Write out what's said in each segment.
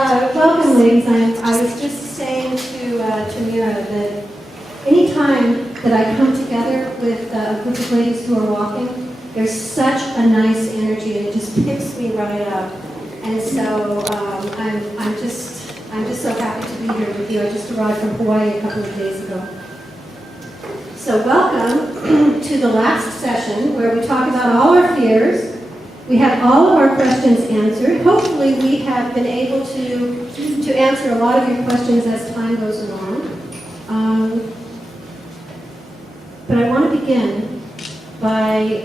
Welcome, ladies. I was just saying to Mira that any time that I come together with a group of ladies who are walking, there's such a nice energy, and it just picks me right up. And so I'm just so happy to be here with you. I just arrived from Hawaii a couple of days ago. So welcome to the last session where we talk about all our fears. We have all of our questions answered. Hopefully we have been able to answer a lot of your questions as time goes along. But I want to begin by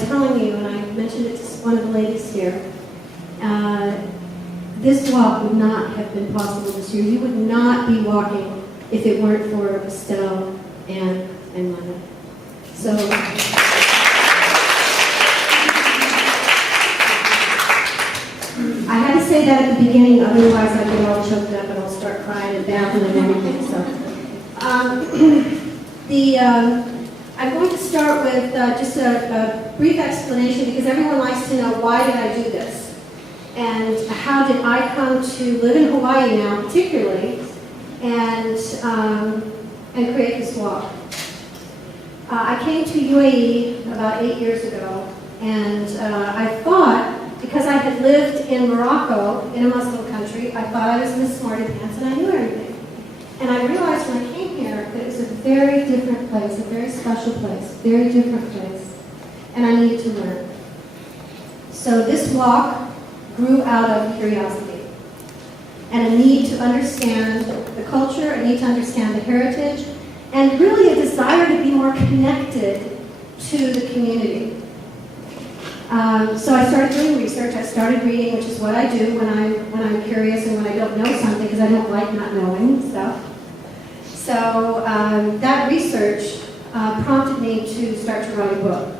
telling you, and I mentioned it to one of the ladies here, this walk would not have been possible this year. You would not be walking if it weren't for Estelle and Lena. So I had to say that at the beginning, otherwise I'd get all choked up and I'll start crying and babbling and everything. So I'm going to start with just a brief explanation, because everyone likes to know, why did I do this? And how did I come to live in Hawaii now, particularly, and create this walk? I came to UAE about 8 years ago, and I thought, because I had lived in Morocco, in a Muslim country, I thought I was Miss Smarty Pants and I knew everything. And I realized when I came here that it was a very different place, a very special place, very different place, and I needed to learn. So this walk grew out of curiosity and a need to understand the culture, a need to understand the heritage, and really a desire to be more connected to the community. So I started doing research. I started reading, which is what I do when I'm curious and when I don't know something, because I don't like not knowing stuff. So that research prompted me to start to write a book,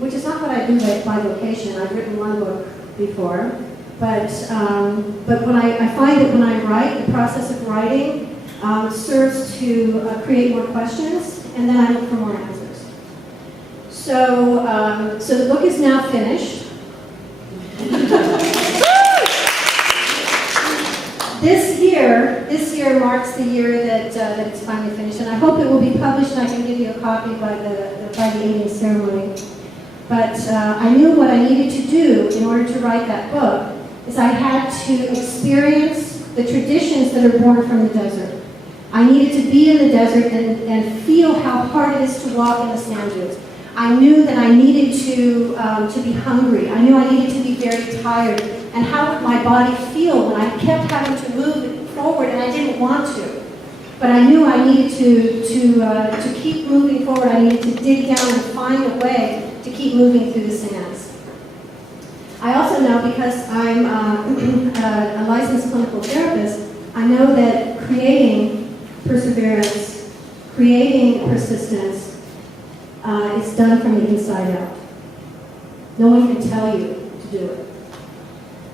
which is not what I do by vocation. I've written one book before, but when I find that when I write, the process of writing serves to create more questions, and then I look for more answers. So the book is now finished. This year marks the year that it's finally finished, and I hope it will be published, and I can give you a copy by the evening ceremony. But I knew what I needed to do in order to write that book is I had to experience the traditions that are born from the desert. I needed to be in the desert and feel how hard it is to walk in the sand dunes. I knew that I needed to be hungry. I knew I needed to be very tired. And how would my body feel when I kept having to move forward and I didn't want to? But I knew I needed to keep moving forward. I needed to dig down and find a way to keep moving through the sands. I also know, because I'm a licensed clinical therapist, I know that creating perseverance, creating persistence, is done from the inside out. No one can tell you to do it.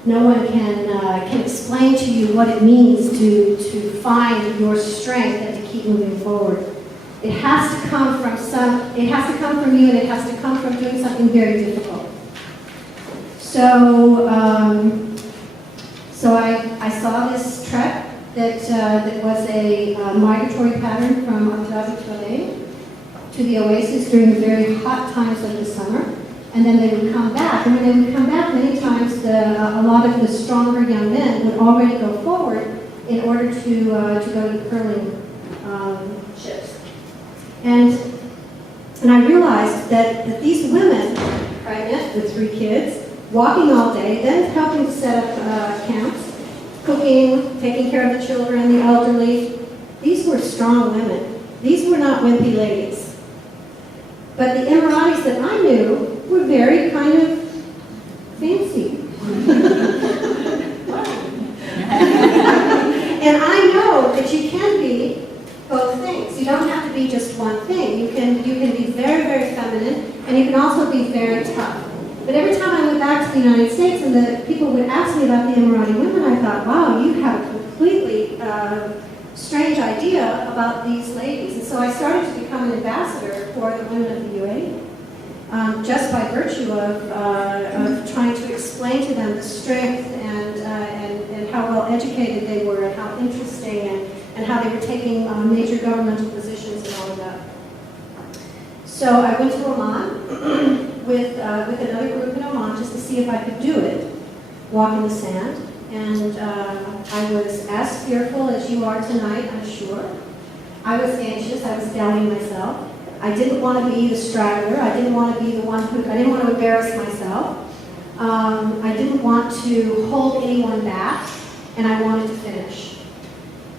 No one can explain to you what it means to find your strength and to keep moving forward. It has to come from you, and it has to come from doing something very difficult. So I saw this trek that was a migratory pattern from WHW to the oasis during the very hot times of the summer, and then they would come back. And when they would come back, many times a lot of the stronger young men would already go forward in order to go to the curling ships. And I realized that these women, pregnant with 3 kids, walking all day, then helping to set up camps, cooking, taking care of the children, the elderly, these were strong women. These were not wimpy ladies. But the Emiratis that I knew were very kind of fancy. And I know that you can be both things. You don't have to be just one thing. You can be very, very feminine, and you can also be very tough. But every time I went back to the United States and the people would ask me about the Emirati women, I thought, wow, you have a completely strange idea about these ladies. And so I started to become an ambassador for the women of the UAE, just by virtue of trying to explain explain to them the strength and how well educated they were and how interesting and how they were taking major governmental positions and all of that. So I went to Oman with another group in Oman just to see if I could do it, walk in the sand. And I was as fearful as you are tonight, I'm sure. I was anxious, I was doubting myself. I didn't want to be the straggler, I didn't want to be the one who, I didn't want to embarrass myself. I didn't want to hold anyone back, and I wanted to finish.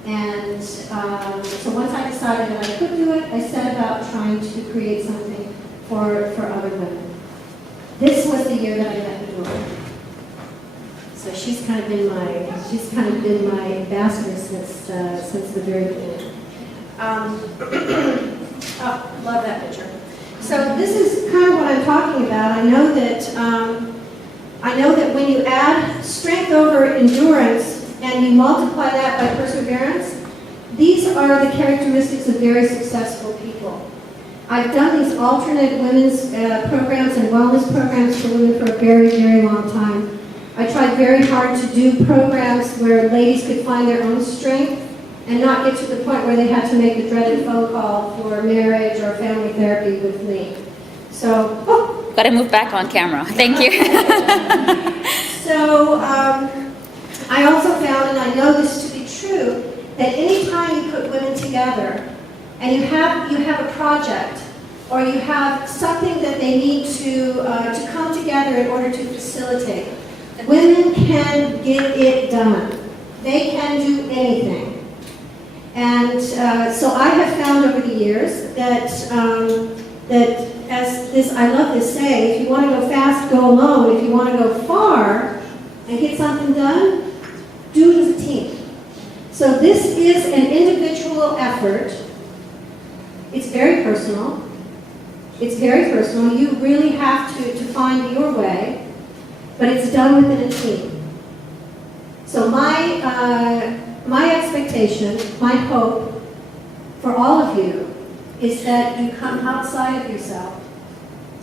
And so once I decided that I could do it, I set about trying to create something for other women. This was the year that I met Medora. So she's kind of been my ambassador since the very beginning. Oh, love that picture. So this is kind of what I'm talking about. I know that when you add strength over endurance and you multiply that by perseverance, these are the characteristics of very successful people. I've done these alternate women's programs and wellness programs for women for a very, very long time. I tried very hard to do programs where ladies could find their own strength and not get to the point where they had to make the dreaded phone call for marriage or family therapy with me. So, got to move back on camera. Thank you. So, I also found, and I know this to be true, that any time you put women together and you have a project or you have something that they need to come together in order to facilitate, women can get it done. They can do anything. And so I have found over the years that as this, I love this saying, if you want to go fast, go alone. If you want to go far and get something done, do it as a team. So this is an individual effort. It's very personal. It's very personal. You really have to find your way, but it's done within a team. So my expectation, my hope for all of you is that you come outside of yourself,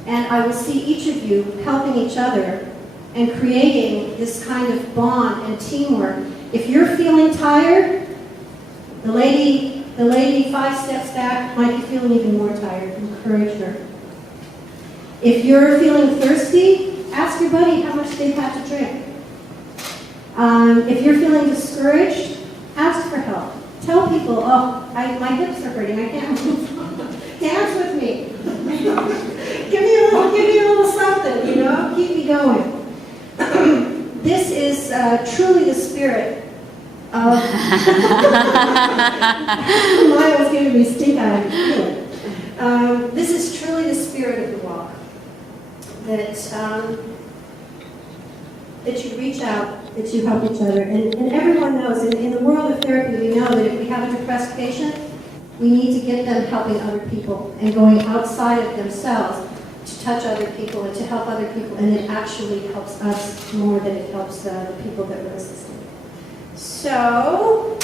and I will see each of you helping each other and creating this kind of bond and teamwork. If you're feeling tired, the lady 5 steps back might be feeling even more tired. Encourage her. If you're feeling thirsty, ask your buddy how much they've had to drink. If you're feeling discouraged, ask for help. Tell people, oh, my hips are hurting, I can't move. Dance with me. give me a little something, you know, keep me going. This is truly the spirit of Miles giving me stink eye. This is truly the spirit of the walk. That you reach out, that you help each other. And everyone knows, in the world of therapy, we know that if we have a depressed patient, we need to get them helping other people and going outside of themselves to touch other people and to help other people. And it actually helps us more than it helps the people that we're assisting. So,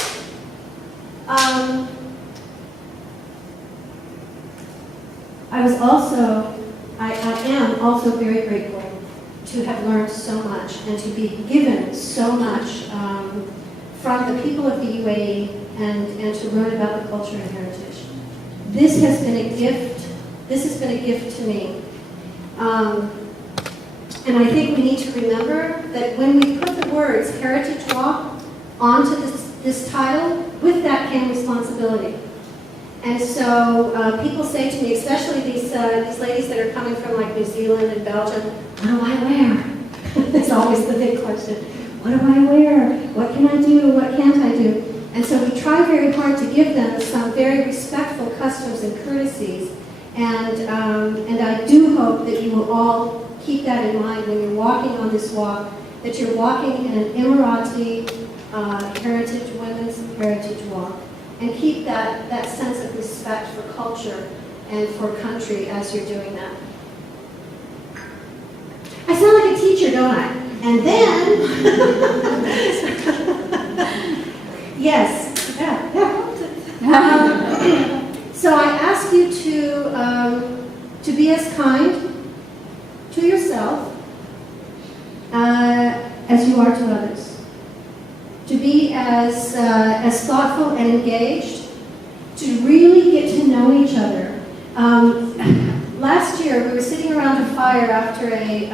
I am also very grateful to have learned so much and to be given so much from the people of the UAE and to learn about the culture and heritage. This has been a gift. This has been a gift to me. And I think we need to remember that when we put the words Heritage Walk onto this title, with that came responsibility. And so people say to me, especially these ladies that are coming from like New Zealand and Belgium, what do I wear? That's always the big question. What do I wear? What can I do? What can't I do? And so we try very hard to give them some very respectful customs and courtesies. And I do hope that you will all keep that in mind when you're walking on this walk, that you're walking in an Emirati heritage, women's heritage walk. And keep that sense of respect for culture and for country as you're doing that. I sound like a teacher, don't I? And then, yes, yeah. So I ask you to be as kind to yourself as you are to others. To be as thoughtful and engaged, to really get to know each other. Last year, we were sitting around a fire after a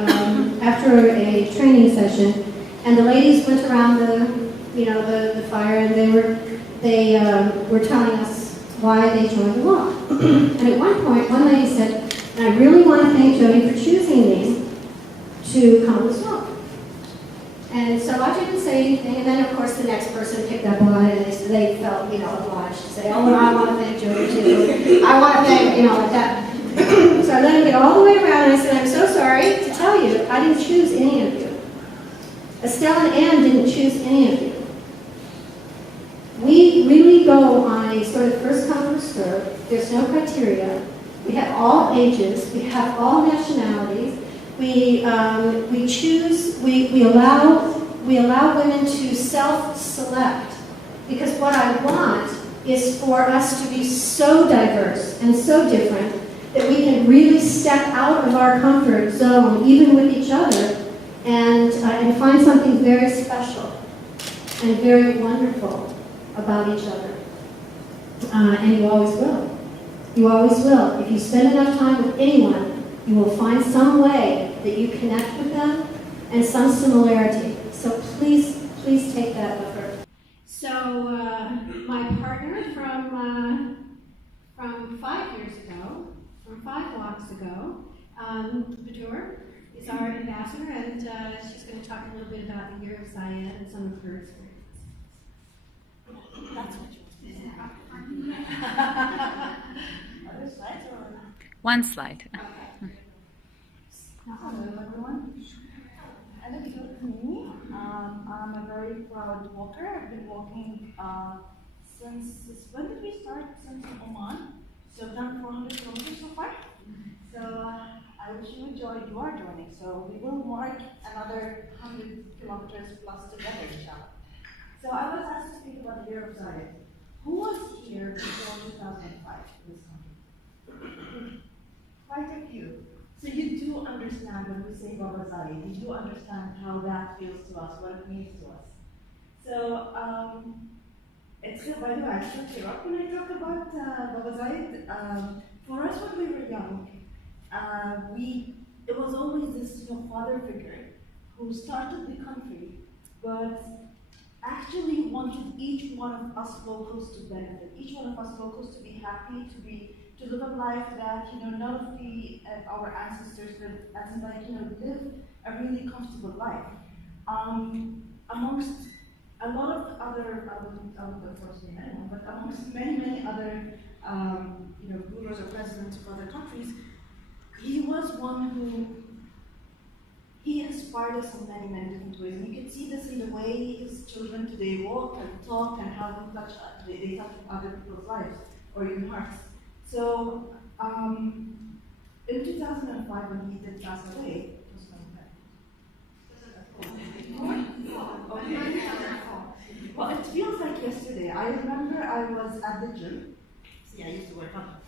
training session, and the ladies went around the fire, and they were telling us why they joined the walk. And at one point, one lady said, "And I really want to thank Jody for choosing me to come on this walk." And so I didn't say anything, and then of course the next person picked up on it, and they felt, obliged to say, "Oh, I want to thank Jody too. I want to thank, like that." So I let him get all the way around, and I said, "I'm so sorry to tell you, I didn't choose any of you. Estelle and Anne didn't choose any of you. We really go on a sort of first come, first serve. There's no criteria. We have all ages. We have all nationalities. We choose. We allow women to self-select, because what I want is for us to be so diverse and so different that we can really step out of our comfort zone, even with each other, and find something very special and very wonderful about each other. And you always will. You always will. If you spend enough time with anyone, you will find some way that you connect with them and some similarity. So please take that with her. So my partner from 5 years ago, from 5 walks ago, Badur, is our ambassador, and she's going to talk a little bit about the year of Zayed and some of her experiences. That's what you want to say. Other slides or? One slide. Okay. Hello everyone. I'm Mimi. I'm a very proud walker. I've been walking since, when did we start? Since Oman. So I've done 400 kilometers so far. So I wish you enjoyed, you are joining. So we will mark another 100 kilometers plus together, inshallah. So I was asked to speak about the year of Zayed. Who was here before 2005 in this country? Quite a few. So you do understand when we say Baba Zayed, you do understand how that feels to us, what it means to us. So, it's still, by the way, I still tear up when I talk about Baba Zayed. For us when we were young, it was always this father figure who started the country, but actually wanted each one of us locals to benefit, each one of us locals to be happy, to live a life that none of our ancestors lived, as in live a really comfortable life. Amongst a lot of other, I wouldn't of course name anyone, but amongst many other rulers or presidents of other countries, he was one who he inspired us in many different ways. And you can see this in the way his children today walk and talk and how they touch other people's lives or even hearts. So in 2005 when he did pass away, it was well, it feels like yesterday. I remember I was at the gym. See, I used to work out.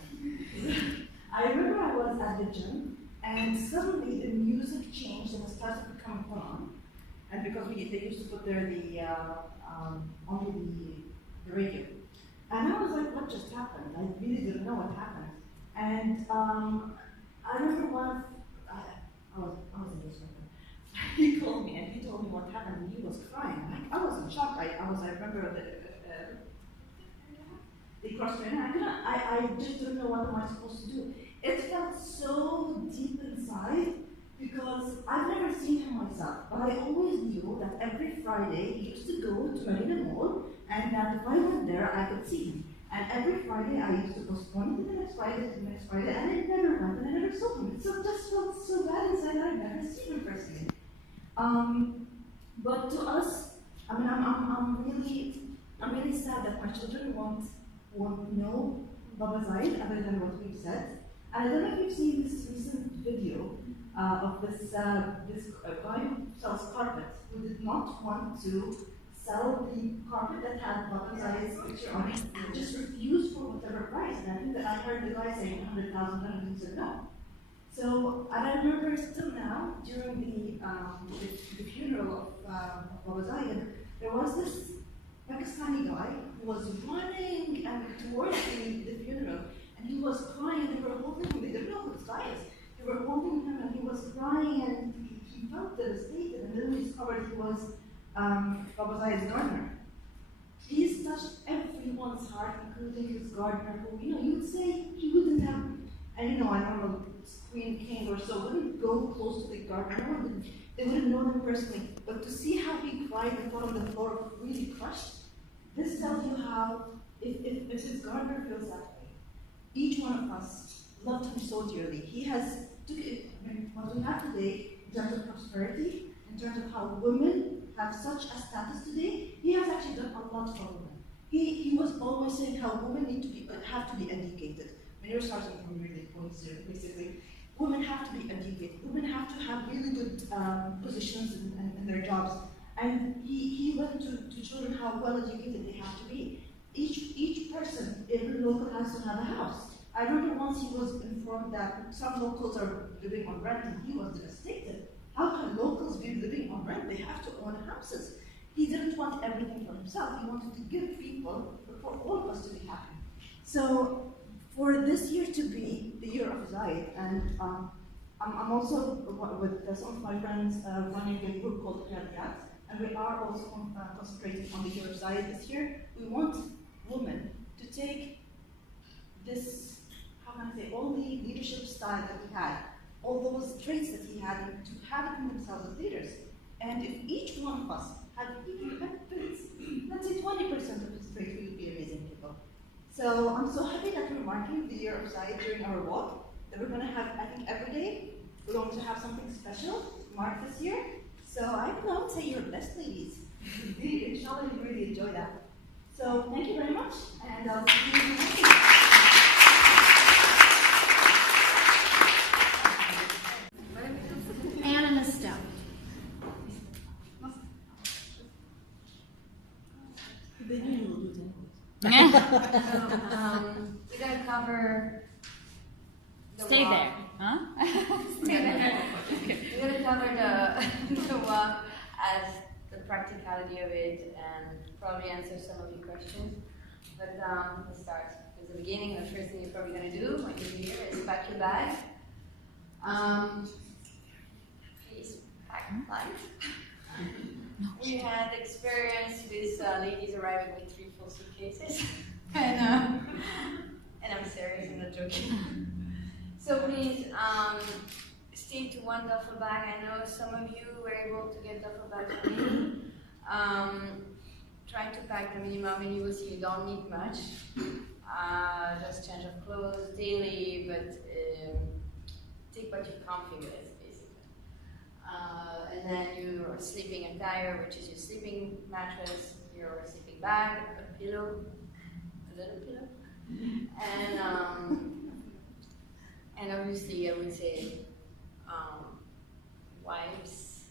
I remember I was at the gym, and suddenly the music changed and it started to become Quran. And because they used to put there only the radio. And I was like, what just happened? I really didn't know what happened. And I remember I was in this room. He called me and he told me what happened, and he was crying. I was in shock. I remember they crossed me, and I just didn't know what am I supposed to do. It felt so deep inside because I've never seen him myself, but I always knew that every Friday he used to go to Marina Mall, and that if I went there, I could see him. And every Friday I used to postpone it to the next Friday, and it never went, and I never saw him. It just felt so bad inside that I'd never seen him personally. But to us, I mean, I'm really sad that my children won't know Baba Zayed other than what we've said. And I don't know if you've seen this recent video of this guy who sells carpet, who did not want to sell the carpet that had Baba Zayed's picture on it. He just refused for whatever price. And I think that I heard the guy saying 100,000, and he said no. So, and I remember still now, during the funeral of Baba Zayed, there was this Pakistani guy who was running towards the funeral, and he was crying, and they were holding him, they didn't know who this guy is. They were holding him, and he was crying, and he felt devastated, and then we discovered he was Baba Zayed's gardener. He's touched everyone's heart, including his gardener, who, you would say he wouldn't have, and I don't know, Queen, King, or so, wouldn't go close to the gardener, they wouldn't know them personally. But to see how he cried and fell on the floor, really crushed, this tells you how, if his gardener feels that way, each one of us loved him so dearly. He has, what we have today, in terms of prosperity, in terms of how women have such a status today, he has actually done a lot for women. He was always saying how women have to be educated. When you're starting from really point zero, basically, women have to be educated. Women have to have really good positions in their jobs. And he went to children how well educated they have to be. Each person, every local has to have a house. I remember once he was informed that some locals are living on rent, and he was devastated. How can locals be living on rent? They have to own houses. He didn't want everything for himself. He wanted to give people, for all of us to be happy. So for this year to be the year of Zayed, and I'm also with some of my friends running a group called Riyadiyat, and we are also concentrating on the year of Zayed this year. We want women to take this, how can I say, all the leadership style that he had, all those traits that he had, to have it in themselves as leaders. And if each one of us had even a bit, let's say 20% of his traits, we would be amazing people. So I'm so happy that we're marking the year of Zayed during our walk, that we're going to have, I think every day, we're going to have something special marked this year. So I don't know, I would say you're blessed, ladies. Inshallah, you really enjoy that. So thank you very much, and I'll see you next week. Anne and Estelle. We're going to cover the Stay walk. there, huh? We're going to cover the walk as the practicality of it and probably answer some of your questions. But let's start. At the beginning, the first thing you're probably going to do when you're here is pack your bag. Please pack light. We had experience with ladies arriving with 3 full suitcases. And I'm serious, I'm not joking. So please stick to one duffel bag. I know some of you were able to get duffel bags for me. Try to pack the minimum, and you will see you don't need much. Just change of clothes daily, but take what you're comfy with, basically. And then your sleeping attire, which is your sleeping mattress, your sleeping bag, a pillow, a little pillow, and obviously I would say wipes,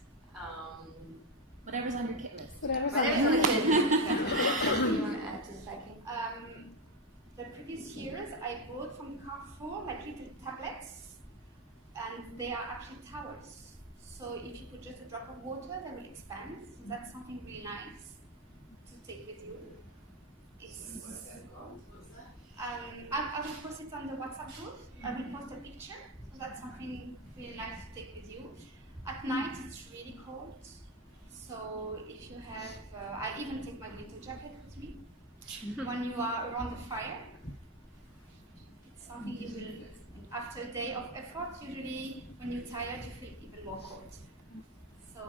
Whatever's on your kit list. whatever's on the kit. You want to add to the packing? The previous years I bought from Carrefour like little tablets, and they are actually towels. So if you put just a drop of water, they will expand. So that's something really nice to take with you. I will post it on the WhatsApp group. I will post a picture. So that's something really nice to take with you. At night it's really cold. So if you have, I even take my little jacket with me. When you are around the fire, it's something you will, after a day of effort, usually when you're tired, you feel even more cold. So,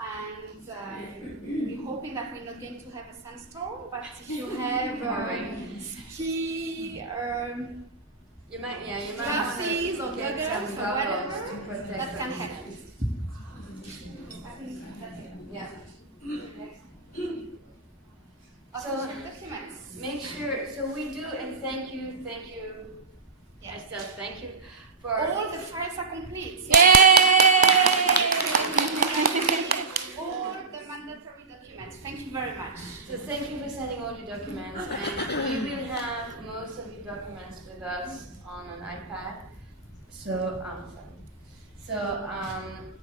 and we're hoping that we're not going to have a sandstorm, but if you have ski, you might glasses or want to get goggles some or goggles whatever, to protect that can them. happen. I think that's it. Yeah. Also, So- documents. Make sure, so we do, and thank you, Yeah. Estelle, thank you for. All the files are complete. Yay! All the mandatory documents. Thank you very much. So thank you for sending all your documents, and we will have most of your documents with us on an iPad. So,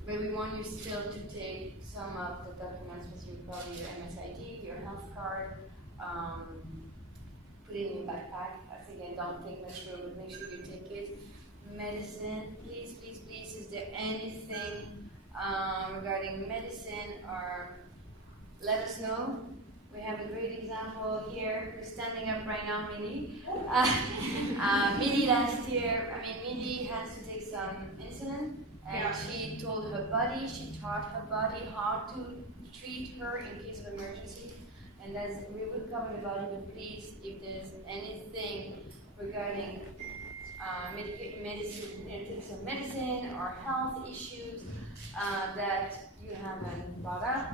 but we want you still to take some of the documents with you, probably your MSID, your health card, put it in your backpack. Again, don't take much room, but make sure you take it. Medicine, please, please, please, is there anything regarding medicine, or let us know. We have a great example here. We're standing up right now, Minnie. Minnie last year, Minnie has to take some insulin, and she told her body, she taught her body how to treat her in case of emergency. And as we will cover the body, but please, if there's anything regarding medicine or health issues that you haven't brought up,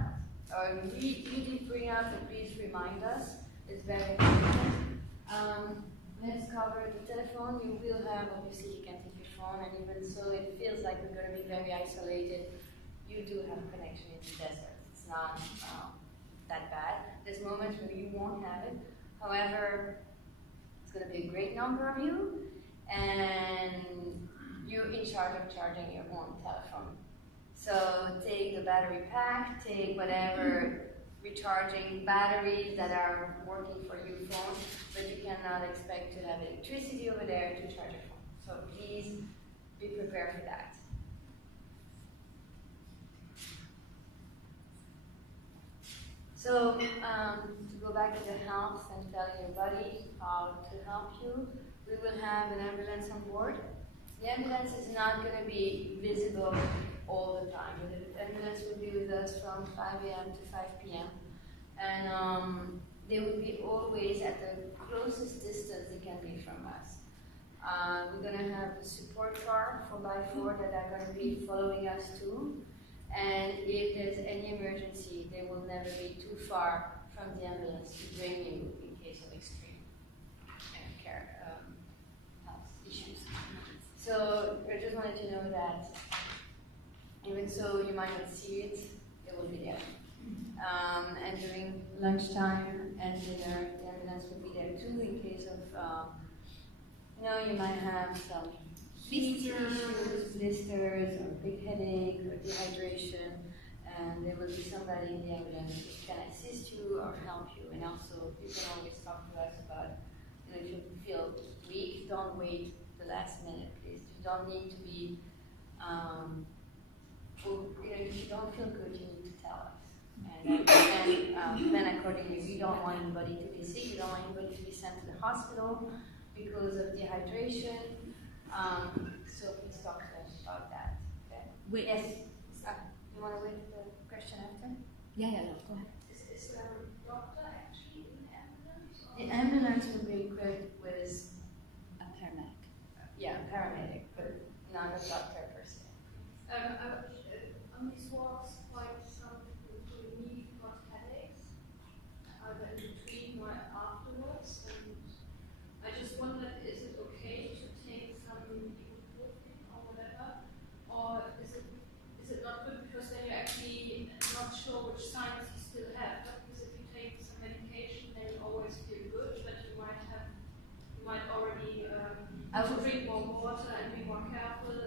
or you did bring up, but please remind us. It's very important. Let's cover the telephone. You will have, obviously, you can take your phone, and even so, it feels like we're going to be very isolated. You do have a connection in the desert. It's not that bad. There's moments where you won't have it. However, it's going to be a great number of you, and you're in charge of charging your own telephone. So take the battery pack, take whatever recharging batteries that are working for your phone, but you cannot expect to have electricity over there to charge your phone. So please be prepared for that. So to go back to the health and telling your body how to help you, we will have an ambulance on board. The ambulance is not going to be visible all the time. The ambulance will be with us from 5 a.m. to 5 p.m. And they will be always at the closest distance they can be from us. We're going to have a support car 4x4 that are going to be following us too. And if there's any emergency, they will never be too far from the ambulance to bring you in case of extreme care health issues. So I just wanted to know that even so you might not see it, it will be there. And during lunchtime and dinner, the ambulance will be there too in case of, you might have some blisters, or big headache, or dehydration, and there will be somebody in the ambulance who can assist you or help you. And also, you can always talk to us about, if you feel weak, don't wait the last minute, please. You don't need to be, if you don't feel good, you need to tell us. And then accordingly, we don't want anybody to be sick, we don't want anybody to be sent to the hospital because of dehydration. So please talk to us about that. Okay? Wait. Yes. You want to wait for the question after? Yeah, no, go ahead. Is there a doctor actually in the ambulance? The ambulance will be equipped with A paramedic. a paramedic, but not a doctor per se. On these walks, quite some people who need got headaches, either in between or afterwards. And I just wondered, is it okay to take some ibuprofen or whatever, or is it not good because then you're actually not sure which signs you still have? Because if you take some medication, then you always feel good, but you might already have to drink more water and be more careful.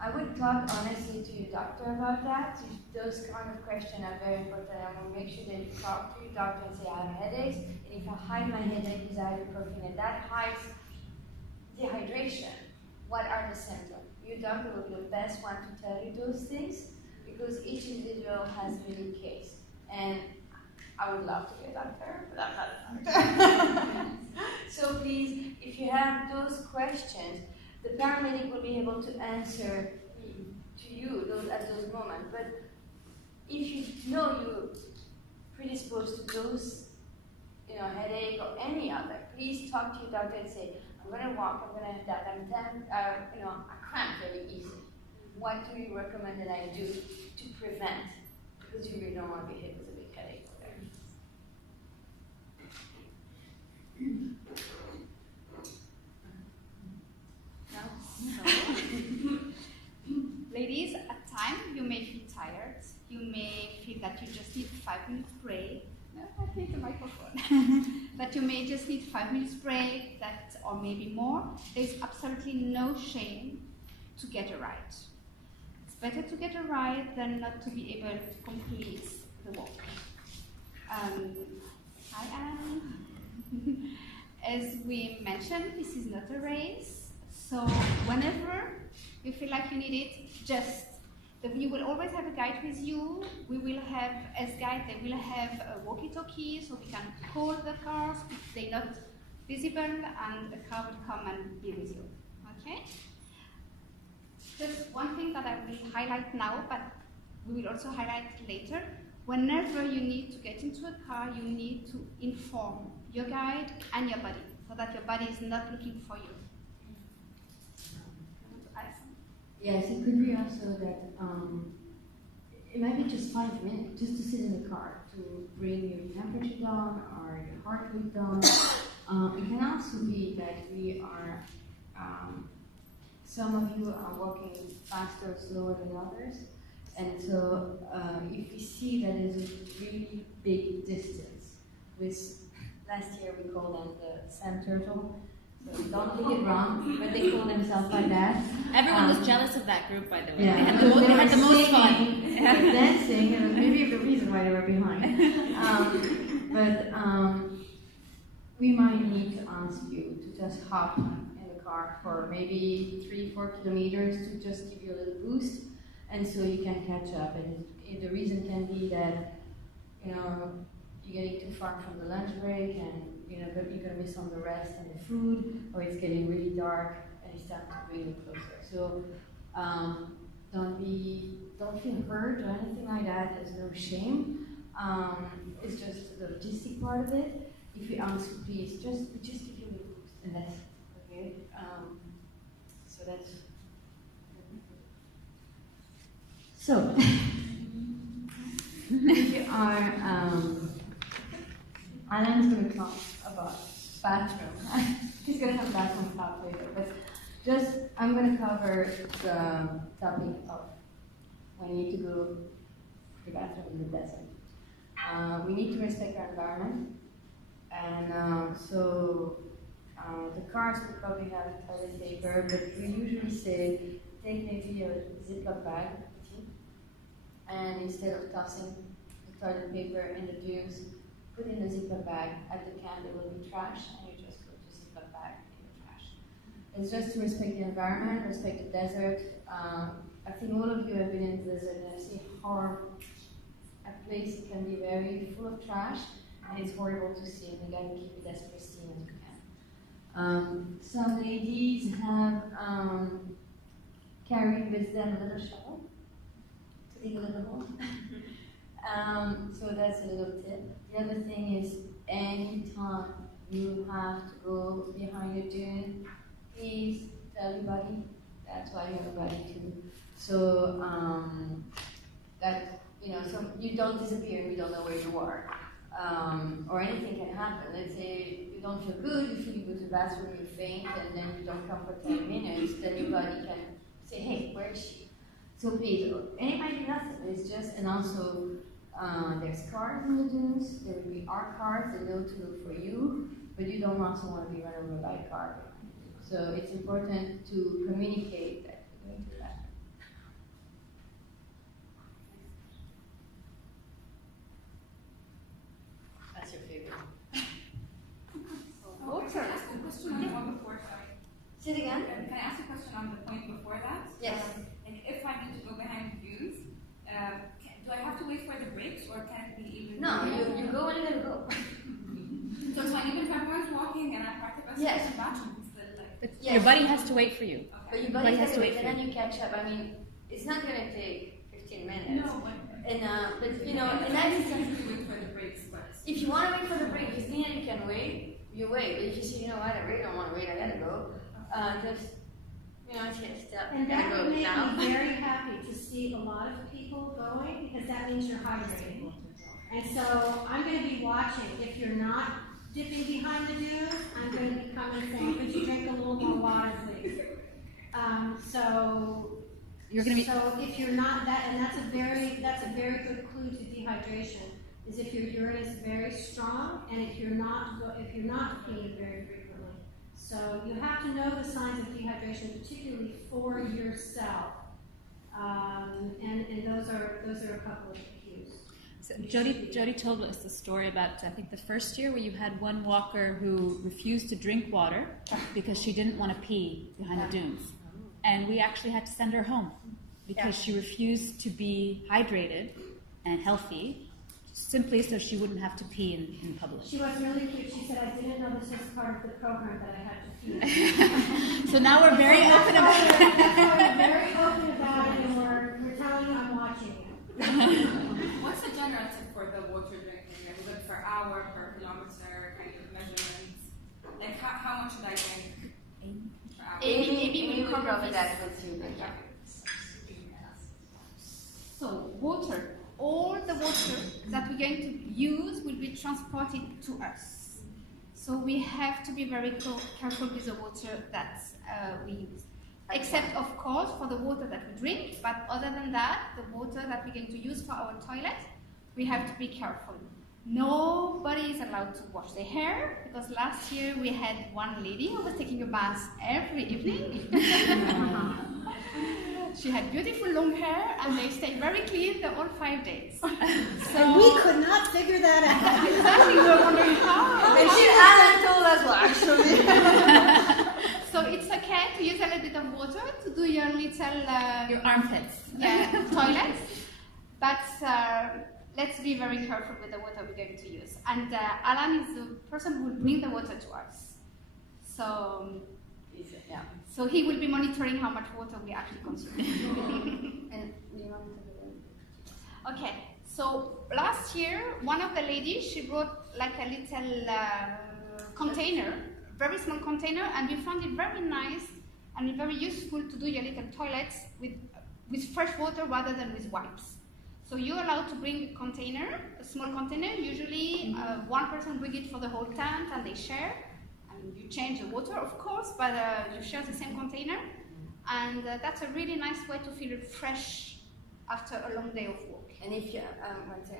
I would talk honestly to your doctor about that. Those kind of questions are very important. I will make sure that you talk to your doctor and say, I have headaches, and if I hide my headache with ibuprofen, and that hides dehydration, what are the symptoms? Your doctor will be the best one to tell you those things, because each individual has a unique case. And I would love to be a doctor, but I'm not a doctor. So please, if you have those questions, the paramedic will be able to answer to you at those moments. But if you know you're predisposed to those, headache or any other, please talk to your doctor and say, I'm going to walk, I'm going to have that, I cramp very easily. What do you recommend that I do to prevent? Because you really don't want to be hit with a big headache there. Ladies, at times you may feel tired. You may feel that you just need 5 minutes break. No, I hate the microphone. But you may just need 5 minutes break, or maybe more. There's absolutely no shame to get a ride. It's better to get a ride than not to be able to complete the walk. Hi, Anne. As we mentioned, this is not a race, so whenever you feel like you need it, you will always have a guide with you. We will have, as guide, they will have a walkie-talkie, so we can call the cars if they're not visible, and a car will come and be with you. Okay? Just one thing that I will highlight now, but we will also highlight later. Whenever you need to get into a car, you need to inform your guide and your buddy, so that your buddy is not looking for you. Yes, it could be also that it might be just 5 minutes just to sit in the car to bring your temperature down or your heart rate down. It can also be that we are, some of you are walking faster or slower than others. And so if we see that there's a really big distance, with last year we called them the sand turtle. So don't take it wrong, but they call themselves like that. Everyone was jealous of that group, by the way. Yeah, They had the most fun. like dancing, and maybe the reason why they were behind. We might need to ask you to just hop in the car for maybe 3-4 kilometers to just give you a little boost, and so you can catch up. And the reason can be that you're getting too far from the lunch break, and you're gonna miss on the rest and the food, or it's getting really dark and it's time to bring you closer. So don't feel hurt or anything like that. There's no shame. It's just the logistic part of it. If we ask you, please, just give you a boost, and that's okay. So that's so. If you are, Alan's going to talk about bathroom. He's going to have bathroom talk later, but I'm going to cover the topic of when you need to go to the bathroom in the desert. We need to respect our environment, and the cars will probably have toilet paper, but we usually say take maybe a Ziploc bag, and instead of tossing the toilet paper in the dunes, put in the Ziploc bag. At the camp there will be trash, and you just put the Ziploc bag in the trash. It's just to respect the environment, respect the desert. I think all of you have been in the desert and have seen how a place can be very full of trash, and it's horrible to see, and we gotta keep it as pristine as we can. Some ladies have carried with them a little shovel to dig a little hole. So that's a little tip. The other thing is, anytime you have to go behind a dune, please tell your buddy. That's why you have a buddy too. So so you don't disappear and we don't know where you are. Or anything can happen. Let's say you don't feel good, you feel you go to the bathroom, you faint, and then you don't come for 10 minutes, then your buddy can say, hey, where is she? So please, and it might be nothing, it's just, and also there's cars in the dunes, there will be our cars, they know to look for you, but you don't also want to be run over by a car. So it's important to communicate that you're going to that. That's your favorite. Can I ask a question on the one before? Sorry. Say it again? Can I ask a question on the point before that? Yes. Like if I need to go behind the dunes, do I have to wait for the brakes, or can it be even? No, you go and you go. So it's fine, even if I'm always walking and I'm part of a Yes. bathroom, it's still like. But Yes. your buddy has to wait for you. But your Buddy buddy has has to to wait wait, for and then you catch up. I mean, it's not going to take 15 minutes. No, but. And but you know, I and that's have to wait for the brakes, but. if you want to wait for the break, you think you can wait, you wait. But if you see, you know what, I really don't want to wait, I gotta go. Just step. And Gotta that go would make now. me very happy to see a lot of people going, because that means you're hydrating. And so I'm going to be watching. If you're not dipping behind the dunes, I'm going to be coming saying, could you drink a little more water, please? You're going to be. So if you're not that, and that's a very good clue to dehydration, is if your urine is very strong, and if you're not peeing very frequently. So you have to know the signs of dehydration, particularly for yourself. And those are a couple of cues. So Jody told us the story about, I think, the first year where you had one walker who refused to drink water because she didn't want to pee behind the dunes. And we actually had to send her home because she refused to be hydrated and healthy, simply so she wouldn't have to pee in public. She was really cute. She said, I didn't know this was part of the program that I had to pee. So now we're very open about it. That's why we're very open about it, and we're telling you I'm watching you. What's the general tip for the water drinking? Like, is it per hour, per kilometer, kind of measurements? Like, how much should I drink per hour? Amy will cover that with you. So water, all the water that we're going to use will be transported to us. So we have to be very careful with the water that we use. Except, of course, for the water that we drink, but other than that, the water that we're going to use for our toilet, we have to be careful. Nobody is allowed to wash their hair, because last year we had one lady who was taking a bath every evening. She had beautiful long hair, and they stayed very clean the whole 5 days. And we could not figure that out. Exactly, we were wondering how. And Alan told us, well, actually. So it's okay to use a little bit of water to do your little Your armpits. toilets, but let's be very careful with the water we're going to use. And Alan is the person who will bring the water to us. So he will be monitoring how much water we actually consume. And do you want to Okay, so last year, one of the ladies, she brought like a little container, very small container, and we found it very nice and very useful to do your little toilets with fresh water rather than with wipes. So you're allowed to bring a container, a small container. Usually one person brings it for the whole tent and they share. And you change the water, of course, but you share the same container. And that's a really nice way to feel fresh after a long day of work. And if you,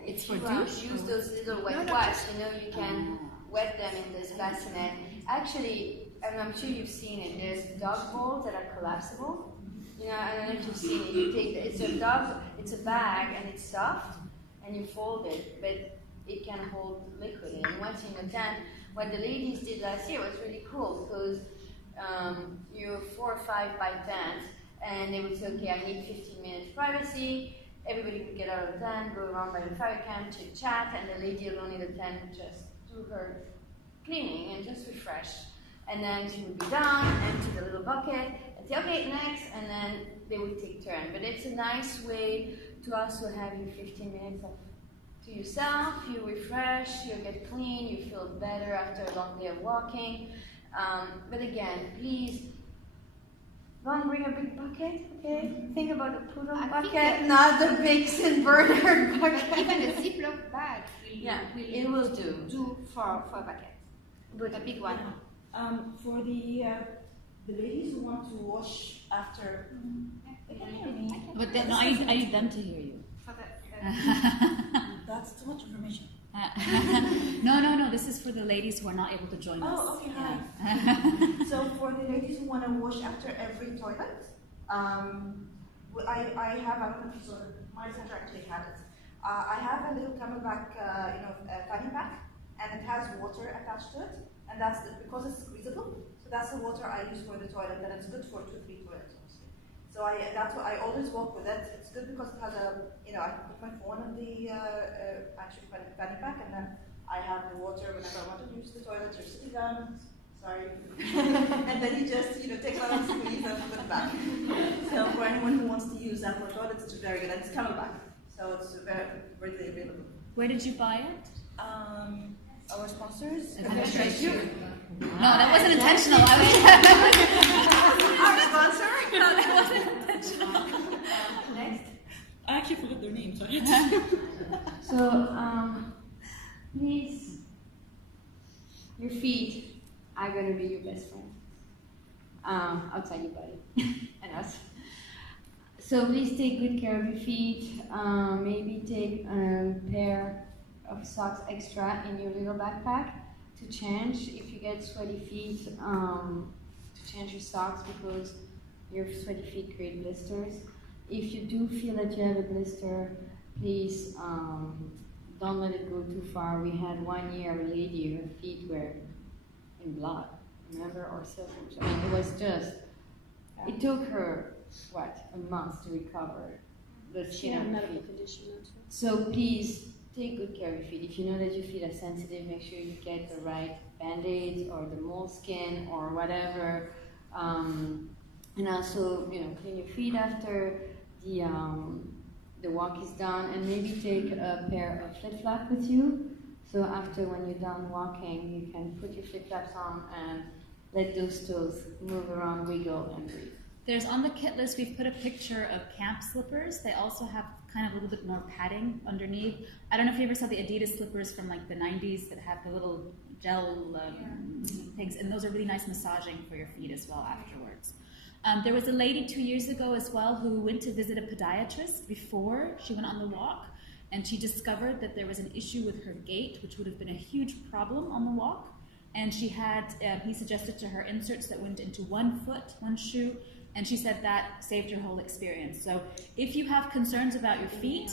It's if for you douche? use those little wet wipes, you can wet them in this bassinet. Actually, and I'm sure you've seen it, there's dog bowls that are collapsible. I don't know if you've seen it. You take it's a bag and it's soft, and you fold it, but it can hold liquid. And once in the tent, what the ladies did last year was really cool, because you're 4 or 5 by tent, and they would say, okay, I need 15 minutes privacy. Everybody could get out of the tent, go around by the fire camp, chit chat, and the lady alone in the tent would just do her cleaning and just refresh. And then she would be down, empty the little bucket, and say, okay, next, and then they would take turn. But it's a nice way to also have your 15 minutes to yourself. You refresh, you get clean, you feel better after a long day of walking. But again, please don't bring a big bucket, okay? Think about the poodle bucket, not the big St. Bernard bucket. Even a Ziploc bag it will do. For a bucket, a big one. For the ladies who want to wash after, But then, no, I need them to hear you. that's too much information. No, this is for the ladies who are not able to join us. Oh, okay, hi. Yeah. So for the ladies who want to wash after every toilet, I don't know if you saw it, my center actually had it. I have a little camelback, fanny pack, and it has water attached to it, and because it's squeezable, so that's the water I use for the toilet, and it's good for 2-3 toilets. So that's what I always walk with it. It's good because it has I can put my phone in the actual fanny pack, and then I have the water whenever I want to use the toilet. You're sitting down, sorry, and then you just take it out and squeeze and put it back. So for anyone who wants to use that for toilets, it's very good. And it's camelback, so it's very readily available. Where did you buy it? Our sponsors. No, that wasn't intentional. Our sponsor. No, that wasn't intentional. Next. I actually forgot their names. So, please, your feet are going to be your best friend. Outside your body and us. So please take good care of your feet. Maybe take a pair of socks extra in your little backpack to change if you get sweaty feet, to change your socks because your sweaty feet create blisters. if you do feel that you have a blister, please don't let it go too far. We had 1 year a lady, her feet were in blood, remember, or syphilis. I mean, it was just, it took her, what, a month to recover the skin of her feet. condition. So please take good care of your feet. If you know that your feet are sensitive, make sure you get the right band-aids or the moleskin or whatever. And also, clean your feet after the walk is done, and maybe take a pair of flip-flops with you. So after, when you're done walking, you can put your flip-flops on and let those toes move around, wiggle, and breathe. There's on the kit list, we've put a picture of camp slippers. They also have kind of a little bit more padding underneath. I don't know if you ever saw the Adidas slippers from like the 90s that have the little gel things, and those are really nice massaging for your feet as well afterwards. There was a lady 2 years ago as well who went to visit a podiatrist before she went on the walk, and she discovered that there was an issue with her gait, which would have been a huge problem on the walk. And she had, he suggested to her inserts that went into one foot, one shoe, and she said that saved her whole experience. So if you have concerns about your feet,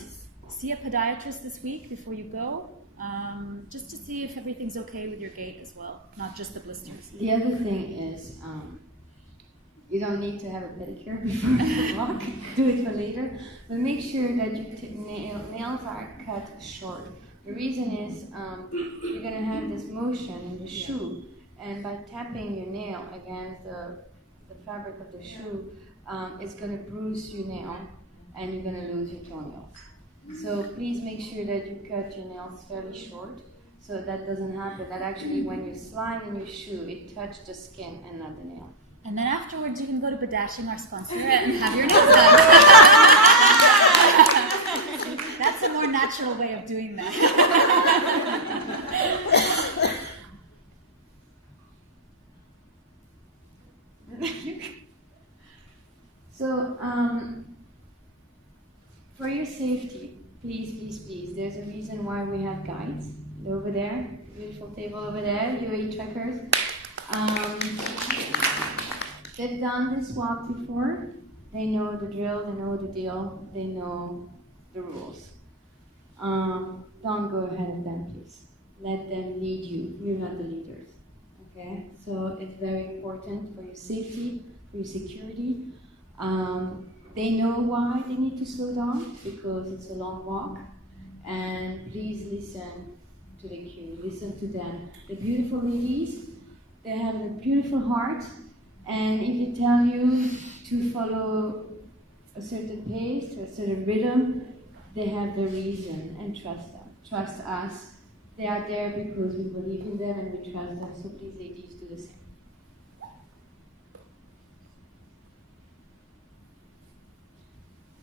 see a podiatrist this week before you go, just to see if everything's okay with your gait as well, not just the blisters. The other thing is, you don't need to have a pedicure before you walk. Do it for later. But make sure that your nails are cut short. The reason is you're going to have this motion in the shoe, and by tapping your nail against the fabric of the shoe, it's going to bruise your nail, and you're going to lose your toenails. So please make sure that you cut your nails fairly short, so that doesn't happen. That actually, when you slide in your shoe, it touches the skin and not the nail. And then afterwards, you can go to Badashing, our sponsor, and have your nails done. That's a more natural way of doing that. So, for your safety, please, there's a reason why we have guides. They're over there, beautiful table over there, UAE trackers. They've done this walk before. They know the drill, they know the deal, they know the rules. Don't go ahead of them, please. Let them lead you. We're not the leaders. Okay? So it's very important for your safety, for your security. They know why they need to slow down, because it's a long walk. And please listen to the cue, listen to them. The beautiful ladies, they have a beautiful heart. And if they tell you to follow a certain pace, a certain rhythm, they have the reason, and trust them. Trust us. They are there because we believe in them and we trust them. So please, ladies, do the same.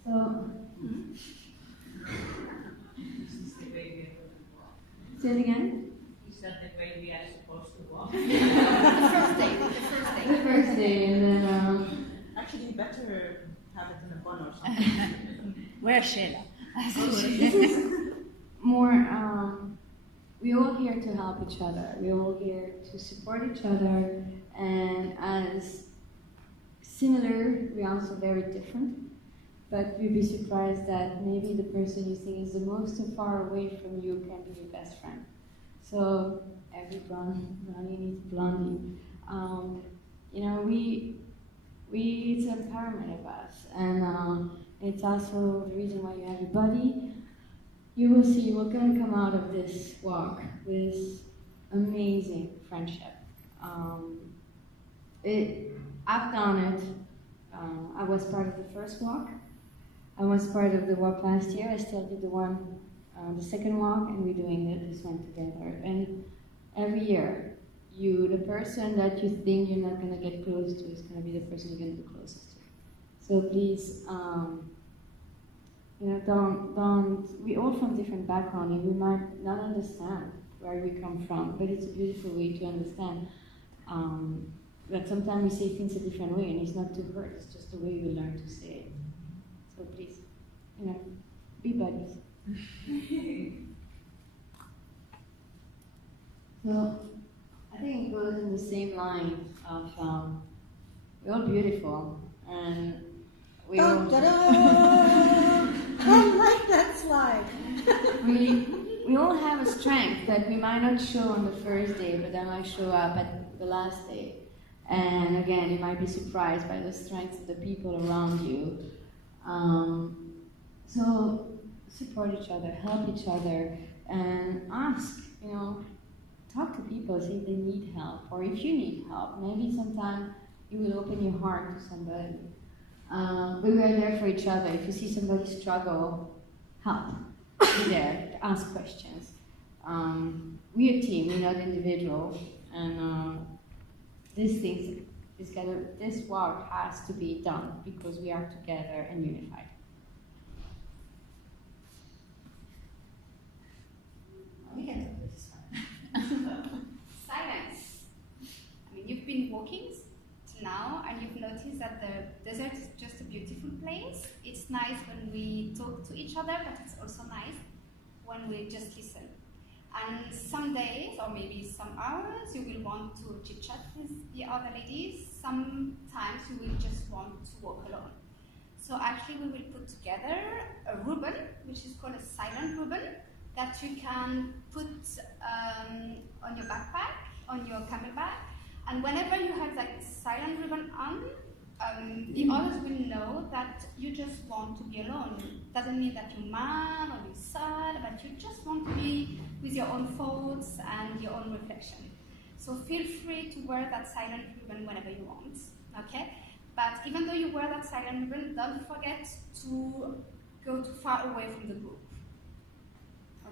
So, say it again? You said the way we are supposed to walk. The first day, and then Actually, you better have it in a bun or something. Wear shit. this is more, we're all here to help each other. We're all here to support each other, and as similar, we're also very different. But you'd be surprised that maybe the person you think is the most far away from you can be your best friend. So every brownie needs blondie. It's an empowerment of us, and it's also the reason why you have your buddy. You will see we're going to come out of this walk with amazing friendship. I've done it. I was part of the first walk. I was part of the walk last year. I still did the second walk, and we're doing this one together. And every year, the person that you think you're not going to get close to is going to be the person you're going to be closest to. So please, we're all from different backgrounds, and we might not understand where we come from, but it's a beautiful way to understand. But sometimes we say things a different way, and it's not to hurt, it's just the way we learn to say it. So please, be buddies. So, I think it goes in the same line of, we're all beautiful, and we all, I like that slide. we all have a strength that we might not show on the first day, but that might show up at the last day. And again, you might be surprised by the strengths of the people around you. So support each other, help each other, and ask, talk to people, see if they need help, or if you need help. Maybe sometime you will open your heart to somebody. We are there for each other. If you see somebody struggle, help. Be there to ask questions. We're a team, we're not individual, and this work has to be done because we are together and unified. Silence. I mean, you've been walking to now and you've noticed that the desert is just a beautiful place. It's nice when we talk to each other, but it's also nice when we just listen. And some days, or maybe some hours, you will want to chit-chat with the other ladies. Sometimes you will just want to walk alone. So actually we will put together a ribbon, which is called a silent ribbon, that you can put on your backpack, on your camelback, and whenever you have that silent ribbon on, the others will know that you just want to be alone. Doesn't mean that you're mad or you're sad, but you just want to be with your own thoughts and your own reflection. So feel free to wear that silent ribbon whenever you want, okay? But even though you wear that silent ribbon, don't forget to go too far away from the group.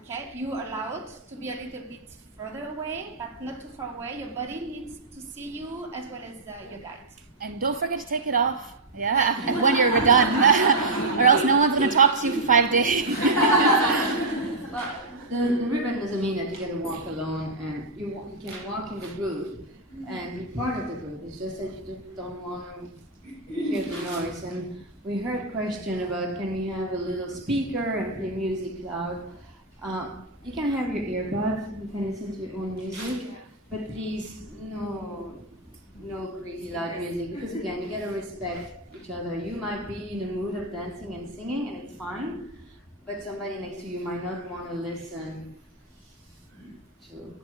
Okay, you're allowed to be a little bit further away, but not too far away. Your body needs to see you as well as your guide. And don't forget to take it off, and when you're done, or else no one's going to talk to you for 5 days. Well, the ribbon doesn't mean that you get to walk alone, and you can walk in the group and be part of the group. It's just that you just don't want to hear the noise. And we heard a question about, can we have a little speaker and play music loud? You can have your earbuds, you can listen to your own music, but please, no crazy loud music, because again, you gotta respect each other. You might be in the mood of dancing and singing, and it's fine, but somebody next to you might not want to listen to,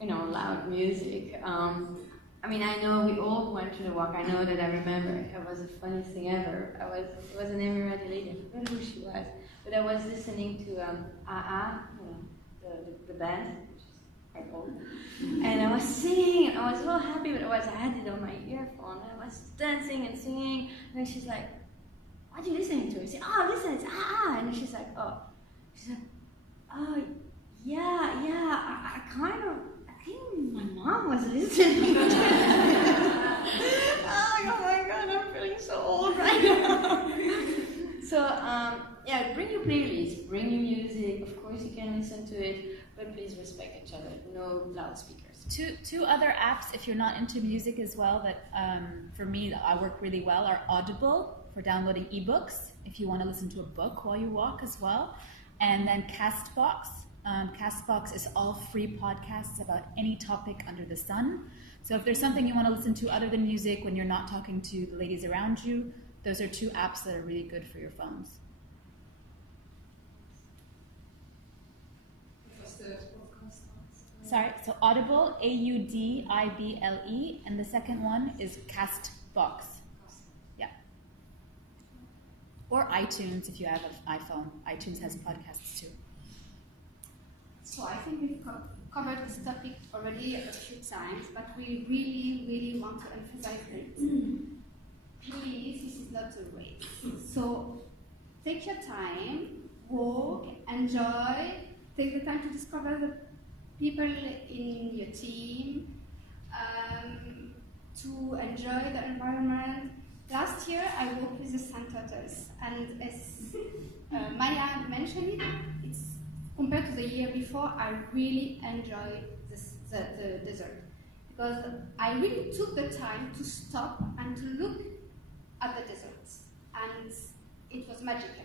loud music. I mean, I know we all went through the walk. I know that I remember it was the funniest thing ever. It was an Emirati lady, I forgot who she was. But I was listening to the band, which is quite old, and I was singing, and I was so happy, but I had it on my earphone, and I was dancing and singing, and then she's like, what are you listening to? I said, oh, listen, it's and she's like, oh, yeah, I think my mom was listening. Oh my God, I'm feeling so old right now. So, bring your playlist, bring your music. Of course, you can listen to it, but please respect each other. No loudspeakers. Two other apps, if you're not into music as well, that for me, I work really well, are Audible for downloading ebooks, if you want to listen to a book while you walk as well. And then Castbox. Castbox is all free podcasts about any topic under the sun. So if there's something you want to listen to other than music when you're not talking to the ladies around you, those are two apps that are really good for your phones. Sorry, so Audible, Audible, and the second one is Castbox. Yeah. Or iTunes if you have an iPhone. iTunes has podcasts too. So I think we've covered this topic already a few times, but we really, really want to emphasize it. Please, this is not a race. So take your time, walk, enjoy, take the time to discover the people in your team, to enjoy the environment. Last year I worked with the Sand Turtles, and as Maya mentioned it, it's compared to the year before, I really enjoyed the desert, because I really took the time to stop and to look at the desert, and it was magical.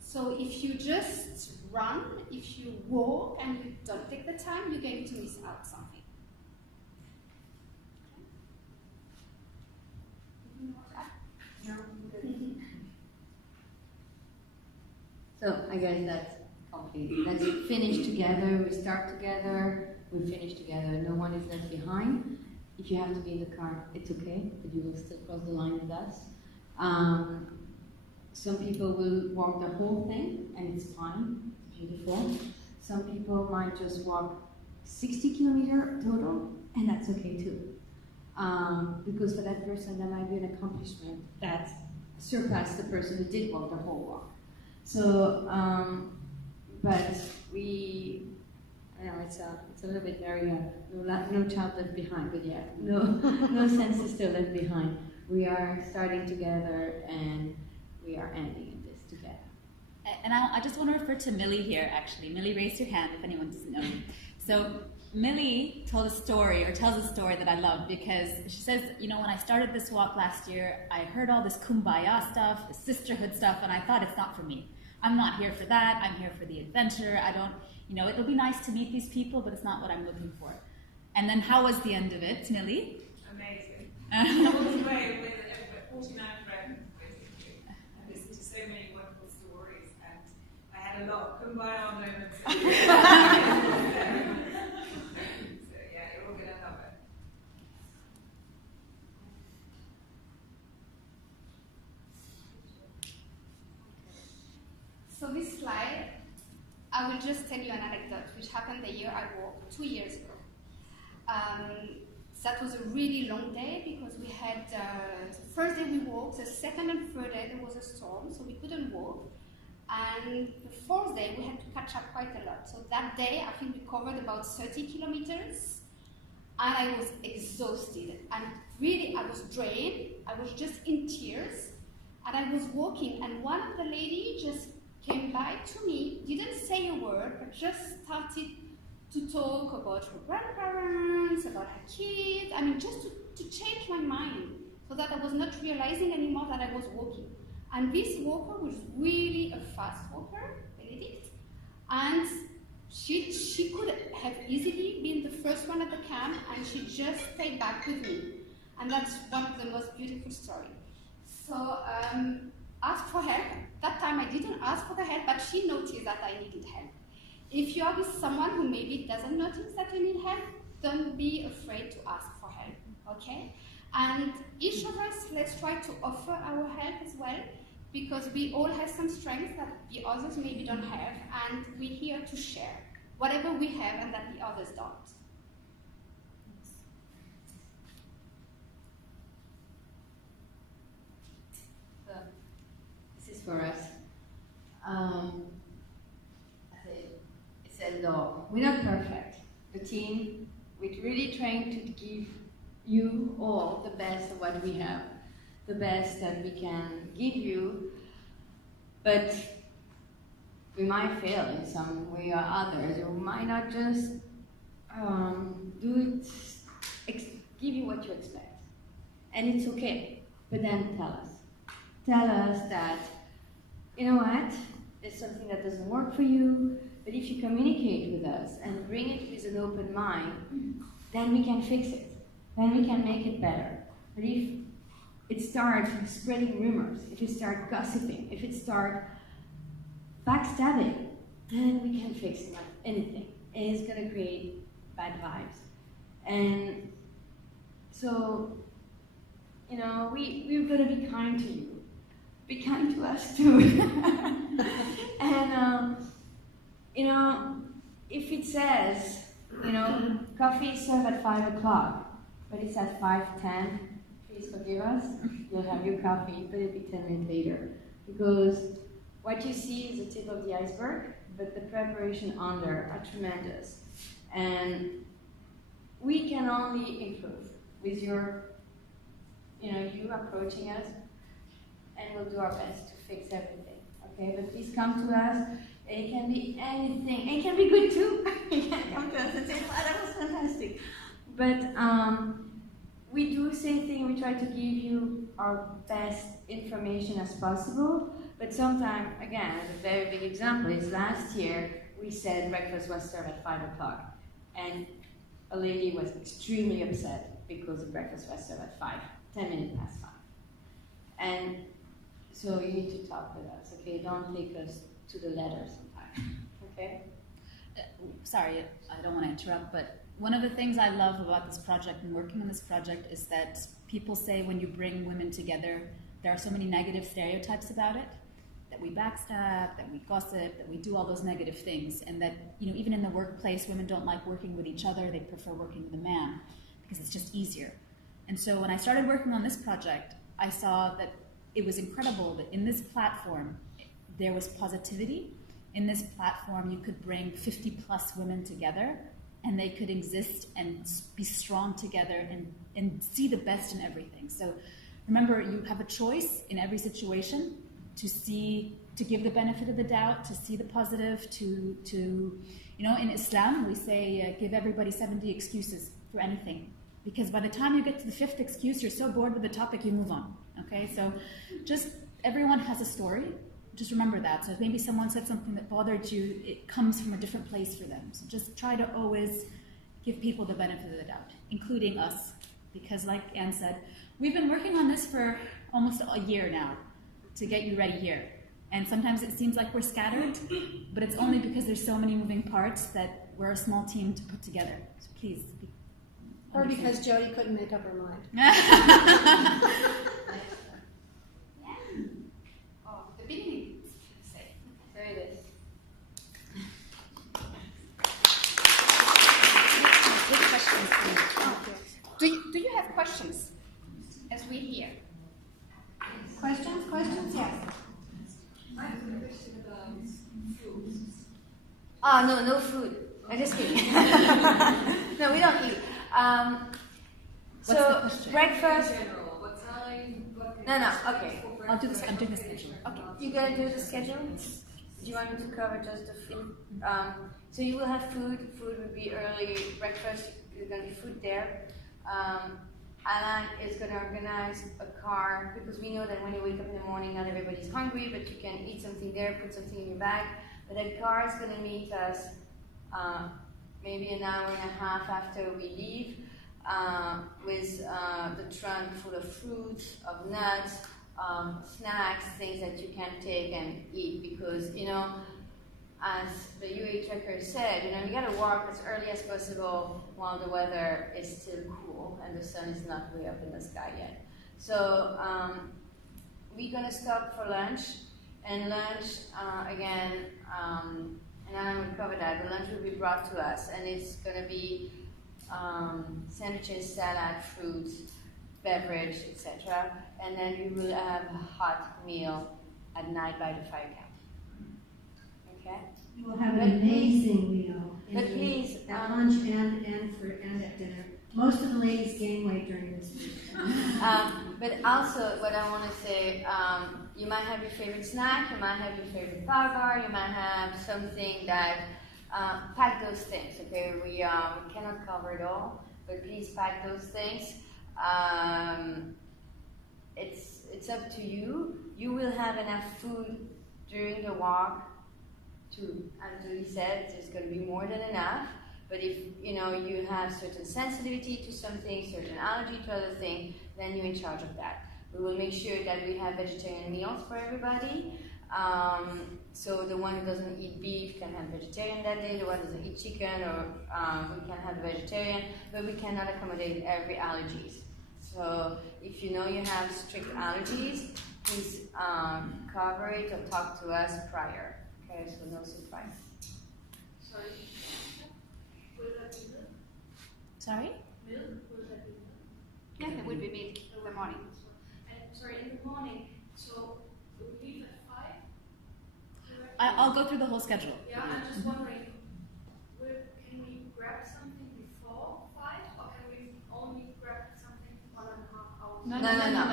So if you just run, if you walk and you don't take the time, you're going to miss out something. No. So I guess that's complete. Let's finish together. We start together. We finish together. No one is left behind. If you have to be in the car, it's okay, but you will still cross the line with us. Some people will walk the whole thing, and it's fine. It's beautiful. Some people might just walk 60 kilometers total, and that's okay too. Because for that person, that might be an accomplishment that surpassed the person who did walk the whole walk. So, but we, I know it's a little bit very, no child left behind, but yeah, no sense still left behind. We are starting together and we are ending in this together. And I just want to refer to Millie here, actually. Millie, raise your hand if anyone doesn't know. So Millie tells a story that I love, because she says, you know, when I started this walk last year, I heard all this kumbaya stuff, the sisterhood stuff, and I thought, it's not for me. I'm not here for that. I'm here for the adventure. I don't, you know, it'll be nice to meet these people, but it's not what I'm looking for. And then how was the end of it, Millie? Amazing. I was away with 49 friends, basically. I listened to so many wonderful stories, and I had a lot of kumbaya moments. So yeah, you're all going to love it. So this slide, I will just tell you an anecdote which happened the year I walked, 2 years ago. That was a really long day because we had, the first day we walked, the second and third day there was a storm, so we couldn't walk. And the fourth day we had to catch up quite a lot. So that day I think we covered about 30 kilometers and I was exhausted. And really I was drained, I was just in tears. And I was walking and one of the ladies just came by to me, didn't say a word, but just started to talk about her grandparents, about her kids, I mean, just to change my mind, so that I was not realizing anymore that I was walking. And this walker was really a fast walker, Benedict, and she could have easily been the first one at the camp, and she just stayed back with me. And that's one of the most beautiful stories. So, ask for help. That time I didn't ask for the help, but she noticed that I needed help. If you are with someone who maybe doesn't notice that you need help, don't be afraid to ask for help, okay? And each of us, let's try to offer our help as well, because we all have some strengths that the others maybe don't have, and we're here to share whatever we have and that the others don't. So, this is for us. It's a law. We're not perfect. The team, we're really trying to give you all the best of what we have, the best that we can give you, but we might fail in some way or others, or we might not just do it, give you what you expect. And it's okay, but then tell us. Tell us that, you know what, there's something that doesn't work for you, but if you communicate with us and bring it with an open mind, then we can fix it. Then we can make it better. But if it starts spreading rumors, if it starts gossiping, if it starts backstabbing, then we can fix it like anything. And it's going to create bad vibes. And so, you know, we're going to be kind to you. Be kind to us too. And, you know, if it says, you know, coffee is served at 5 o'clock, but it's at 5:10, please forgive us. You'll have your coffee, but it'll be 10 minutes later. Because what you see is the tip of the iceberg, but the preparation under are tremendous. And we can only improve with your, you know, you approaching us, and we'll do our best to fix everything. Okay, but please come to us. It can be anything. It can be good too. You can come to us and say, wow, that was fantastic. But we do the same thing. We try to give you our best information as possible. But sometimes, again, a very big example is last year we said breakfast was served at 5 o'clock. And a lady was extremely upset because the breakfast was served at 10 minutes past 5. And so you need to talk with us, okay? Don't take us to the letter sometimes. Okay? Sorry, I don't want to interrupt, but one of the things I love about this project and working on this project is that people say when you bring women together, there are so many negative stereotypes about it, that we backstab, that we gossip, that we do all those negative things, and that, you know, even in the workplace, women don't like working with each other, they prefer working with a man, because it's just easier. And so when I started working on this project, I saw that it was incredible that in this platform, there was positivity. In this platform, you could bring 50 plus women together, and they could exist and be strong together and see the best in everything. So remember, you have a choice in every situation to give the benefit of the doubt, to see the positive, to you know, in Islam, we say, give everybody 70 excuses for anything. Because by the time you get to the 5th excuse, you're so bored with the topic, you move on. Okay, so just everyone has a story. Just remember that. So if maybe someone said something that bothered you, it comes from a different place for them. So just try to always give people the benefit of the doubt, including us. Because like Anne said, we've been working on this for almost a year now to get you ready here. And sometimes it seems like we're scattered, but it's only because there's so many moving parts that we're a small team to put together. So please. Or because Jody couldn't make up her mind. Oh, the beginning. Say. There it is. Good questions. Do you have questions as we hear? Questions? Questions? Yes. I have a question about food. Oh, no food. I'm just kidding. No, we don't eat. What's the So question? breakfast. In general, what time? What No, can okay. I'll do this. I'm doing the schedule. Okay, you gonna do the schedule? Do you want me to cover just the food? So you will have food. Food would be early breakfast. There's gonna be food there. Alan is gonna organize a car because we know that when you wake up in the morning, not everybody's hungry, but you can eat something there, put something in your bag. But that car is gonna meet us maybe an hour and a half after we leave. With the trunk full of fruits, of nuts, snacks, things that you can take and eat because, you know, as the WHW said, you know, you gotta walk as early as possible while the weather is still cool and the sun is not way up in the sky yet. So we're gonna stop for lunch, and lunch, again, and I will cover that, the lunch will be brought to us, and it's gonna be sandwiches, salad, fruits, beverage, etc. And then we will have a hot meal at night by the fire camp. Okay? You will have an amazing meal But please, at lunch and at dinner. Most of the ladies gain weight during this week. but also, what I want to say, you might have your favorite snack, you might have your favorite power bar, you might have something that pack those things. Okay, we cannot cover it all, but please pack those things. It's up to you. You will have enough food during the walk. As Julie said, there's going to be more than enough. But if you know you have certain sensitivity to something, certain allergy to other things, then you're in charge of that. We will make sure that we have vegetarian meals for everybody. So the one who doesn't eat beef can have vegetarian that day. The one who doesn't eat chicken, or we can have vegetarian, but we cannot accommodate every allergies. So if you know you have strict allergies, please cover it or talk to us prior. Okay, so no surprise. Sorry. Will that be milk? Sorry? Milk? Will that be milk? Yeah, there will be milk in the morning. And sorry, in the morning, so we leave at 5? Correct? I'll go through the whole schedule. Yeah, I'm just wondering, can we grab something before 5, or can we only grab something 1.5 hours? No.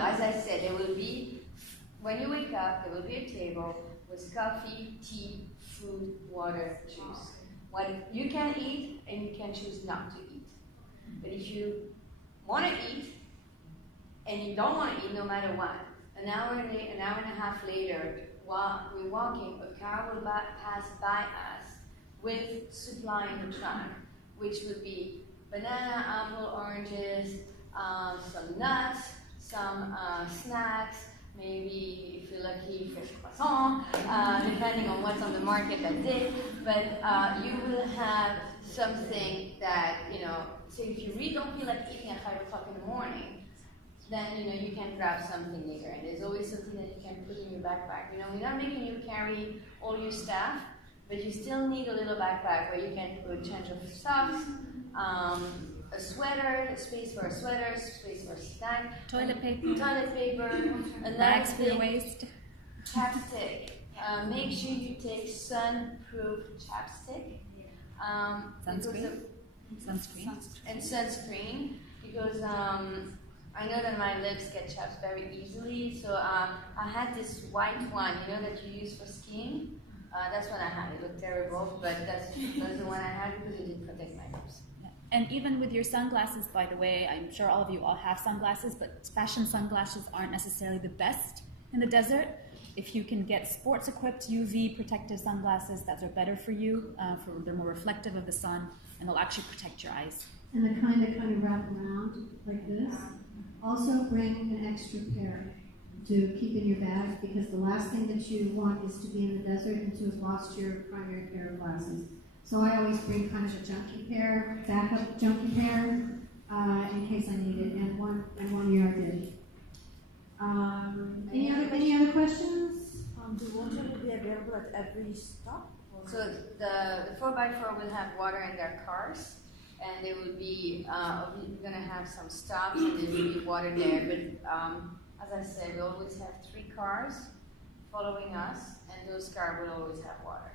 As I said, there will be, when you wake up, there will be a table with coffee, tea, fruit, water, juice. What you can eat and you can choose not to eat. But if you want to eat and you don't want to eat no matter what, an hour and a half later, while we're walking, a car will pass by us with supply in the trunk, which would be banana, apple, oranges, some nuts, some snacks, maybe if you're lucky, fresh croissant, depending on what's on the market that day. But you will have something that, so if you really don't feel like eating at 5 o'clock in the morning, then you can grab something later. And there's always something that you can put in your backpack. We're not making you carry all your stuff, but you still need a little backpack where you can put change of socks, a sweater, space for a sweater, space for a snack, Toilet paper, bags for your waist. Chapstick. Make sure you take sun-proof chapstick. Sunscreen. And sunscreen, because I know that my lips get chapped very easily. So I had this white one, that you use for skiing. That's what I had. It looked terrible, but that's the one I had because it did protect my lips. And even with your sunglasses, by the way, I'm sure all of you all have sunglasses, but fashion sunglasses aren't necessarily the best in the desert. If you can get sports-equipped UV protective sunglasses, that are better for you. They're more reflective of the sun, and they'll actually protect your eyes. And the kind that wrap around like this. Also bring an extra pair to keep in your bag, because the last thing that you want is to be in the desert and to have lost your primary pair of glasses. So I always bring kind of a junkie pair, backup junkie pair, in case I need it, and one year I did. Any other questions? The water will be available at every stop? So the 4x4 will have water in their cars, and there will be, we're going to have some stops, and there will be water there. But as I said, we always have 3 cars following us, and those cars will always have water.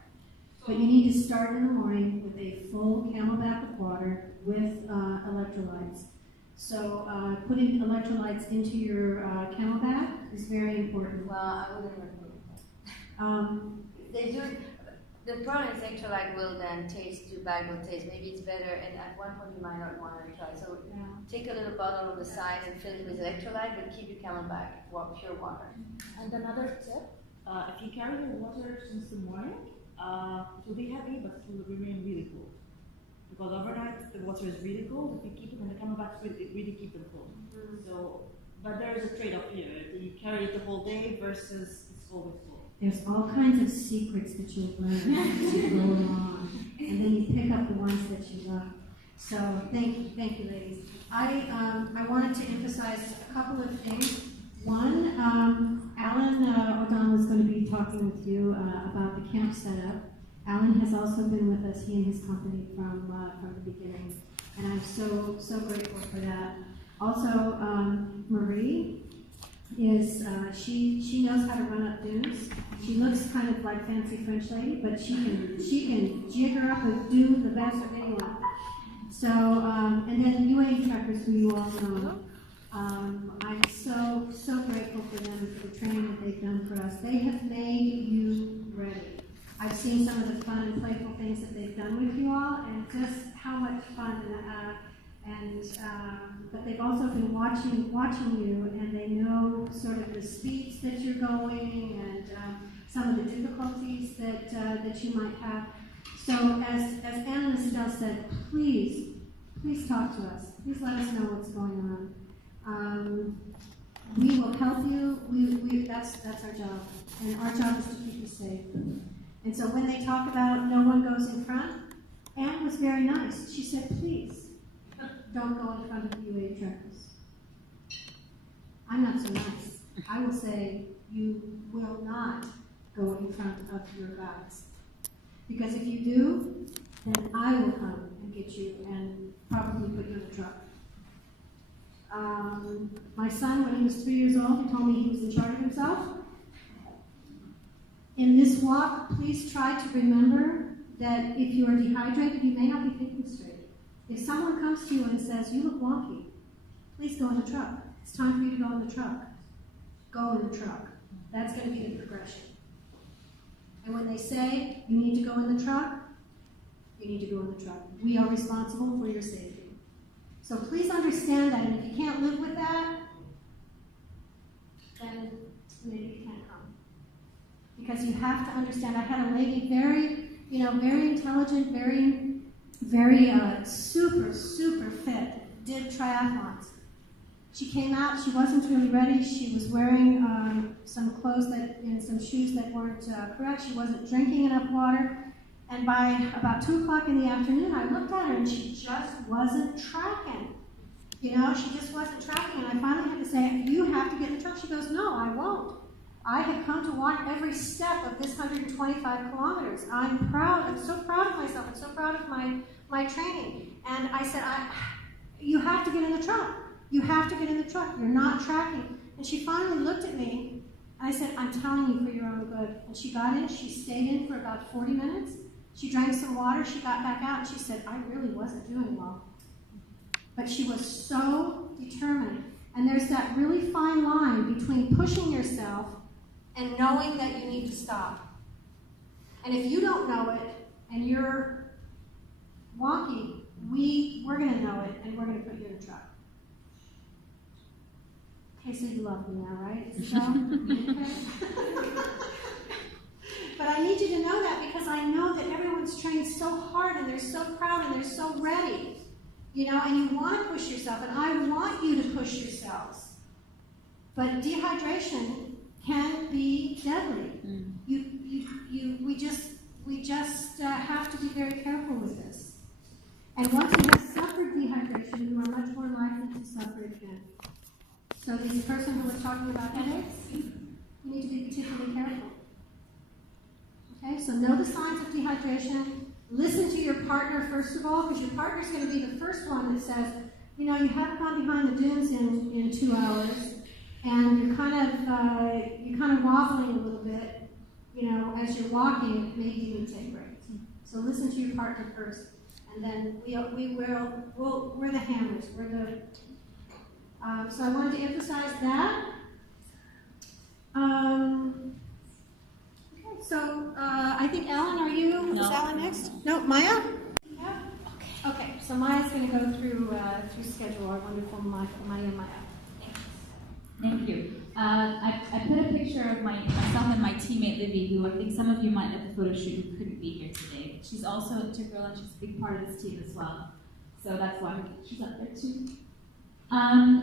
But you need to start in the morning with a full camelback of water with electrolytes. So putting electrolytes into your camelback is very important. Well, I wouldn't recommend that. They do. The problem is electrolyte will then taste too bad. Will taste. Maybe it's better, and at one point you might not want to try. So take a little bottle on the side and fill it with electrolyte, but keep your camelback pure water. And another tip: if you carry your water since the morning, it will be heavy, but it will remain really cool. Because overnight the water is really cold. If you keep it in the camelbacks, it really keep them cold. So, but there is a trade-off here. You carry it the whole day versus it's always cold. There's all kinds of secrets that you'll learn as you go along, and then you pick up the ones that you love. So thank you, ladies. I wanted to emphasize a couple of things. One, Alan O'Donnell is going to be talking with you about the camp setup. Alan has also been with us, he and his company, from the beginning, and I'm so grateful for that. Also, Marie is she knows how to run up dunes. She looks kind of like fancy French lady, but she can jigger up a dune the best of anyone. So and then UA truckers, who you all know. I'm so grateful for them and for the training that they've done for us. They have made you ready. I've seen some of the fun and playful things that they've done with you all, and just how much fun. But they've also been watching you, and they know sort of the speeds that you're going, and some of the difficulties that you might have. So as Anna and Estelle said, please talk to us. Please let us know what's going on. We will help you. That's our job, and our job is to keep you safe. And so when they talk about no one goes in front, Anne was very nice. She said, please, don't go in front of the UA truckers. I'm not so nice. I will say, you will not go in front of your guides. Because if you do, then I will come and get you and probably put you in the truck. My son, when he was 3 years old, he told me he was in charge of himself. In this walk, please try to remember that if you are dehydrated, you may not be thinking straight. If someone comes to you and says, you look wonky, please go in the truck. It's time for you to go in the truck. Go in the truck. That's going to be the progression. And when they say you need to go in the truck, you need to go in the truck. We are responsible for your safety. So please understand that, and if you can't live with that, then maybe you can't come. Because you have to understand, I had a lady very intelligent, very super fit, did triathlons. She came out, she wasn't really ready. She was wearing some clothes and some shoes that weren't correct. She wasn't drinking enough water. And by about 2 o'clock in the afternoon, I looked at her and she just wasn't tracking. You know, she just wasn't tracking. And I finally had to say, you have to get in the truck. She goes, no, I won't. I have come to walk every step of this 125 kilometers. I'm proud. I'm so proud of myself. I'm so proud of my training. And I said, you have to get in the truck. You have to get in the truck. You're not tracking. And she finally looked at me. I said, I'm telling you for your own good. And she got in. She stayed in for about 40 minutes. She drank some water. She got back out. And she said, I really wasn't doing well. But she was so determined. And there's that really fine line between pushing yourself and knowing that you need to stop. And if you don't know it and you're wonky, we're going to know it and we're going to put you in a truck. Okay, so you love me now, right? So, okay. But I need you to know that because I know that everyone's trained so hard and they're so proud and they're so ready. You know, and you want to push yourself, and I want you to push yourselves. But dehydration can be deadly. We just have to be very careful with this. And once you have suffered dehydration, you are much more likely to suffer it again. So this person who was talking about headaches, you need to be particularly careful. Okay, so know the signs of dehydration. Listen to your partner first of all, because your partner's going to be the first one that says, you know, you haven't gone behind the dunes in 2 hours, and you're kind of wobbling a little bit, you know, as you're walking. Maybe you need to take breaks. So listen to your partner first, and then we're the hammers. We're the so I wanted to emphasize that. So I think Ellen, is Ellen next? No, Maya? Yeah. Okay. So Maya's going to go through schedule. Our wonderful Maya. Thank you. I put a picture of myself and my teammate Livy, who I think some of you might at the photo shoot who couldn't be here today. She's also integral and she's a big part of this team as well. So that's why she's up there too.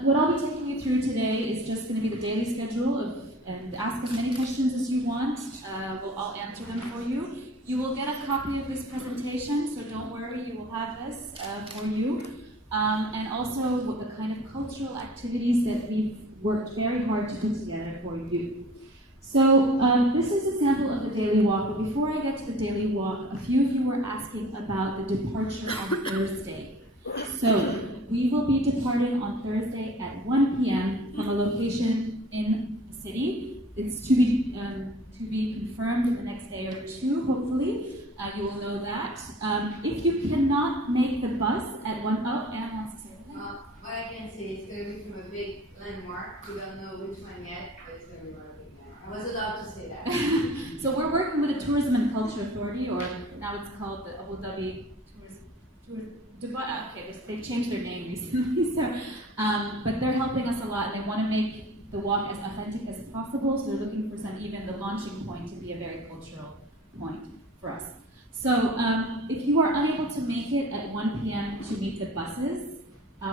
What I'll be taking you through today is just going to be the daily schedule and ask as many questions as you want. I'll answer them for you. You will get a copy of this presentation, so don't worry, you will have this for you. And also what the kind of cultural activities that we've worked very hard to put together for you. So this is a sample of the daily walk, but before I get to the daily walk, a few of you were asking about the departure on Thursday. So we will be departing on Thursday at 1 p.m. from a location in the city. It's to be confirmed in the next day or two, hopefully. You will know that. If you cannot make the bus at 1, Anne wants to say something. What I can say is it's going to be from a big landmark. We don't know which one yet, but it's going to be one of the big landmarks. I was allowed to say that. So we're working with the Tourism and Culture Authority, or now it's called the WHW they changed their name recently, so, but they're helping us a lot, and they want to make the walk as authentic as possible, so they're looking for even the launching point to be a very cultural point for us. So if you are unable to make it at 1 p.m. to meet the buses,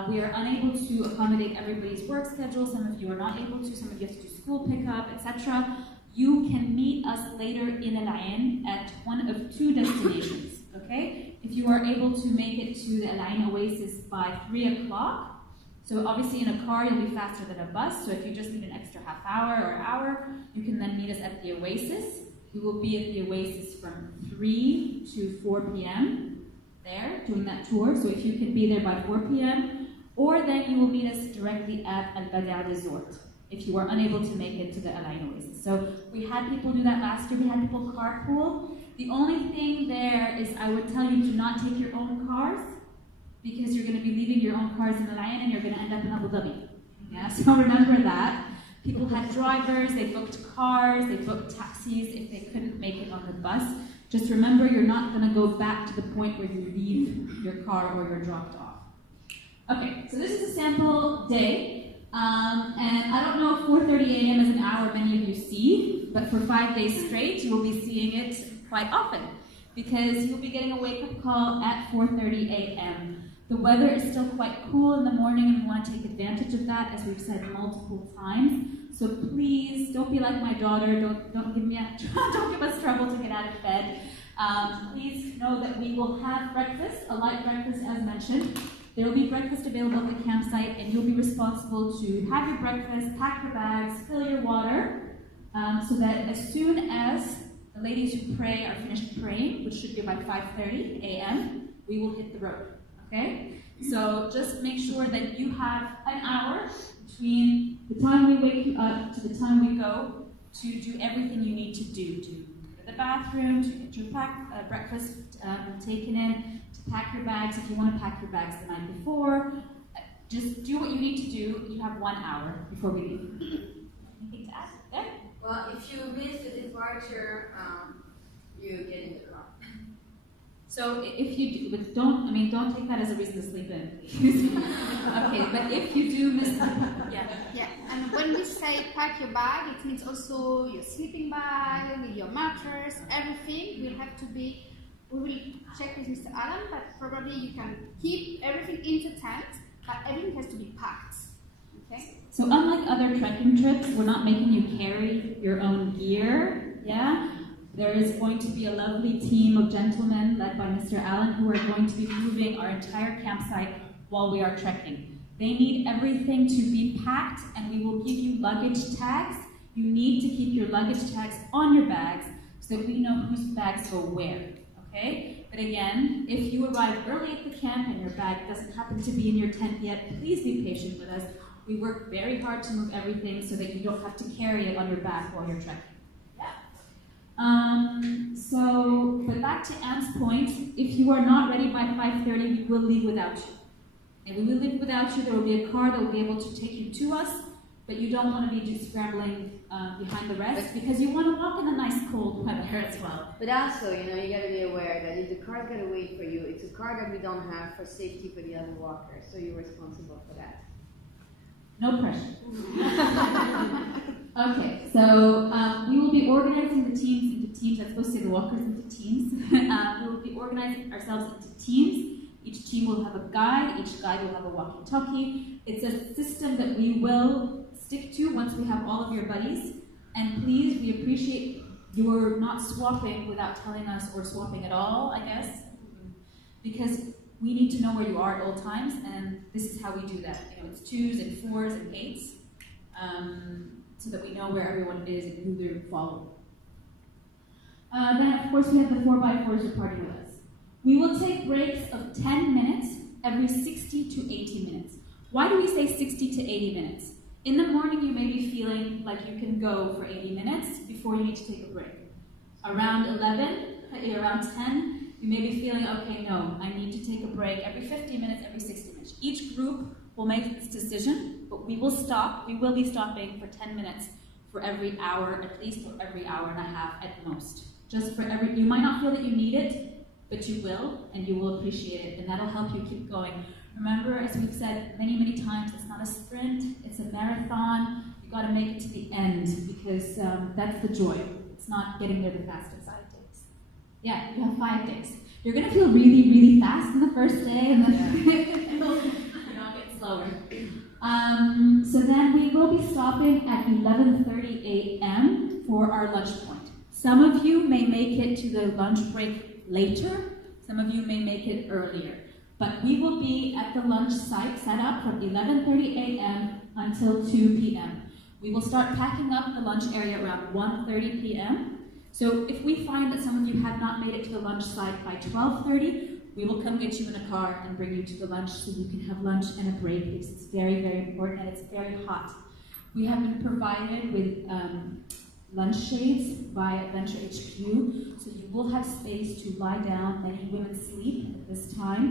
we are unable to accommodate everybody's work schedule. Some of you are not able to, some of you have to do school pickup, etc. You can meet us later in El Ain at one of 2 destinations, okay? If you are able to make it to the El Ain Oasis by 3 o'clock, so obviously in a car you'll be faster than a bus, so if you just need an extra half hour or hour, you can then meet us at the Oasis. We will be at the Oasis from 3 to 4 p.m. there, doing that tour, so if you can be there by 4 p.m., or then you will meet us directly at Al Badar Resort, if you are unable to make it to the El Ain Oasis. So we had people do that last year, we had people carpool. The only thing there is I would tell you do not take your own cars, because you're going to be leaving your own cars in the Lion and you're going to end up in Abu Dhabi. Yeah, so remember that. People had drivers, they booked cars, they booked taxis if they couldn't make it on the bus. Just remember you're not going to go back to the point where you leave your car or you're dropped off. Okay, so this is a sample day. And I don't know if 4:30 a.m. is an hour many of you see, but for 5 days straight you will be seeing it quite often, because you'll be getting a wake-up call at 4:30 a.m. The weather is still quite cool in the morning, and we want to take advantage of that, as we've said multiple times. So please don't be like my daughter. Don't give us trouble to get out of bed. Please know that we will have breakfast, a light breakfast as mentioned. There will be breakfast available at the campsite, and you'll be responsible to have your breakfast, pack your bags, fill your water, so that as soon as the ladies who pray are finished praying, which should be by 5:30 a.m., we will hit the road. Okay? So just make sure that you have an hour between the time we wake you up to the time we go to do everything you need to do, to go to the bathroom, to get your breakfast taken in, to pack your bags if you want to pack your bags the night before. Just do what you need to do. You have 1 hour before we leave. Anything to add? Yeah? Well, if you miss the departure, you get in the car. So if you do, but don't take that as a reason to sleep in. Okay, but if you do miss, Yeah, and when we say pack your bag, it means also your sleeping bag, your mattress, everything will have to be. We will check with Mr. Allen, but probably you can keep everything in the tent, but everything has to be packed. Okay. So unlike other trekking trips, we're not making you carry your own gear. Yeah. There is going to be a lovely team of gentlemen led by Mr. Allen who are going to be moving our entire campsite while we are trekking. They need everything to be packed, and we will give you luggage tags. You need to keep your luggage tags on your bags so that we know whose bags go where. Okay? But again, if you arrive early at the camp and your bag doesn't happen to be in your tent yet, please be patient with us. We work very hard to move everything so that you don't have to carry it on your back while you're trekking. But back to Anne's point, if you are not ready by 5:30, we will leave without you. And we will leave without you. There will be a car that will be able to take you to us, but you don't want to be just scrambling behind the rest because you want to walk in the nice cold weather as well. But also, you got to be aware that if the car's going to wait for you, it's a car that we don't have for safety for the other walkers, so you're responsible for that. No pressure. Okay, so we will be organizing the teams into teams. I'm supposed to say the walkers into teams. We will be organizing ourselves into teams. Each team will have a guide. Each guide will have a walkie-talkie. It's a system that we will stick to once we have all of your buddies. And please, we appreciate your not swapping without telling us, or swapping at all, I guess, because we need to know where you are at all times, and this is how we do that. It's 2s and 4s and 8s, so that we know where everyone is and who they're following. Then, of course, we have the 4x4s departing with us. We will take breaks of 10 minutes every 60 to 80 minutes. Why do we say 60 to 80 minutes? In the morning, you may be feeling like you can go for 80 minutes before you need to take a break. Around 11, around 10, you may be feeling, okay, no, I need to take a break every 50 minutes, every 60 minutes. Each group will make this decision, but we will stop. We will be stopping for 10 minutes for every hour, at least, or every hour and a half at most. Just for every, you might not feel that you need it, but you will, and you will appreciate it, and that'll help you keep going. Remember, as we've said many, many times, it's not a sprint, it's a marathon. You got to make it to the end, because that's the joy. It's not getting there the fastest. 5 days. Yeah, you have 5 days. You're going to feel really, really fast in the first day, and then it'll get slower. So then we will be stopping at 11:30 a.m. for our lunch point. Some of you may make it to the lunch break later. Some of you may make it earlier. But we will be at the lunch site set up from 11:30 a.m. until 2 p.m. We will start packing up the lunch area around 1:30 p.m. So if we find that some of you have not made it to the lunch site by 12:30, we will come get you in a car and bring you to the lunch so you can have lunch and a break, because it's very, very important and it's very hot. We have been provided with lunch shades by Adventure HQ, so you will have space to lie down. Many women sleep at this time.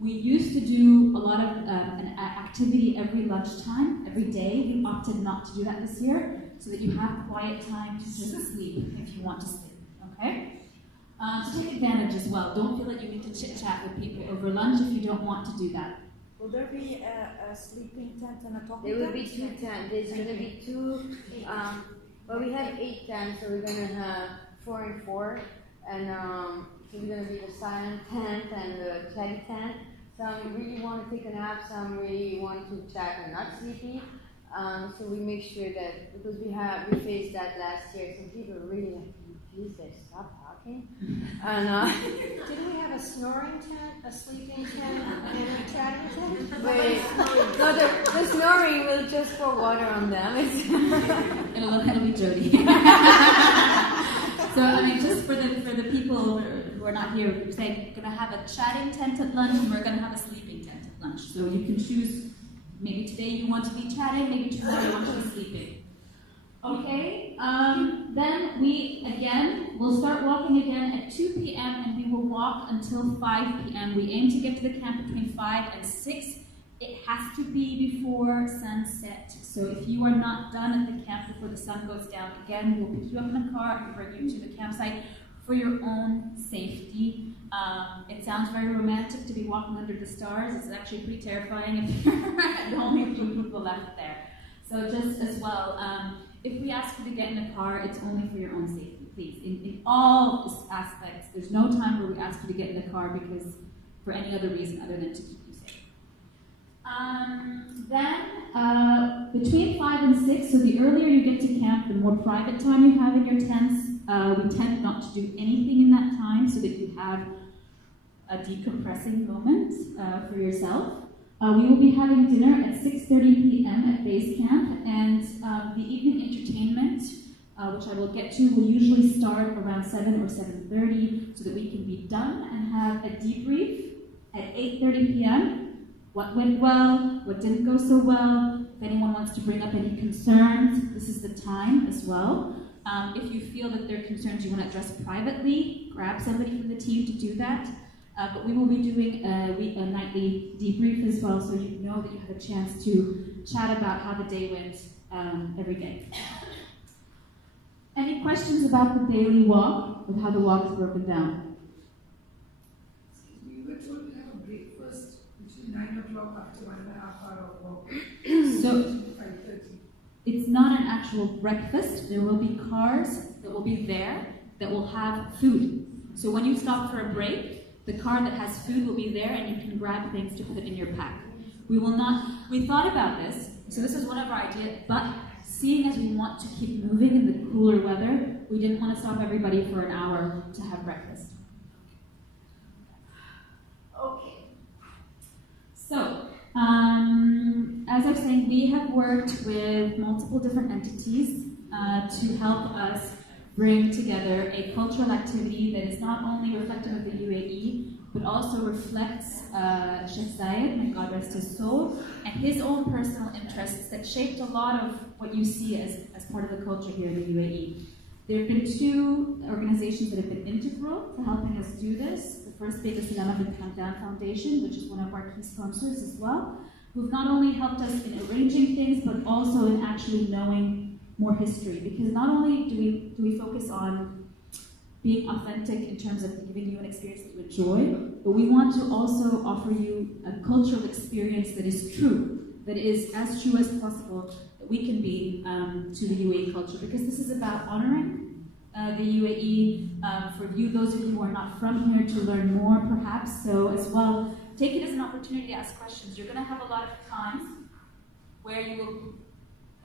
We used to do a lot of an activity every lunchtime, every day. We opted not to do that this year, so that you have quiet time to just sleep if you want to sleep, okay? To take advantage as well. Don't feel that you need to chit-chat with people over lunch if you don't want to do that. Will there be a sleeping tent and a talking There tent? will be 2 tents. There's going to be 2, well, we have 8 tents, so we're going to have 4 and 4. And so we're going to be the silent tent and the chatty tent. Some really want to take a nap, some really want to chat and not sleepy. So we make sure that, because we faced that last year, some people are really like, please guys stop talking. And Didn't we have a snoring tent, a sleeping tent, and a chatting tent? wait, no, the snoring will just pour water on them. It'll be Jody. So I mean, just for the people who are not here, we're saying we're going to have a chatting tent at lunch, and we're going to have a sleeping tent at lunch. So you can choose. Maybe today you want to be chatting. Maybe tomorrow you want to be sleeping. Okay. Then we'll start walking again at 2 p.m. and we will walk until 5 p.m. We aim to get to the camp between 5 and 6. It has to be before sunset. So if you are not done at the camp before the sun goes down, again, we'll pick you up in the car and bring you to the campsite for your own safety. It sounds very romantic to be walking under the stars. It's actually pretty terrifying if you're the only few people left there. So just as well, if we ask you to get in a car, it's only for your own safety, please. In all aspects, there's no time where we ask you to get in the car because for any other reason other than to keep you safe. Then, between 5 and 6, so the earlier you get to camp, the more private time you have in your tents. We tend not to do anything in that time so that you have a decompressing moment for yourself. We will be having dinner at 6:30 p.m. at base camp, and the evening entertainment, which I will get to, will usually start around 7 or 7:30 so that we can be done and have a debrief at 8:30 p.m. What went well, what didn't go so well. If anyone wants to bring up any concerns, this is the time as well. If you feel that there are concerns you want to address privately, grab somebody from the team to do that. But we will be doing a nightly debrief as well, so you know that you have a chance to chat about how the day went every day. Any questions about the daily walk, or how the walk is broken down? We were told to have a breakfast between 9 o'clock after 1.5 hour of walk. So 5:30. it's not an actual breakfast. There will be cars that will be there that will have food. So when you stop for a break, the car that has food will be there and you can grab things to put in your pack. We thought about this, so this is one of our ideas, but seeing as we want to keep moving in the cooler weather, we didn't want to stop everybody for an hour to have breakfast. Okay. So, as I was saying, we have worked with multiple different entities to help us bring together a cultural activity that is not only reflective of the UAE, but also reflects Sheikh Zayed, may God rest his soul, and his own personal interests that shaped a lot of what you see as part of the culture here in the UAE. There have been two organizations that have been integral to helping us do this. The first being the Salama bin Hamdan Foundation, which is one of our key sponsors as well, who've not only helped us in arranging things, but also in actually knowing more history, because not only do we focus on being authentic in terms of giving you an experience that you enjoy, but we want to also offer you a cultural experience that is true, that is as true as possible that we can be to the UAE culture, because this is about honoring the UAE, for you, those of you who are not from here, to learn more perhaps. So as well, take it as an opportunity to ask questions. You're going to have a lot of times where you will,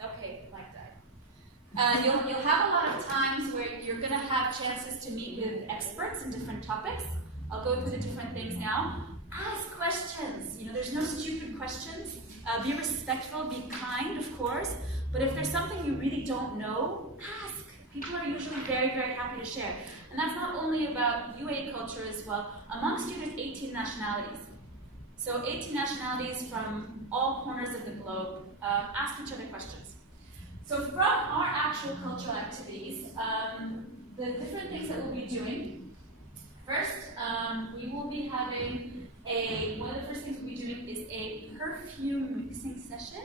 okay, like that. You'll have a lot of times where you're going to have chances to meet with experts in different topics. I'll go through the different things now. Ask questions. You know, there's no stupid questions. Be respectful, be kind, of course. But if there's something you really don't know, ask. People are usually very, very happy to share. And that's not only about UAE culture as well. Amongst you, there's 18 nationalities. So 18 nationalities from all corners of the globe. Ask each other questions. So from our actual cultural activities, the different things that we'll be doing, first, we will be having one of the first things we'll be doing is a perfume mixing session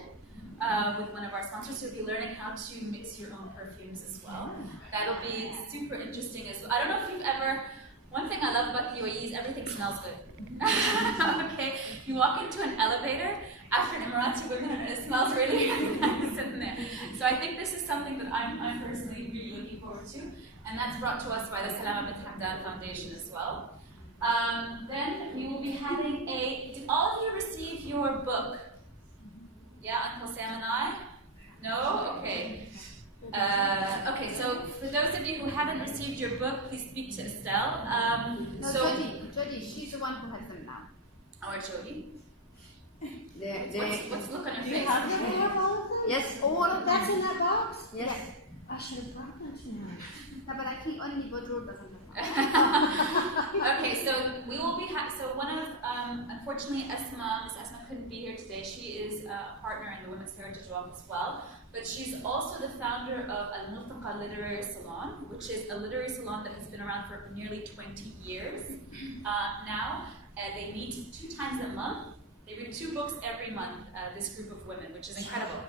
with one of our sponsors. So you'll be learning how to mix your own perfumes as well. That'll be super interesting as well. I don't know if you've ever, one thing I love about the UAE is everything smells good. Okay, you walk into an elevator, after an Emirati women, and it smells really, really nice in there. So I think this is something that I'm personally really looking forward to, and that's brought to us by the Salama bin Hamdan Foundation as well. Then we will be having did all your book, please speak to Estelle. No, So, Jody, she's the one who has them now. or Jody. What's the look on your Do you face? have them? You have all of them? Yes. All of that's in that box? Yes. I should have brought that tonight. No, but I think only Bodro doesn't have one. Okay, so we will be. So one of, unfortunately, Miss Esma couldn't be here today. She is a partner in the Women's Heritage Walk as well, but she's also the founder of Al Multaqa Literary Salon, which is a literary salon that has been around for nearly 20 years now. They meet 2 times a month. They read 2 books every month. This group of women, which is incredible.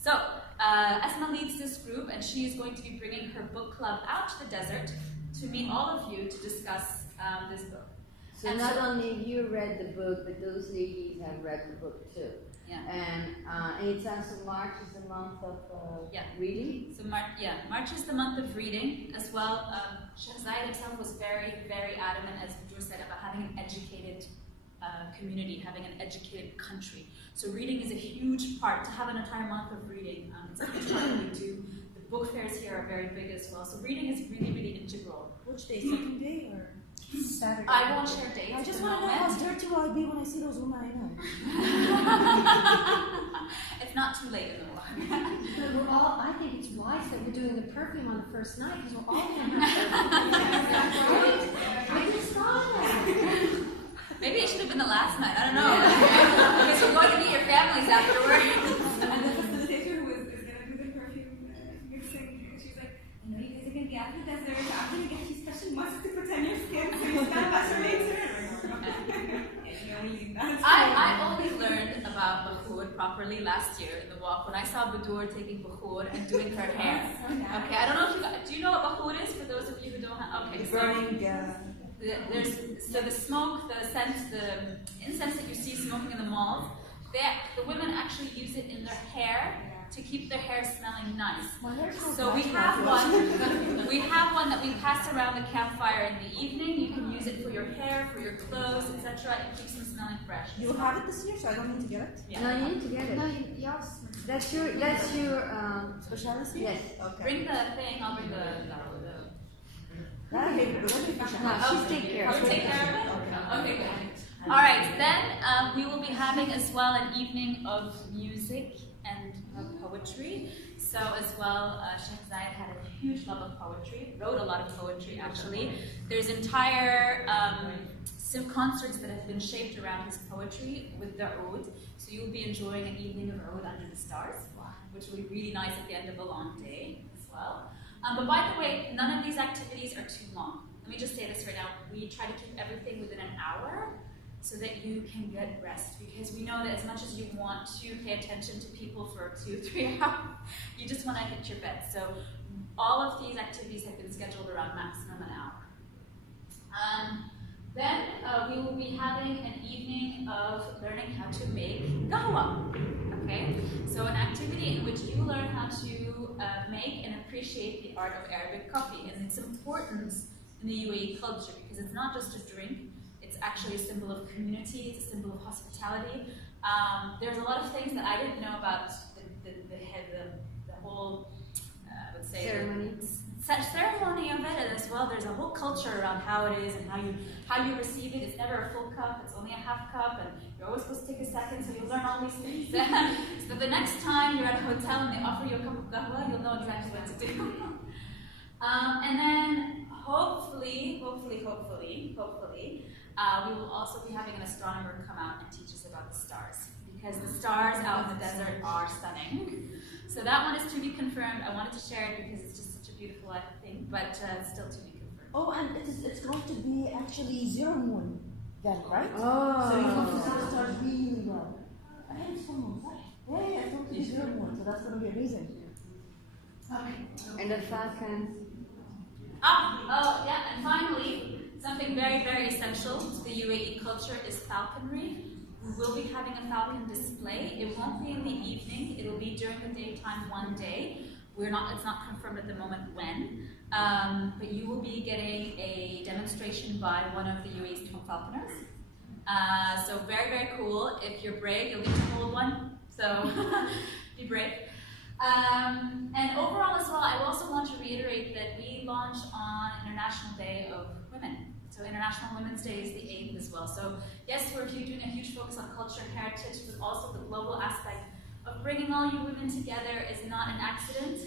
So Esma leads this group, and she is going to be bringing her book club out to the desert to meet all of you to discuss this book. So And not so- only you read the book, but those ladies have read the book too. Yeah. And it's also March is the month of Yeah. reading. So March is the month of reading as well. Shahzad himself was very, very adamant, as Bujur said, about having an educated community, having an educated country. So reading is a huge part. To have an entire month of reading, it's a huge part that we do. The book fairs here are very big as well. So reading is really, really integral. Which day? Second day or? Saturday. I won't share dates. I just at the want to know how moment. dirty will I be when I see those women I know. It's not too late in the morning. But we're all, I think it's wise that we're doing the perfume on the first night because we're all going to have I just thought that. Maybe it should have been the last night. I don't know. Because you're going to meet your families afterwards. And the facilitator who is going to do the perfume mixing, she's like, I know you guys are going to be out in the desert. I'm going to get you special musk to protect your skin so you stand better later. I only learned about Bakhur properly last year in the walk when I saw Budur taking Bakhur and doing her hair. Okay, I don't know if you guys, do you know what Bakhur is for those of you who don't have? Okay, so Burning. the smoke, the scent, the incense that you see smoking in the malls, the women actually use it in their hair to keep their hair smelling nice. So we have one that we pass around the campfire in the evening. You can use it for your hair, for your clothes, etc. It keeps them smelling fresh. You'll have it this year, so I don't need to get it. Yeah. No, you need to get it. No, yours. That's your Speciality? yes. Okay. Bring the thing. I'll bring the That I made it. No, she's take care of You it. take care of it? Okay, good. All right, then we will be having as well an evening of music and poetry. So as well, Shahzad had a huge love of poetry, wrote a lot of poetry actually. There's entire concerts that have been shaped around his poetry with the oud. So you'll be enjoying an evening of oud under the stars, which will be really nice at the end of a long day as well. But by the way, none of these activities are too long. Let me just say this right now. We try to keep everything within an hour so that you can get rest. Because we know that as much as you want to pay attention to people for 2 or 3 hours, you just want to hit your bed. So all of these activities have been scheduled around maximum an hour. Then we will be having an evening of learning how to make qahwa. Okay, so an activity in which you learn how to make and appreciate the art of Arabic coffee and its importance in the UAE culture, because it's not just a drink, it's actually a symbol of community, it's a symbol of hospitality. There's a lot of things that I didn't know about the whole, I would say, ceremony of it, and as well there's a whole culture around how it is and how you receive it. It's never a full cup, it's only a half cup, and you're always supposed to take a second, so you'll learn all these things. So the next time you're at a hotel and they offer you a cup of qahwa, you'll know exactly what to do. And then hopefully, we will also be having an astronomer come out and teach us about the stars, because the stars out in the desert are stunning. So that one is to be confirmed. I wanted to share it because it's just such a beautiful thing, but it's still to be confirmed. Oh, and it's going to be actually zero moon then, right? Oh. So you have to see the stars really well. I think it's full moon, right? Yeah, it's going to be zero moon, so that's going to be amazing. Okay. And the falcons. And finally, something very, very essential to the UAE culture is falconry. We will be having a falcon display. It won't be in the evening. It will be during the daytime one day. It's not confirmed at the moment when, but you will be getting a demonstration by one of the UAE's top falconers. So very, very cool. If you're brave, you'll get to hold one. So be brave. And overall as well, I also want to reiterate that we launch on International Day of Women. So International Women's Day is the 8th as well. So yes, we're doing a huge focus on culture and heritage, but also the global aspect of bringing all you women together is not an accident.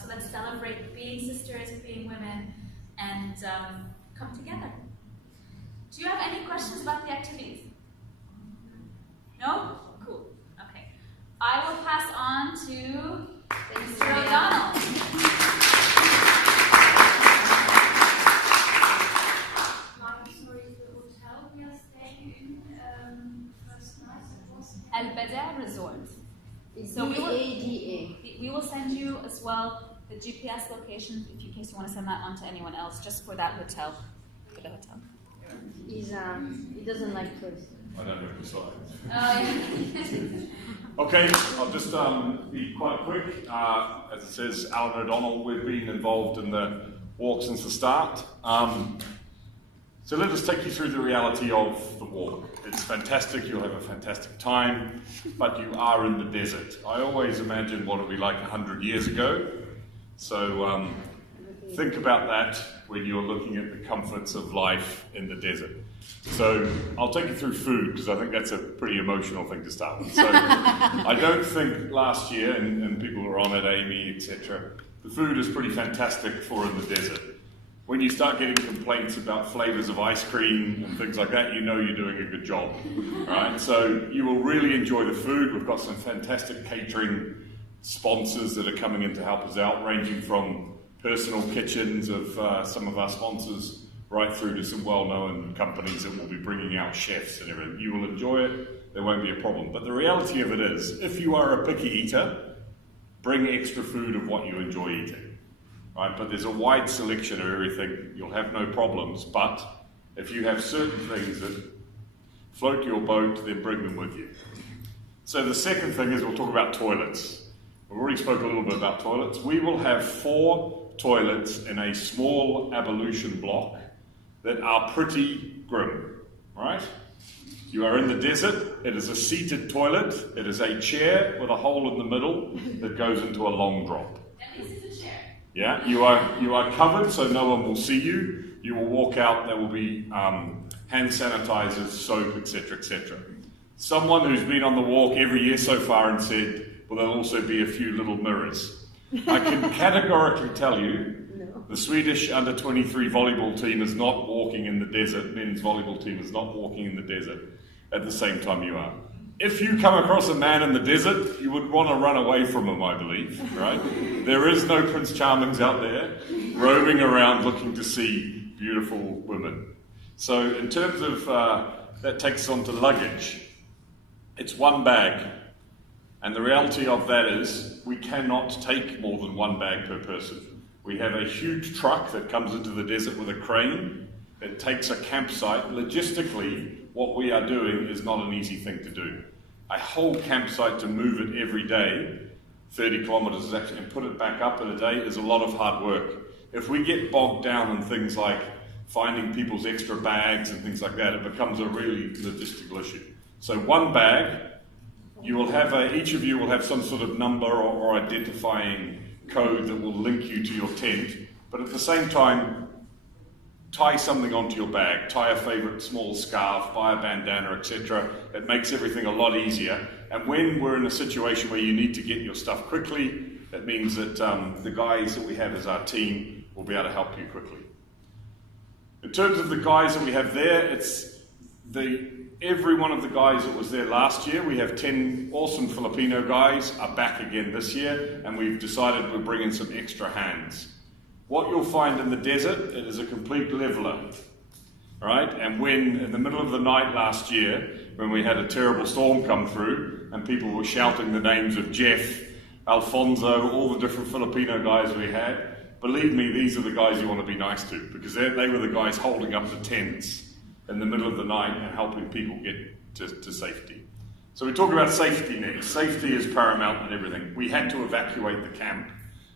So let's celebrate being sisters, being women, and come together. Do you have any questions about the activities? No? Cool. Okay. I will pass on to Mr. O'Donnell. Al-Bada Resort. So we will send you as well the GPS location in case you want to send that on to anyone else, just for that hotel. For the hotel. He doesn't like tourists. I don't know decide. Oh, Okay, I'll just be quite quick. As it says, Alan O'Donnell, we've been involved in the walk since the start. So let us take you through the reality of the walk. It's fantastic, you'll have a fantastic time, but you are in the desert. I always imagine what it would be like 100 years ago. So think about that when you're looking at the comforts of life in the desert. So I'll take you through food, because I think that's a pretty emotional thing to start with. So I don't think last year, and people were on it, Amy, etc., the food is pretty fantastic for in the desert. When you start getting complaints about flavors of ice cream and things like that, you know you're doing a good job, right? So you will really enjoy the food. We've got some fantastic catering sponsors that are coming in to help us out, ranging from personal kitchens of some of our sponsors right through to some well-known companies that will be bringing out chefs and everything. You will enjoy it. There won't be a problem. But the reality of it is, if you are a picky eater, bring extra food of what you enjoy eating. Right, but there's a wide selection of everything. You'll have no problems. But if you have certain things that float your boat, then bring them with you. So the second thing is we'll talk about toilets. We've already spoke a little bit about toilets. We will have 4 toilets in a small ablution block that are pretty grim. Right? You are in the desert. It is a seated toilet. It is a chair with a hole in the middle that goes into a long drop. Yeah, you are covered so no one will see you. You will walk out, there will be hand sanitizers, soap, etc., etc. Someone who's been on the walk every year so far and said, well, there'll also be a few little mirrors. I can categorically tell you, the Swedish under-23 volleyball team is not walking in the desert, men's volleyball team is not walking in the desert at the same time you are. If you come across a man in the desert, you would want to run away from him, I believe, right? There is no Prince Charmings out there roaming around looking to see beautiful women. So in terms of, that takes us on to luggage. It's 1 bag. And the reality of that is we cannot take more than 1 bag per person. We have a huge truck that comes into the desert with a crane. It takes a campsite. Logistically, what we are doing is not an easy thing to do. A whole campsite to move it every day, 30 kilometers actually, and put it back up in a day is a lot of hard work. If we get bogged down in things like finding people's extra bags and things like that, it becomes a really logistical issue. So 1 bag, you will have each of you will have some sort of number or identifying code that will link you to your tent, but at the same time, tie something onto your bag, tie a favourite small scarf, buy a bandana, etc. It makes everything a lot easier. And when we're in a situation where you need to get your stuff quickly, that means that the guys that we have as our team will be able to help you quickly. In terms of the guys that we have there, it's every one of the guys that was there last year, we have 10 awesome Filipino guys are back again this year, and we've decided we'll bring in some extra hands. What you'll find in the desert, it is a complete leveler, right? And when, in the middle of the night last year, when we had a terrible storm come through, and people were shouting the names of Jeff, Alfonso, all the different Filipino guys we had, believe me, these are the guys you want to be nice to, because they were the guys holding up the tents in the middle of the night and helping people get to safety. So we talk about safety next. Safety is paramount in everything. We had to evacuate the camp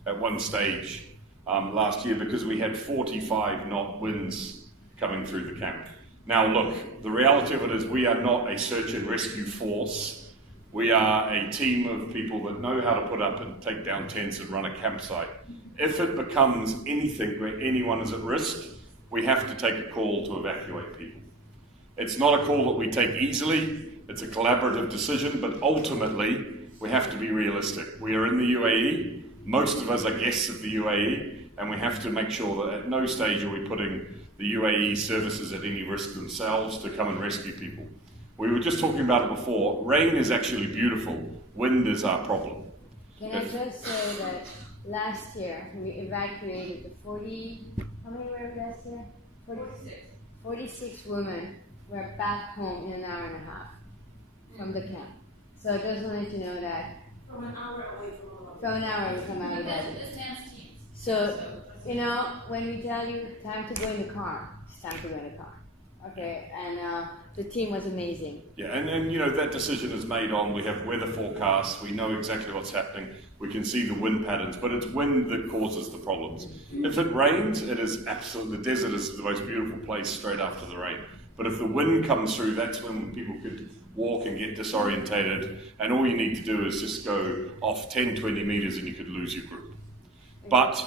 at one stage last year because we had 45 knot winds coming through the camp. Now look, the reality of it is we are not a search and rescue force We are a team of people that know how to put up and take down tents and run a campsite. If it becomes anything where anyone is at risk, we have to take a call to evacuate people. It's not a call that we take easily, it's a collaborative decision, but ultimately we have to be realistic. We are in the UAE, most of us are guests of the UAE, and we have to make sure that at no stage are we putting the UAE services at any risk themselves to come and rescue people. We were just talking about it before, rain is actually beautiful, wind is our problem. Can I just say that last year we evacuated the 40, how many were last year? 46 women were back home in an hour and a half from the camp. So I just wanted to know that. From an hour away from an hour we come out of that. So, you know, when we tell you time to go in the car, it's time to go in the car. Okay, and the team was amazing. Yeah, and you know, that decision is made on, we have weather forecasts, we know exactly what's happening, we can see the wind patterns, but it's wind that causes the problems. If it rains, it is absolutely, the desert is the most beautiful place straight after the rain. But if the wind comes through, that's when people could walk and get disorientated, and all you need to do is just go off 10, 20 meters and you could lose your group. But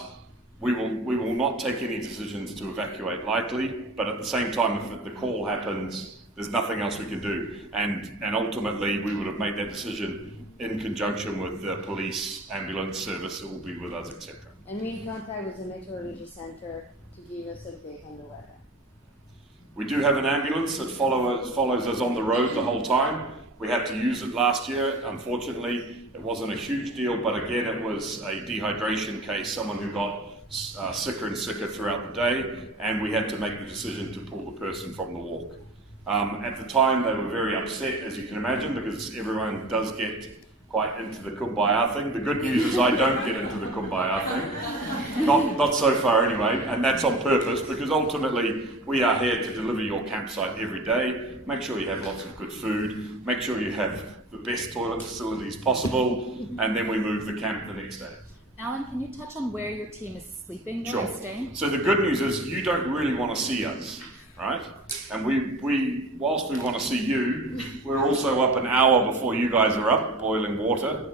we will not take any decisions to evacuate lightly, but at the same time, if the call happens, there's nothing else we can do. And ultimately, we would have made that decision in conjunction with the police, ambulance service that will be with us, etc. And we in contact with the meteorology center to give us a update on the weather. We do have an ambulance that follows us on the road the whole time. We had to use it last year. Unfortunately, it wasn't a huge deal, but again, it was a dehydration case, someone who got sicker and sicker throughout the day, and we had to make the decision to pull the person from the walk. At the time, they were very upset, as you can imagine, because everyone does get quite into the kumbaya thing. The good news is I don't get into the kumbaya thing. Not so far anyway, and that's on purpose, because ultimately we are here to deliver your campsite every day. Make sure you have lots of good food, make sure you have the best toilet facilities possible, and then we move the camp the next day. Alan, can you touch on where your team is sleeping Sure. or staying? So the good news is you don't really want to see us, right? And we whilst we want to see you, we're also up an hour before you guys are up, boiling water,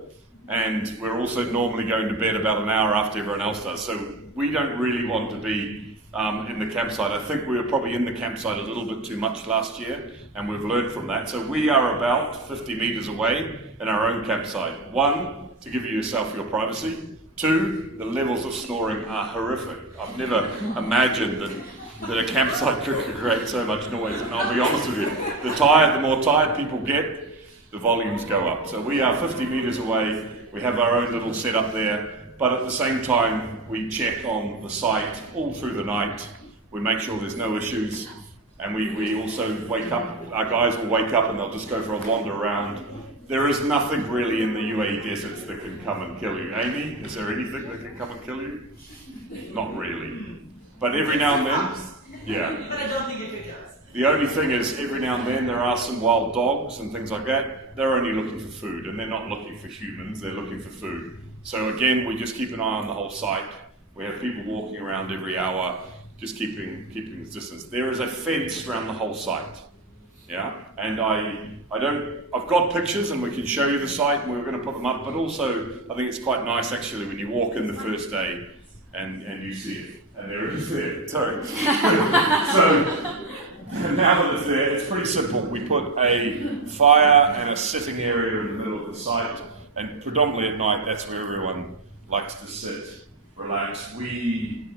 and we're also normally going to bed about an hour after everyone else does. So we don't really want to be in the campsite. I think we were probably in the campsite a little bit too much last year, and we've learned from that. So we are about 50 meters away in our own campsite. 1, to give yourself your privacy. 2, the levels of snoring are horrific. I've never imagined that a campsite could create so much noise, and I'll be honest with you, the more tired people get, the volumes go up. So we are 50 meters away, we have our own little setup there, but at the same time, we check on the site all through the night, we make sure there's no issues, and we also wake up, our guys will wake up and they'll just go for a wander around. There is nothing really in the UAE deserts that can come and kill you. Amy, is there anything that can come and kill you? Not really. But every now and then, yeah. But I don't think it does. The only thing is, every now and then there are some wild dogs and things like that. They're only looking for food, and they're not looking for humans, they're looking for food. So again, we just keep an eye on the whole site. We have people walking around every hour, just keeping this distance. There is a fence around the whole site. Yeah, and I've got pictures and we can show you the site and we're going to put them up, but also I think it's quite nice actually when you walk in the first day and you see it. And there it is there, sorry. So now that it's there, it's pretty simple. We put a fire and a sitting area in the middle of the site, and predominantly at night that's where everyone likes to sit, relax. We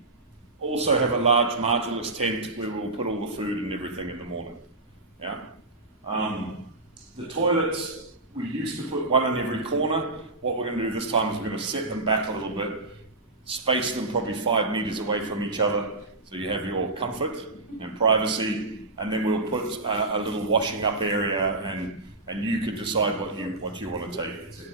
also have a large marginless tent where we'll put all the food and everything in the morning. Yeah. The toilets, we used to put one in every corner. What we're going to do this time is we're going to set them back a little bit, space them probably 5 meters away from each other, so you have your comfort and privacy, and then we'll put a little washing up area, and you can decide what you want to take, etc.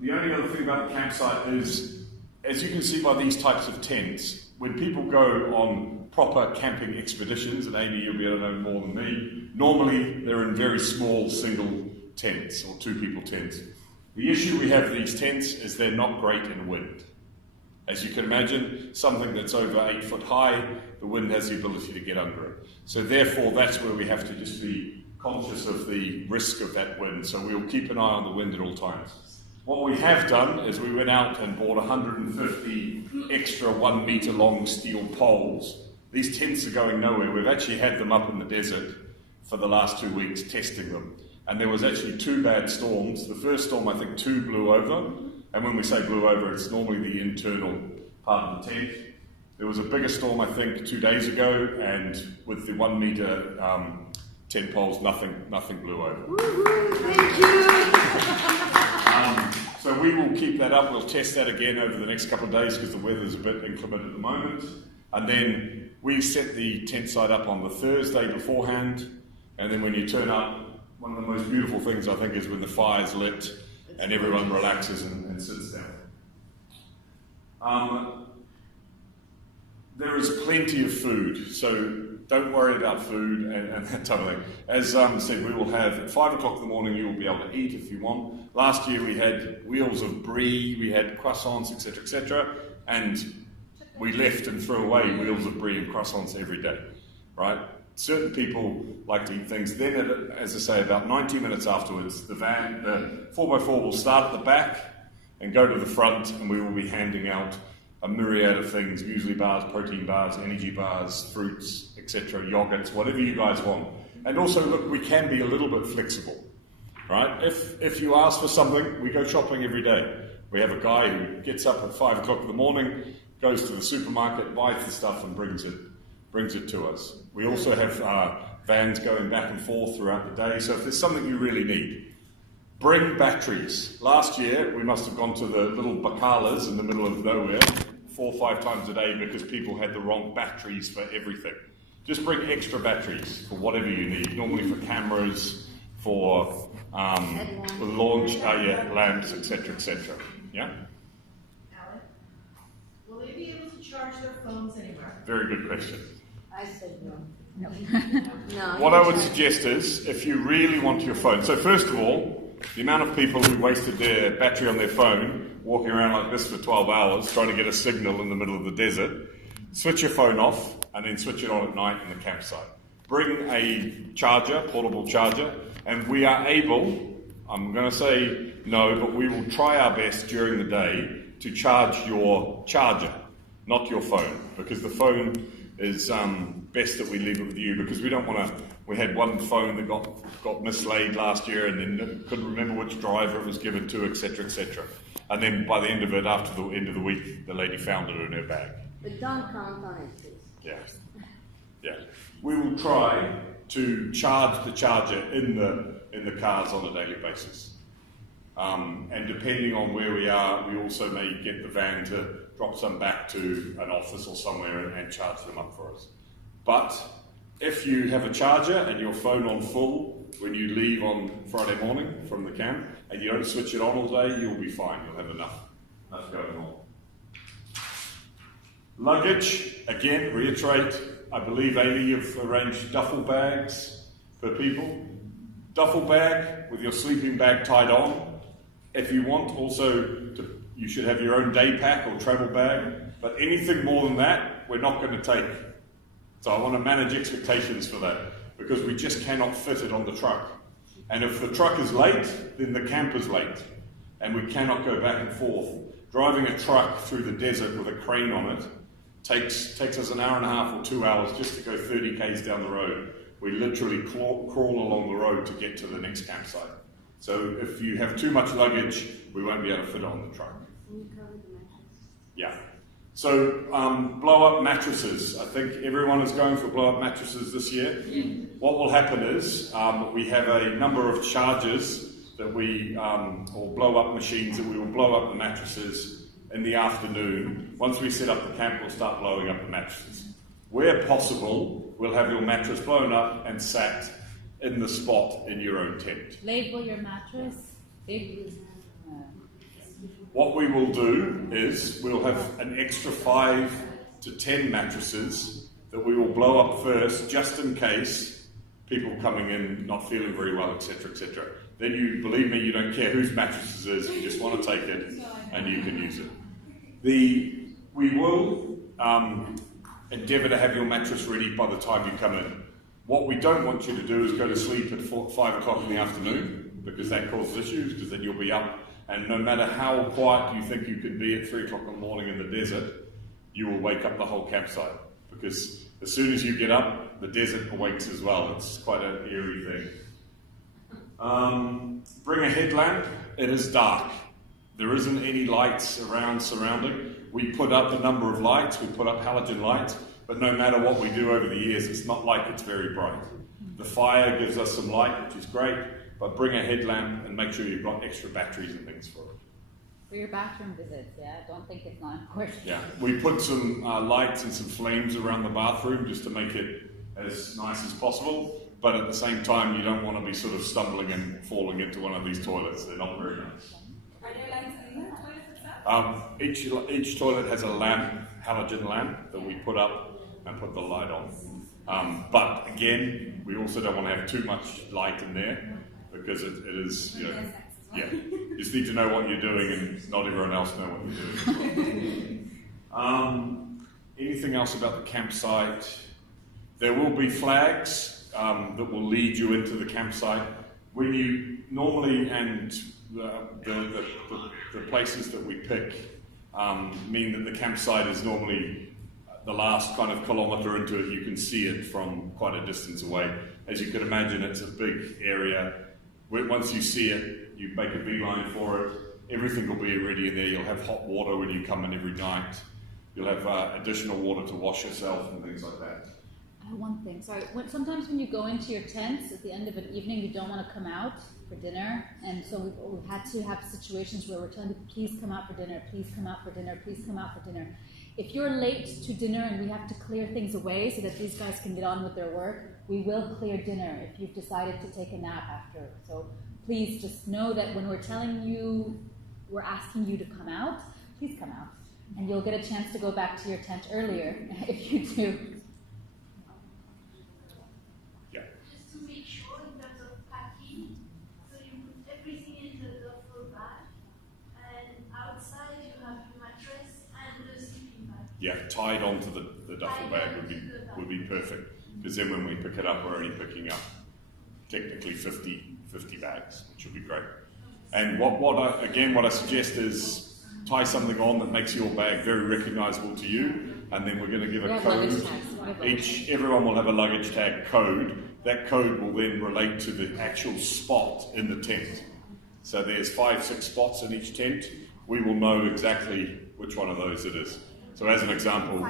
The only other thing about the campsite is, as you can see by these types of tents, when people go on proper camping expeditions, and Amy, you'll be able to know more than me, normally they're in very small single tents or 2-people tents. The issue we have with these tents is they're not great in wind. As you can imagine, something that's over 8 foot high, the wind has the ability to get under it. So therefore, that's where we have to just be conscious of the risk of that wind, so we'll keep an eye on the wind at all times. What we have done is we went out and bought 150 extra 1 metre long steel poles. These tents are going nowhere. We've actually had them up in the desert for the last 2 weeks testing them. And there was actually 2 bad storms. The first storm, I think 2 blew over. And when we say blew over, it's normally the internal part of the tent. There was a bigger storm, I think, 2 days ago, and with the 1 metre tent poles, nothing blew over. Woo-hoo, thank you! So we will keep that up. We'll test that again over the next couple of days because the weather's a bit inclement at the moment. And then we set the tent site up on the Thursday beforehand. And then when you turn up, one of the most beautiful things I think is when the fire's lit and everyone relaxes and sits down. There is plenty of food, so don't worry about food and that type of thing. As said, we will have, at 5 o'clock in the morning, you will be able to eat if you want. Last year we had wheels of brie, we had croissants, etc., and we left and threw away wheels of brie and croissants every day, right? Certain people like to eat things. Then, as I say, about 90 minutes afterwards, the 4x4 will start at the back and go to the front, and we will be handing out a myriad of things, muesli bars, protein bars, energy bars, fruits, etc., yogurts, whatever you guys want. And also, look, we can be a little bit flexible, right? If you ask for something, we go shopping every day. We have a guy who gets up at 5 o'clock in the morning, goes to the supermarket, buys the stuff and brings it to us. We also have vans going back and forth throughout the day, so if there's something you really need, bring batteries. Last year, we must have gone to the little bakalas in the middle of nowhere 4 or 5 times a day because people had the wrong batteries for everything. Just bring extra batteries for whatever you need, normally for cameras, for launch, lamps, etc., etc. Yeah? Alan, will they be able to charge their phones anywhere? Very good question. I said no. No. No. What I would suggest is, if you really want your phone, so first of all, the amount of people who wasted their battery on their phone walking around like this for 12 hours trying to get a signal in the middle of the desert, switch your phone off and then switch it on at night in the campsite. Bring a charger, portable charger, and we are able, I'm going to say no, but we will try our best during the day to charge your charger, not your phone, because the phone is best that we leave it with you, because we don't want to. We had one phone that got mislaid last year and then couldn't remember which driver it was given to, etc., etc. And then by the end of it, after the end of the week, the lady found it in her bag. But don't count on it, please. Yeah. Yeah. We will try to charge the charger in the cars on a daily basis. And depending on where we are, we also may get the van to drop some back to an office or somewhere and charge them up for us. But if you have a charger and your phone on full when you leave on Friday morning from the camp and you don't switch it on all day, you'll be fine. You'll have enough going on. Luggage, again, reiterate, I believe, Amy, you've arranged duffel bags for people. Duffel bag with your sleeping bag tied on. If you want, also, you should have your own day pack or travel bag. But anything more than that, we're not going to take. So I want to manage expectations for that, because we just cannot fit it on the truck. And if the truck is late, then the camp is late. And we cannot go back and forth. Driving a truck through the desert with a crane on it takes us an hour and a half or 2 hours just to go 30 k's down the road. We literally crawl along the road to get to the next campsite. So if you have too much luggage, we won't be able to fit it on the truck. Yeah. So blow-up mattresses. I think everyone is going for blow-up mattresses this year. What will happen is we have a number of chargers that or blow-up machines that we will blow up the mattresses in the afternoon. Once we set up the camp, we'll start blowing up the mattresses. Where possible, we'll have your mattress blown up and sat in the spot in your own tent. Label your mattress. What we will do is we'll have an extra 5 to 10 mattresses that we will blow up first, just in case people coming in not feeling very well, etc., etc. Then you, believe me, you don't care whose mattress it is, you just want to take it and you can use it. We will endeavour to have your mattress ready by the time you come in. What we don't want you to do is go to sleep at 5 o'clock in the afternoon, because that causes issues, because then you'll be up, and no matter how quiet you think you could be at 3 o'clock in the morning in the desert, you will wake up the whole campsite. Because as soon as you get up, the desert awakes as well. It's quite an eerie thing. Bring a headlamp. It is dark. There isn't any lights around surrounding. We put up a number of lights. We put up halogen lights. But no matter what we do over the years, it's not like it's very bright. The fire gives us some light, which is great, but bring a headlamp and make sure you've got extra batteries and things for it. For your bathroom visits, yeah? Don't think it's not important. Yeah, we put some lights and some flames around the bathroom just to make it as nice as possible, but at the same time, you don't want to be sort of stumbling and falling into one of these toilets. They're not very nice. Are there lights in the toilet itself? Each toilet has a lamp, halogen lamp, that we put up and put the light on. But again, we also don't want to have too much light in there, because it is, you know, yeah, you just need to know what you're doing and not everyone else know what you're doing. Anything else about the campsite? There will be flags that will lead you into the campsite. When you normally, and the places that we pick mean that the campsite is normally the last kind of kilometre into it. You can see it from quite a distance away. As you can imagine, it's a big area. Once you see it, you make a beeline for it. Everything will be ready in there. You'll have hot water when you come in every night. You'll have additional water to wash yourself and things like that. One thing, sorry. Sometimes when you go into your tents at the end of an evening, you don't want to come out for dinner, and so we've had to have situations where we're telling people, please come out for dinner, please come out for dinner, please come out for dinner. If you're late to dinner and we have to clear things away so that these guys can get on with their work, we will clear dinner if you've decided to take a nap after. So please just know that when we're telling you, we're asking you to come out, please come out. And you'll get a chance to go back to your tent earlier if you do. Yeah. Just to make sure in terms of packing, so you put everything in the duffel bag, and outside you have your mattress and the sleeping bag. Yeah, tied onto the duffel bag would be perfect, because then when we pick it up, we're only picking up technically 50 bags, which would be great. And what I suggest is tie something on that makes your bag very recognisable to you, and then we're going to give a code. Everyone will have a luggage tag code. That code will then relate to the actual spot in the tent. So there's 5-6 spots in each tent. We will know exactly which one of those it is. So as an example,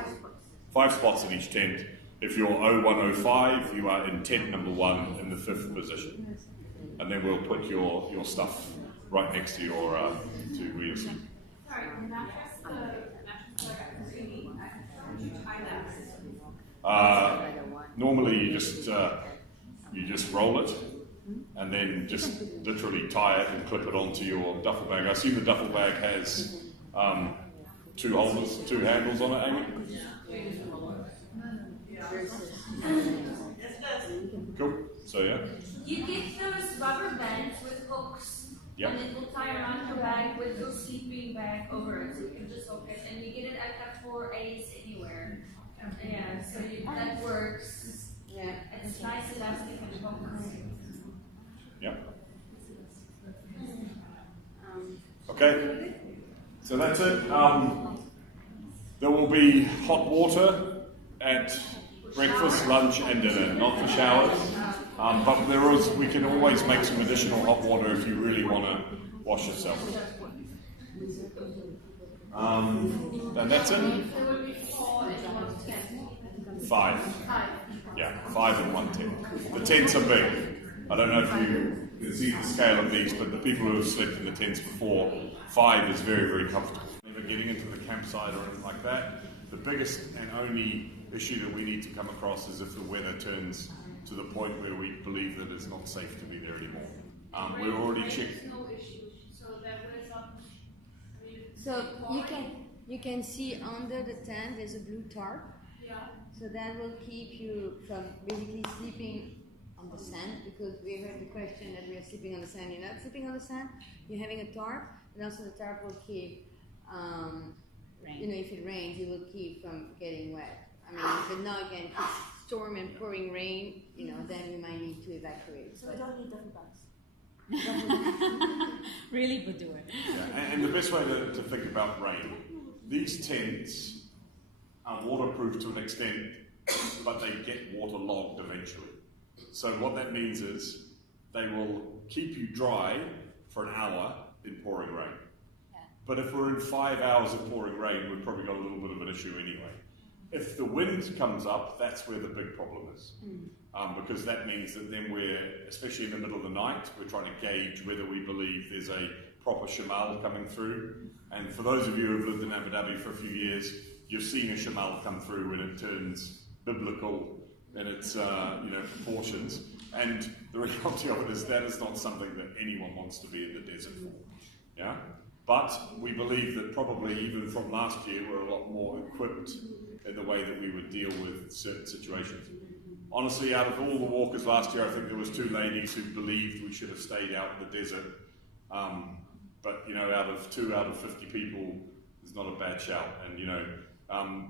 5 spots in each tent. If you're 0105, you are in tent number 1 in the 5th position. And then we'll put your stuff right next to your to where you're sitting. Sorry, the mattress bag, how would you tie that? Normally you just roll it and then just literally tie it and clip it onto your duffel bag. I assume the duffel bag has 2 handles on it, Amy? Cool. So yeah. You get those rubber bands with hooks, Yep. and it will tie around your bag with your sleeping bag over it, so you can just hook it, and you get it at that 4 A's anywhere. Yeah, so that works. Yeah. It's nice, elastic, and hooks. Yep. Okay. So that's it. There will be hot water at breakfast, lunch, and dinner, not for showers. But we can always make some additional hot water if you really want to wash yourself. And that's it. 5. Yeah, 5 in 1 tent. The tents are big. I don't know if you can see the scale of these, but the people who have slept in the tents before, 5 is very, very comfortable. Never getting into the campsite or anything like that. The biggest and only issue that we need to come across is if the weather turns to the point where we believe that it's not safe to be there anymore. We're already checking. No issue. So that was So you can see under the tent there's a blue tarp. yeah. So that will keep you from basically sleeping on the sand, because we heard the question that we are sleeping on the sand. You're not sleeping on the sand. You're having a tarp, and also the tarp will keep. If it rains, it will keep from getting wet. I mean, but now again, storm and pouring rain, then we might need to evacuate. So we don't need different bags. Really, Badur. Yeah, and the best way to think about rain, these tents are waterproof to an extent, but they get waterlogged eventually. So what that means is they will keep you dry for an hour in pouring rain. Yeah. But if we're in 5 hours of pouring rain, we've probably got a little bit of an issue anyway. If the wind comes up, that's where the big problem is. Because that means that then we're, especially in the middle of the night, we're trying to gauge whether we believe there's a proper shamal coming through. And for those of you who have lived in Abu Dhabi for a few years, you've seen a shamal come through when it turns biblical in its proportions. And the reality of it is that is not something that anyone wants to be in the desert for. Yeah? But we believe that probably even from last year, we're a lot more equipped in the way that we would deal with certain situations. Honestly, out of all the walkers last year, I think there was 2 ladies who believed we should have stayed out in the desert. But out of 2 out of 50 people is not a bad shout. And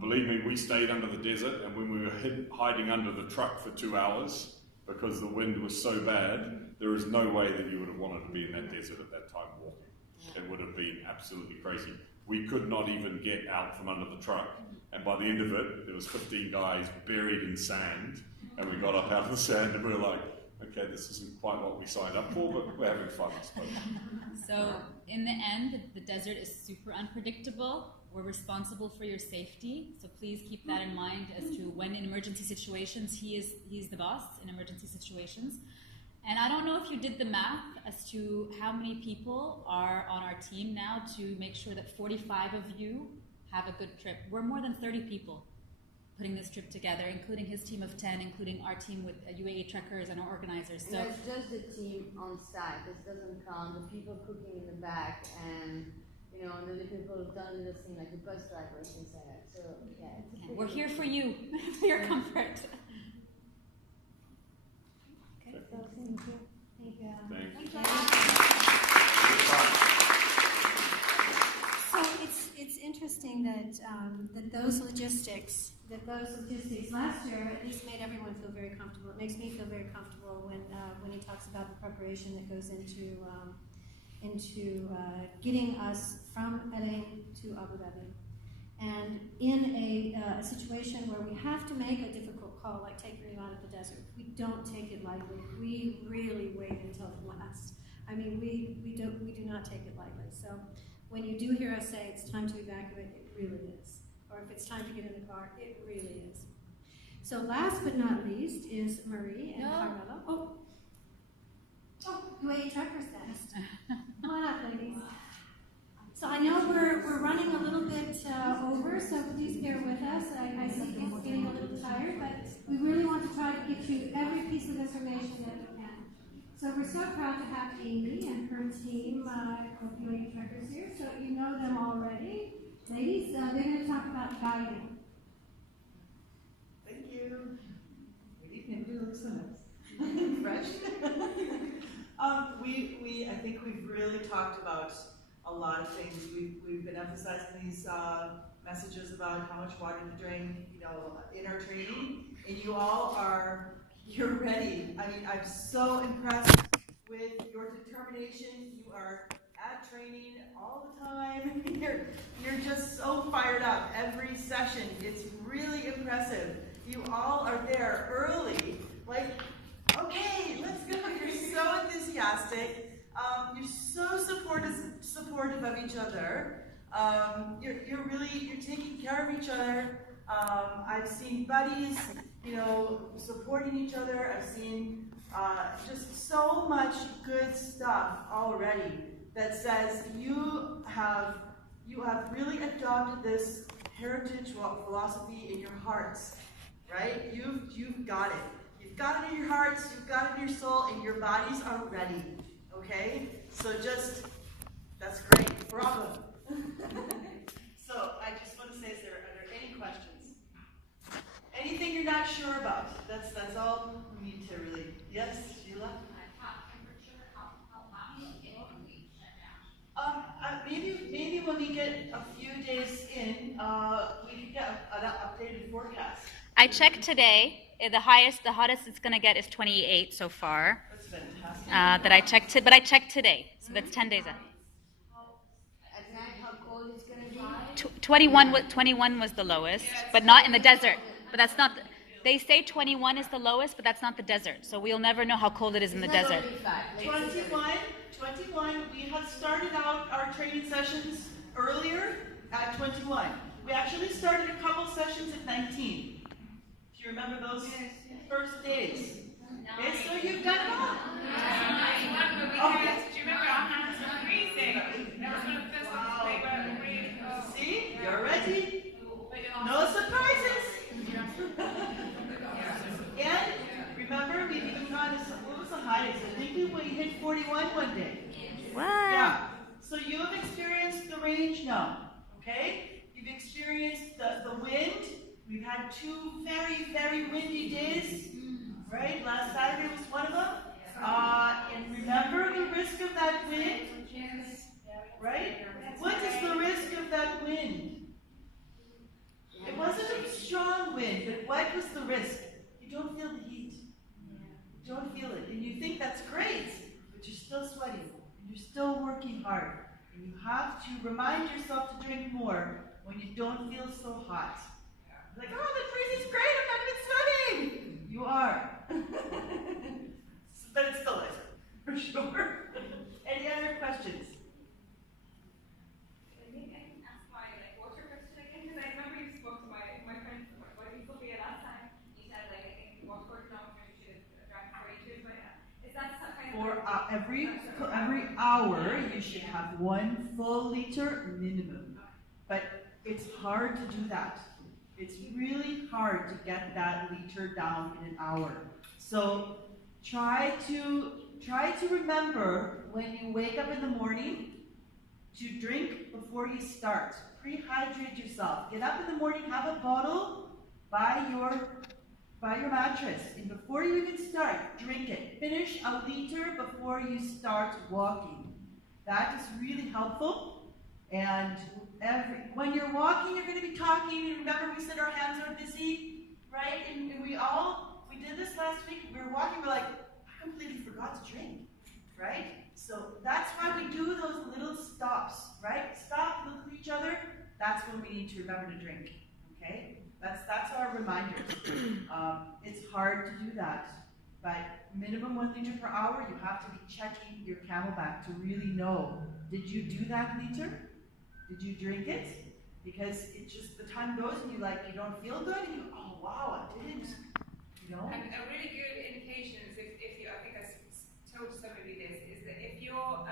believe me, we stayed under the desert, and when we were hiding under the truck for 2 hours because the wind was so bad, there is no way that you would have wanted to be in that desert at that time walking. It would have been absolutely crazy. We could not even get out from under the truck. And by the end of it, there was 15 guys buried in sand, and we got up out of the sand and we were like, okay, this isn't quite what we signed up for, but we're having fun, I suppose. So in the end, the desert is super unpredictable. We're responsible for your safety, so please keep that in mind as to when in emergency situations, he's the boss in emergency situations. And I don't know if you did the math as to how many people are on our team now to make sure that 45 of you have a good trip. We're more than 30 people putting this trip together, including his team of 10, including our team with UAE truckers and our organizers. So and that's just the team on site. This doesn't count the people cooking in the back and the people who've done the thing like the bus drivers and so on. So yeah, we're here for you, for your comfort. Okay. So thank you. Thank you. Thank you. So it's interesting that that those logistics last year at least made everyone feel very comfortable. It makes me feel very comfortable when he talks about the preparation that goes into getting us from Bahrain to Abu Dhabi. And in a situation where we have to make a difficult call, like taking you out of the desert, we don't take it lightly. We really wait until the last. I mean, we do not take it lightly. So when you do hear us say it's time to evacuate, it really is. Or if it's time to get in the car, it really is. So last but not least is Marie and Carmela. Oh, UAE Truckers Fest. Come on up, ladies. So I know we're running a little bit over, so please bear with us. I see people getting a little tired, but we really want to try to get you every piece of information that we can. So we're so proud to have Amy and her team of UAE Truckers here. So you know them already. Ladies, they're going to talk about guiding. Thank you. Good evening. Everybody looks so nice. Fresh. I think we've really talked about a lot of things. We've been emphasizing these messages about how much water to drink, in our training, and you're ready. I mean, I'm so impressed with your determination. You are at training all the time. You're just so fired up every session. It's really impressive. You all are there early, like, okay, let's go. You're so enthusiastic. You're so supportive of each other. You're taking care of each other. I've seen buddies, supporting each other. I've seen just so much good stuff already that says you have really adopted this heritage philosophy in your hearts, right? You've got it. You've got it in your hearts, you've got it in your soul, and your bodies are ready, okay? So that's great, bravo. So I just want to say, are there any questions? Anything you're not sure about? That's all we need to really, yes, Sheila? Maybe when we get a few days in, we can get an updated forecast. I checked today, the hottest it's going to get is 28 so far. That's fantastic. That I checked, but I checked today, so that's 10 days out. At night, how cold it's gonna be? 21 was the lowest, but not in the desert. But that's not. They say 21 is the lowest, but that's not the desert. So we'll never know how cold it is in the desert. 21, we have started out our training sessions earlier at 21. We actually started a couple sessions at 19. Do you remember those first days? Okay, so you've done it all. Okay. Do you remember our hands were freezing? That was one of the first ones they were really cold. See, you're ready. No surprises. And remember, we've even gone to what was the highest? I think we hit 41 one day. What? Yeah. So you have experienced the range now. Okay? You've experienced the wind. We've had 2 very, very windy days. Right? Last Saturday was one of them. And remember the risk of that wind? Right? What is the risk of that wind? It wasn't a strong wind, but what was the risk? You don't feel the heat. You don't feel it. And you think that's great, but you're still sweating. And you're still working hard. And you have to remind yourself to drink more when you don't feel so hot. Like, oh, the breeze is great, I'm not even sweating. You are. But it's still nicer, for sure. Any other questions? I think I can ask my water question again, because I remember you spoke to my friend, Sophia last time. You said I think 1 quart kilometer you should have drank 42, but is that some kind For every hour, you should have 1 full liter minimum. But it's hard to do that. It's really hard to get that liter down in an hour. So try to remember when you wake up in the morning to drink before you start. Prehydrate yourself. Get up in the morning, have a bottle by your mattress, and before you even start, drink it. Finish a liter before you start walking. That is really helpful. And when you're walking, you're going to be talking. And remember, we said our hands are busy, right? And we did this last week. We were walking, we're like, I completely forgot to drink, right? So that's why we do those little stops, right? Stop, look at each other. That's when we need to remember to drink, okay? That's our reminders. It's hard to do that, but minimum 1 liter per hour, you have to be checking your Camelback to really know, did you do that liter? Did you drink it? Because it just, the time goes and you don't feel good and you, oh wow, I didn't, you know? And a really good indication is if you, I think I told somebody this, is that if you're,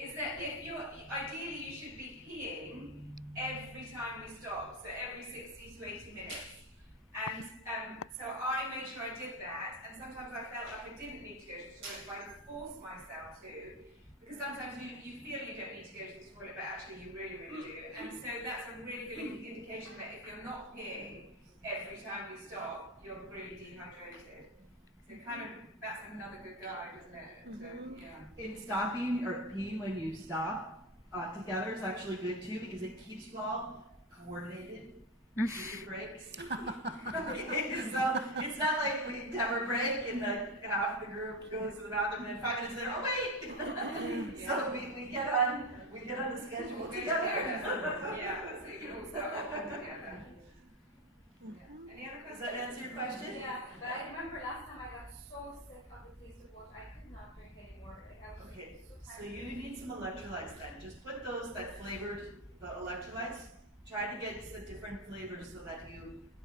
is that if you're, ideally you should be peeing every time we stop, so every 60 to 80 minutes. And so I made sure I did that, and sometimes I felt like I didn't need to go to the toilet, but I forced myself to. Because sometimes you feel you don't need to go to the toilet, but actually you really, really do. And so that's a really good indication that if you're not peeing every time you stop, you're really dehydrated. So kind of, that's another good guide, isn't it? Yeah. In stopping or peeing when you stop together is actually good too, because it keeps you all coordinated. With your breaks. Okay, so it's not like we have a break and half the group goes to the bathroom and then 5 minutes later, oh wait! So we get on the schedule together. Yeah, so you can all start working together. Yeah. Any other questions? Does that answer your question? Yeah, but I remember last time I got so sick of the taste of water, I could not drink anymore. Okay, so you need some electrolytes then. Just put those that flavored the electrolytes. Try to get different flavors so that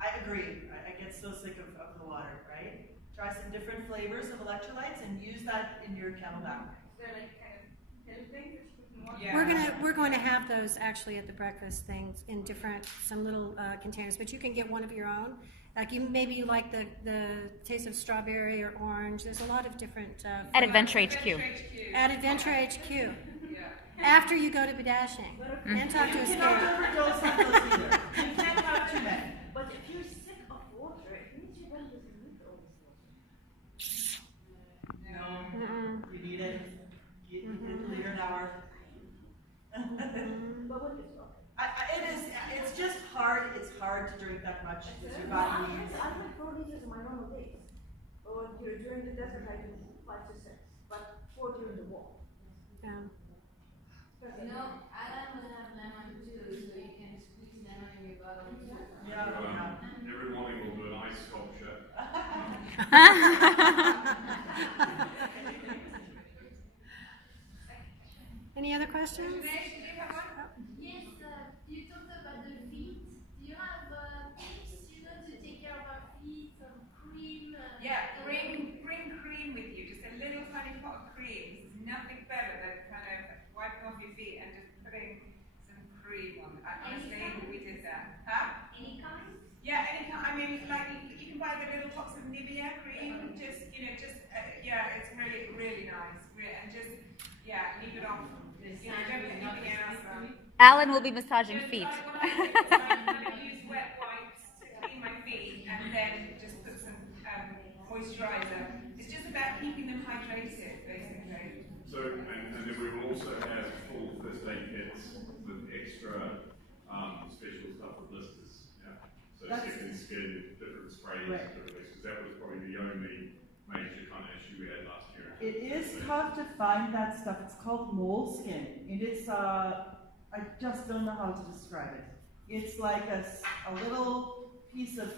I agree, I get so sick of the water, right? Try some different flavors of electrolytes and use that in your Camelback. Is there like kind of pill things that you put in water? Yeah. We're going to have those actually at the breakfast things in some little containers, but you can get one of your own. Like maybe you like the taste of strawberry or orange. There's a lot of different. At Adventure HQ. At Adventure HQ. Yeah. After you go to Badashing. And talk to a You scared. cannot overdose on those either. You can't have too many. But if you're sick of water, it means your body doesn't need all this water. No, you need it. You need a liter an hour. But what is water? It's just hard. It's hard to drink that pace. But when you're during the desert, I do 5 to 6, but 4 during the walk. Yeah. You know, Adam will have lemon too, so you can squeeze lemon in your bottle. Every morning we'll do an ice sculpture. Any other questions? Yes, you talked about the feet. Do you have tips, to take care of our feet, some cream? Yeah, bring cream with you, just a little tiny pot of cream. There's nothing better than kind of wiping off your feet and just putting some cream on. Honestly, we did that. Huh? Any kind? Yeah, any kind. I mean, like you can buy the little pots of Nivea cream. Just yeah, it's really really nice. And just leave it on. Don't put anything else on. Alan will be massaging Just feet. like what I do is I kind of use wet wipes to clean my feet and then just put some moisturizer. It's just about keeping them hydrated, basically. So, and then we will also have full first aid kits with extra special stuff for blisters. Yeah. So second skin, different sprays, different things, because that was probably the only major kind of issue we had last year. It is tough to find that stuff. It's called moleskin. It is, I just don't know how to describe it. It's like a little piece of, how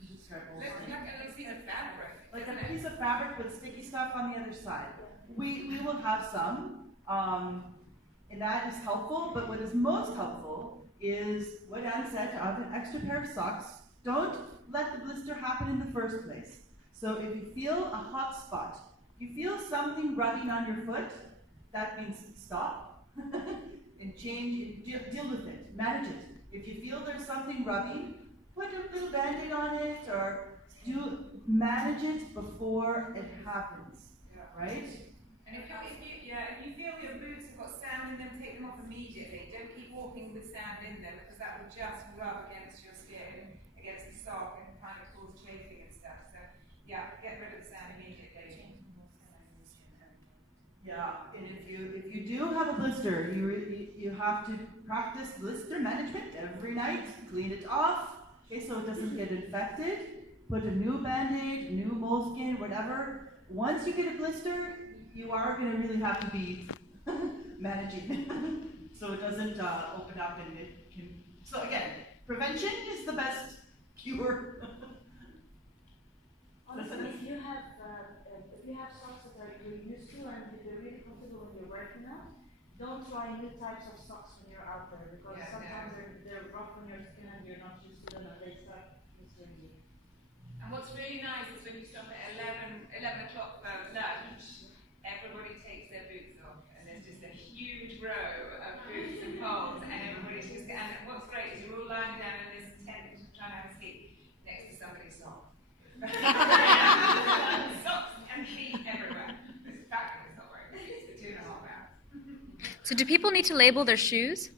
do you describe moleskin? Like a little piece of fabric. Like a piece of fabric with sticky stuff on the other side. We will have some, and that is helpful, but what is most helpful is what Anne said, add an extra pair of socks. Don't let the blister happen in the first place. So if you feel a hot spot, you feel something rubbing on your foot, that means stop and change, deal with it, manage it. If you feel there's something rubbing, put a little band-aid on it or manage it before it happens, right? And if you feel your boots have got sand in them, take them off immediately. Don't keep walking with sand in them because that will just rub against your skin, against the sock, and kind of cause chafing and stuff. So get rid of the sand immediately. Yeah, and if you do have a blister, you have to practice blister management every night. Clean it off, okay, so it doesn't get infected. Put a new band-aid, new moleskin, whatever. Once you get a blister, you are going to really have to be managing, so it doesn't open up and it can. So again, prevention is the best cure. Also, if you have socks that are you're used to and they're really comfortable when you're working out, don't try new types of socks when you're out there because sometimes they're rough on your skin and you're not used to them and they start blistering you. And what's really nice is when you stop at 11 o'clock for lunch, everybody takes their boots off and there's just a huge row of boots and poles and everybody's just, and what's great is you're all lying down in this tent trying to have a sleep next to somebody's sock. Socks and feet everywhere. It's fabulous, not very good. It's 2.5 hours. So do people need to label their shoes?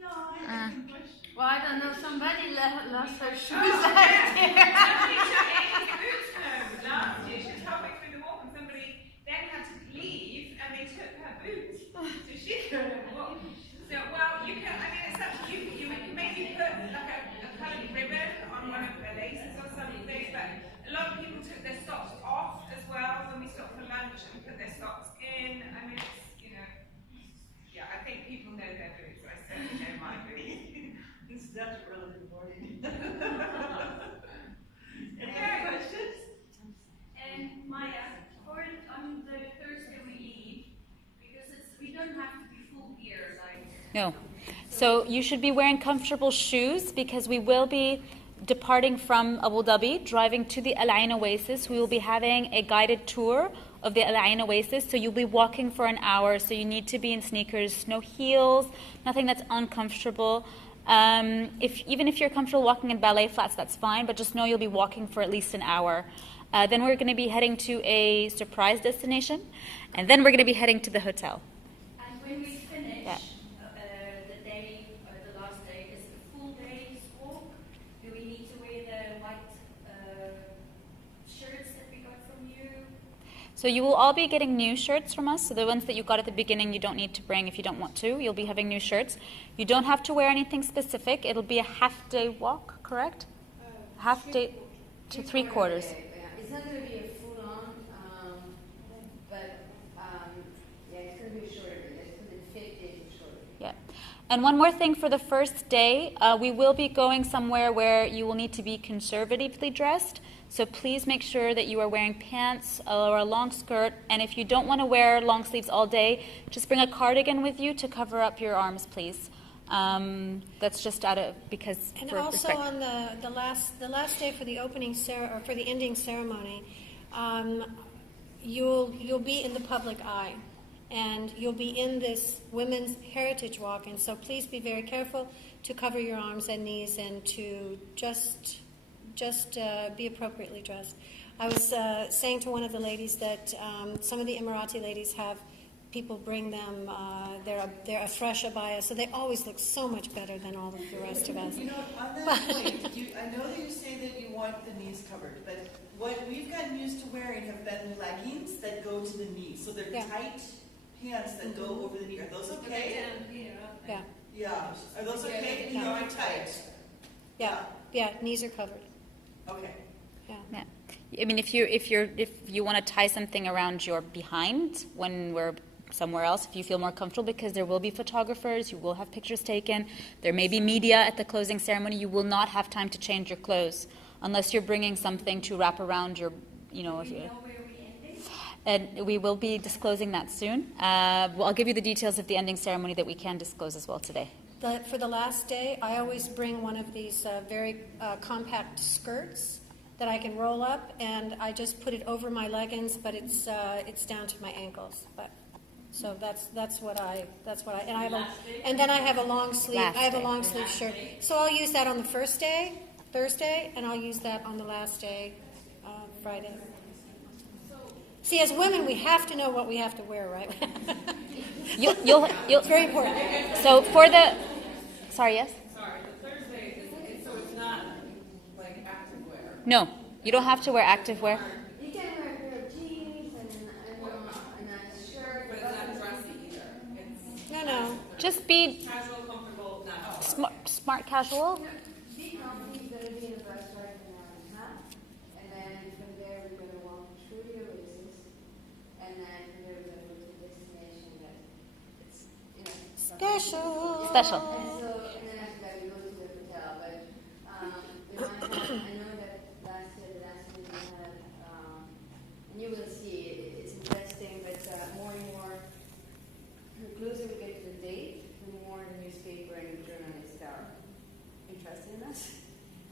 No, Well, I don't know. Somebody lost her shoes. Somebody took Amy's boots home last year. She was halfway through the walk and somebody then had to leave and they took her boots. So she couldn't walk. So, well, you can, I mean, it's up to you. You can maybe put like a coloured ribbon on one of the laces or something, but a lot of people took their socks off as well when we stopped for lunch and put their socks in. I mean, it's, I think people know their boots. I certainly know my boots. It's such a really good morning. Any other questions? And Maya, on the Thursday we leave, because we don't have to be full gear, like. No. So you should be wearing comfortable shoes because we will be departing from Abu Dhabi, driving to the Al Ain Oasis. We will be having a guided tour of the Al Ain Oasis. So you'll be walking for an hour. So you need to be in sneakers, no heels, nothing that's uncomfortable. Even if you're comfortable walking in ballet flats, that's fine. But just know you'll be walking for at least an hour. Then we're going to be heading to a surprise destination, and then we're going to be heading to the hotel. And when we finish, the day or the last day is a full day's walk. Do we need to wear the white shirts that we got from you? So you will all be getting new shirts from us. So the ones that you got at the beginning, you don't need to bring if you don't want to. You'll be having new shirts. You don't have to wear anything specific. It'll be a half-day walk, correct? Half-day. to 3/4. Okay, yeah. It's not going to be a full on, but yeah, it's going to be shorter. Let's put it 50 shorter. Yeah. And one more thing for the first day, we will be going somewhere where you will need to be conservatively dressed. So please make sure that you are wearing pants or a long skirt. And if you don't want to wear long sleeves all day, just bring a cardigan with you to cover up your arms, please. That's just out of because. And for also respect. on the last day for the or for the ending ceremony, you'll be in the public eye, and you'll be in this women's heritage walk, and so please be very careful to cover your arms and knees and to just be appropriately dressed. I was saying to one of the ladies that some of the Emirati ladies have people bring them they're a fresh abaya, so they always look so much better than all of the rest of us. You know, on that point, I know that you say that you want the knees covered, but what we've gotten used to wearing have been leggings that go to the knees, so they're tight pants that go over the knee. Are those okay? Yeah. Yeah. Are those okay? Yeah. Going tight. Yeah, knees are covered. Okay. Yeah. I mean, if you want to tie something around your behind when we're somewhere else, if you feel more comfortable, because there will be photographers, you will have pictures taken, there may be media at the closing ceremony, you will not have time to change your clothes unless you're bringing something to wrap around your, if you. And we will be disclosing that soon. I'll give you the details of the ending ceremony that we can disclose as well today. For the last day, I always bring one of these very compact skirts that I can roll up, and I just put it over my leggings, but it's down to my ankles. But so that's what I and then I have a long sleeve. I have a long sleeve shirt. So I'll use that on the first day, Thursday, and I'll use that on the last day, Friday. See, as women, we have to know what we have to wear, right? You'll it's very important. So for the, sorry, yes? Sorry, the Thursday, so it's not like activewear. No, you don't have to wear activewear. You can wear a pair of jeans and a nice shirt. But it's not dressy either. No. Just be Casual, comfortable, not smart casual. Be comfy. You're going to be in the bus ride for an hour and a half. And then from there, we're going to walk through the oasis. And then from there, we're going to go to the destination that it's, Special. Special. And then after that, we go to the hotel. But we might have, I know that last year we had, and you will see, it's interesting, but more and more, the closer we get to the date, the more the newspaper and the journalists are interested in us.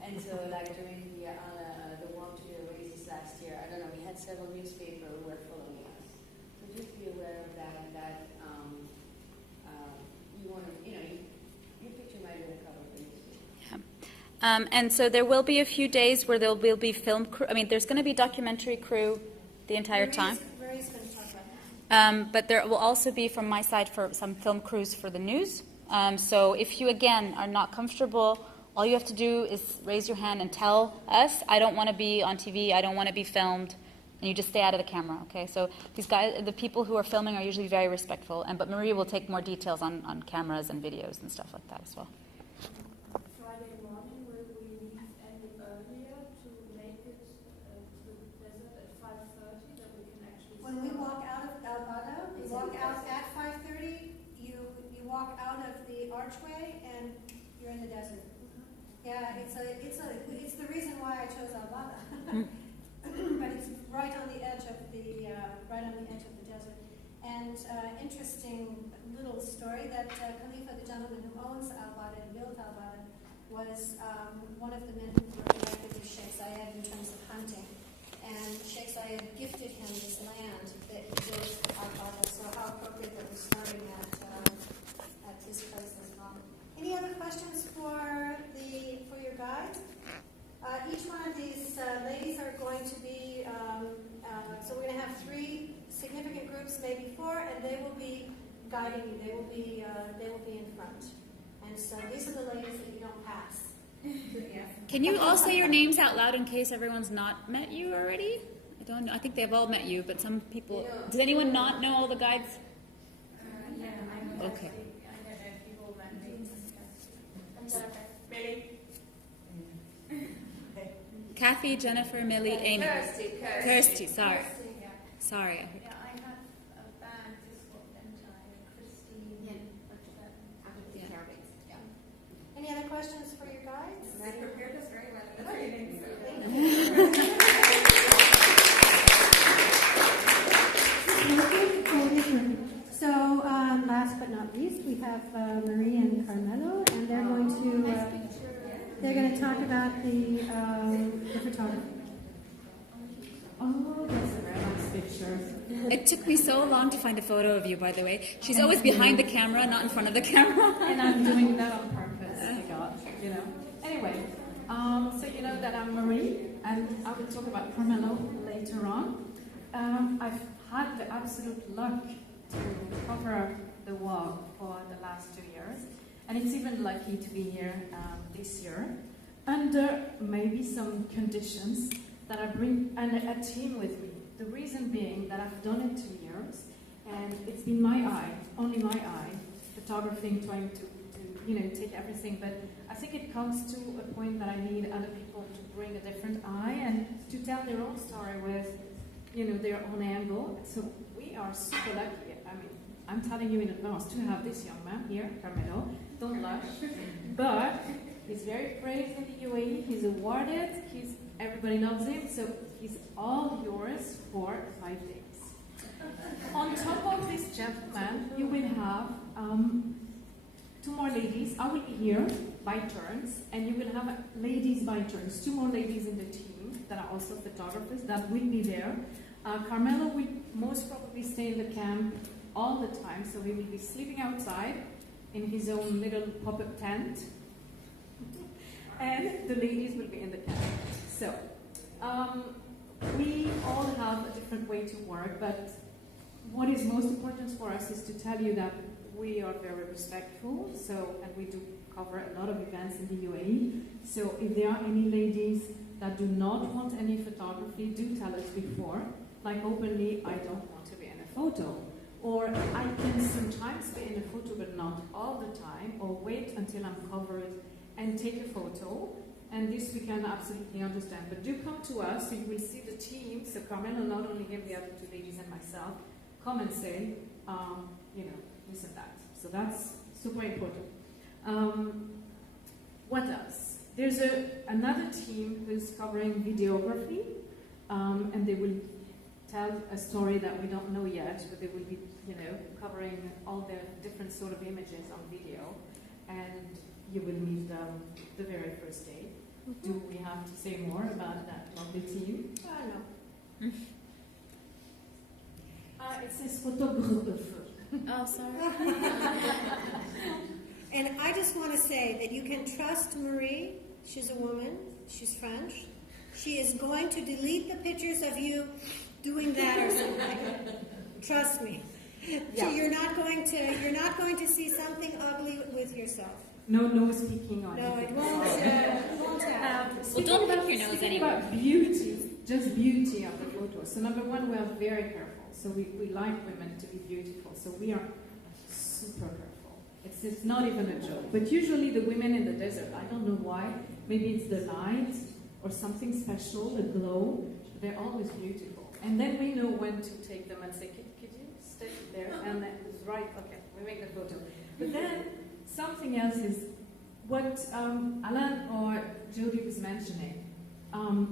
And so, like during the walk to the oasis last year, I don't know, we had several newspapers who were following us. So just be aware of that, and that you want to, your picture might be a cover of the newspaper. And so there will be a few days where there will be film crew. I mean, there's going to be documentary crew the entire time. Marie's going to talk about that. But there will also be, from my side, for some film crews for the news. So if you, again, are not comfortable, all you have to do is raise your hand and tell us, I don't want to be on TV, I don't want to be filmed, and you just stay out of the camera, okay? So these guys, the people who are filming are usually very respectful, but Maria will take more details on cameras and videos and stuff like that as well. Friday morning, will we leave any earlier to make it to the desert at 5:30 that we can actually When we walk out of Al-Bada, we walk out at 5:30, you walk out of the archway and you're in the desert. Yeah, it's the reason why I chose Al-Bada. But it's right on the edge of the desert. And interesting little story that Khalifa, the gentleman who owns Al-Bada and built Al-Bada, was one of the men who were connected with Sheikh Zayed in terms of hunting. And Sheikh Zayed gifted him this land that he built Al-Bada. So how appropriate that we're starting at his place as well. Any other questions for your guide? Each one of these ladies are going to be, so we're going to have 3 significant groups, maybe 4, and they will be guiding you. They will be in front. And so these are the ladies that you don't pass. Can you all say your names out loud in case everyone's not met you already? I don't know. I think they've all met you, but some people. Does anyone not know all the guides? Okay. Kathy, Jennifer, Millie, Amy. Kirsty, sorry. Yeah. Sorry. Yeah, I have a band just called Entire, Christine. Yeah. Any other questions for your guides? They prepared us very well. That's very nice. So, last but not least, we have Marie and Carmelo, and they're going to talk about the photography. Oh, that's a very nice picture. It took me so long to find a photo of you, by the way. She's always behind the camera, not in front of the camera. And I'm doing that on purpose, I got, you know. Anyway, so you know that I'm Marie, and I will talk about Carmelo later on. I've had the absolute luck to cover the walk for the last 2 years, and it's even lucky to be here this year, under maybe some conditions that I bring a team with me. The reason being that I've done it 2 years, and it's been my eye, only my eye, photographing, trying to take everything, but I think it comes to a point that I need other people to bring a different eye and to tell their own story with, their own angle. So we are super lucky. I mean, I'm telling you in advance to have this young man here, Carmelo, don't blush, but he's very praised in the UAE, he's awarded, everybody loves him, so he's all yours for 5 days. On top of this gentleman, you will have 2 more ladies. I will be here by turns, and you will have ladies by turns. 2 more ladies in the team that are also photographers that will be there. Carmelo will most probably stay in the camp all the time, so he will be sleeping outside in his own little pop-up tent, and the ladies will be in the camp. So, we all have a different way to work, but what is most important for us is to tell you that we are very respectful, and we do cover a lot of events in the UAE. So if there are any ladies that do not want any photography, do tell us before. Like openly, I don't want to be in a photo. Or I can sometimes be in a photo, but not all the time. Or wait until I'm covered and take a photo. And this we can absolutely understand. But do come to us, so you will see the team. So Carmelo, not only him, the other 2 ladies and myself, come and say, this and that. So that's super important. What else? There's another team who's covering videography, and they will tell a story that we don't know yet, but they will be, covering all the different sort of images on video, and you will meet them the very first day. Mm-hmm. Do we have to say more about that lovely team? No. It says photographer. Oh, sorry. And I just want to say that you can trust Marie. She's a woman. She's French. She is going to delete the pictures of you doing that or something. Trust me. Yeah. So you're not going to see something ugly with yourself. No speaking on No, it. it won't happen. Well, don't poke your nose anyway. About beauty, just beauty of the photo. So number one, we are very careful. So we like women to be beautiful. So we are super careful. It's not even a joke. But usually the women in the desert, I don't know why. Maybe it's the light or something special, the glow. They're always beautiful. And then we know when to take them and say, could you stay there? And then it's right, okay, we make the photo. But then something else is what Alan or Jody was mentioning.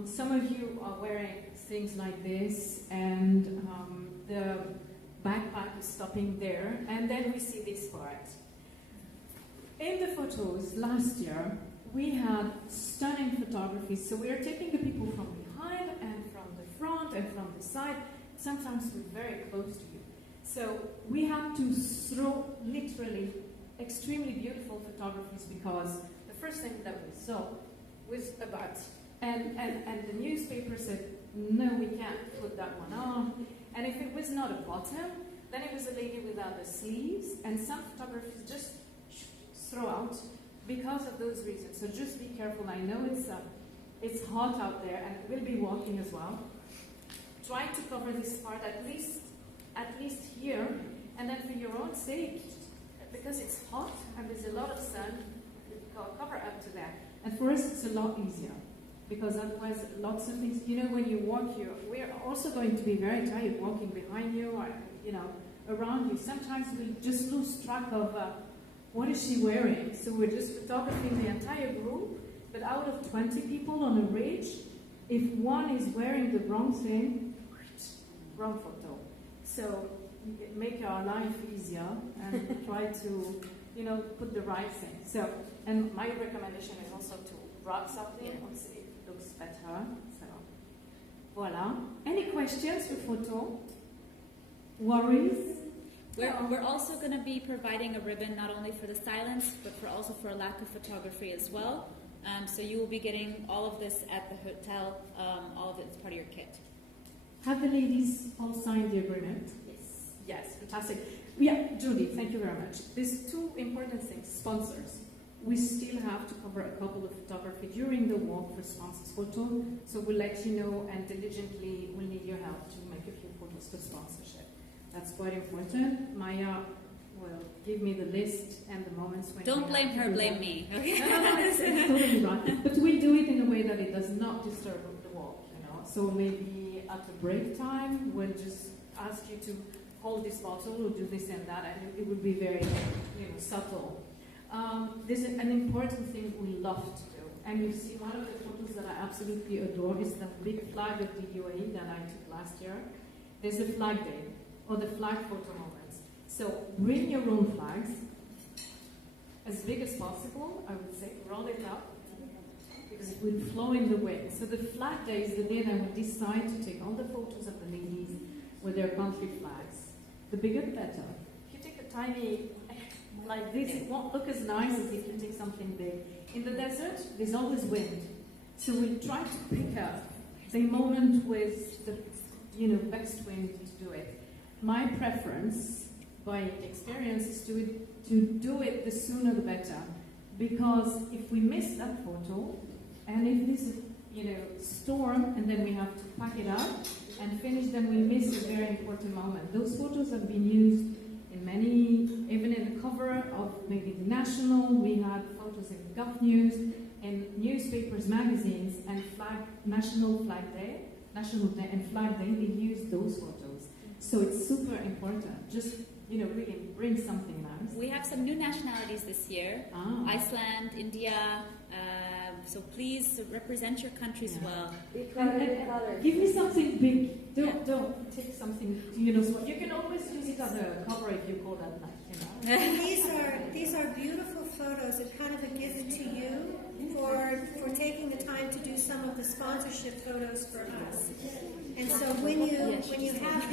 Some of you are wearing things like this, and the backpack is stopping there, and then we see this part. In the photos last year, we had stunning photography, so we are taking the people from behind and from the front and from the side. Sometimes we're very close to you. So we have to throw literally extremely beautiful photographies, because the first thing that we saw was a butt. And the newspaper said, no, we can't put that one on. And if it was not a bottom, then it was a lady without the sleeves, and some photographers just throw out because of those reasons. So just be careful. I know it's hot out there, and we'll be walking as well. Try to cover this part at least here, and then for your own sake, because it's hot and there's a lot of sun, cover up to that. And for us, it's a lot easier. because otherwise lots of things, you know, when you walk, we're also going to be very tired walking behind you or, you know, around you. Sometimes we just lose track of what is she wearing. So we're just photographing the entire group, but out of 20 people on a ridge, if one is wearing the wrong thing, wrong photo. So make our life easier and try to, you know, put the right thing. So, and my recommendation is also to wrap something once it looks better. So, voila. Any questions for photo? Worries? We're also going to be providing a ribbon not only for the silence, but also for a lack of photography as well. So you will be getting all of this at the hotel. All of it is part of your kit. Have the ladies all signed the agreement? Yes. Yes, fantastic. Yeah, Judy, thank you very much. There's two important things. Sponsors. We still have to cover a couple of photography during the walk for sponsors photo. So we'll let you know, and diligently we'll need your help to make a few photos for sponsorship. That's quite important. Maya will give me the list and the moments when. Don't blame her, blame me. Okay. No, it's totally right. But we'll do it in a way that it does not disturb the walk, you know. So maybe at the break time, we'll just ask you to hold this bottle or do this and that, and it will be very, you know, subtle. There's an important thing we love to do, and you see one of the photos that I absolutely adore is the big flag of the UAE that I took last year. There's a flag day, or the flag photo moments. So bring your own flags, as big as possible, I would say, roll it up, because it will flow in the wind. So the flag day is the day that we decide to take all the photos of the ladies with their country flags. The bigger the better. If you take a tiny, like this, it won't look as nice as if you take something big. In the desert, there's always wind. So we'll try to pick up the moment with the, you know, best wind to do it. My preference, by experience, is to do it the sooner the better. Because if we miss that photo, and if this, you know, storm, and then we have to pack it up and finish, then we miss a very important moment. Those photos have been used in many, even in the cover of maybe the National, we had photos in Gulf News, in newspapers, magazines, and National Day and Flag Day, they use those photos. So it's super important. Just, you know, really bring something nice. We have some new nationalities this year. Iceland, India. So please represent your countries well. And give me something big. Don't take something, you know, so you can always use it as a cover if you call that nice, you know. And these are beautiful photos. It's kind of a gift to you for taking the time to do some of the sponsorship photos for us. And so when you have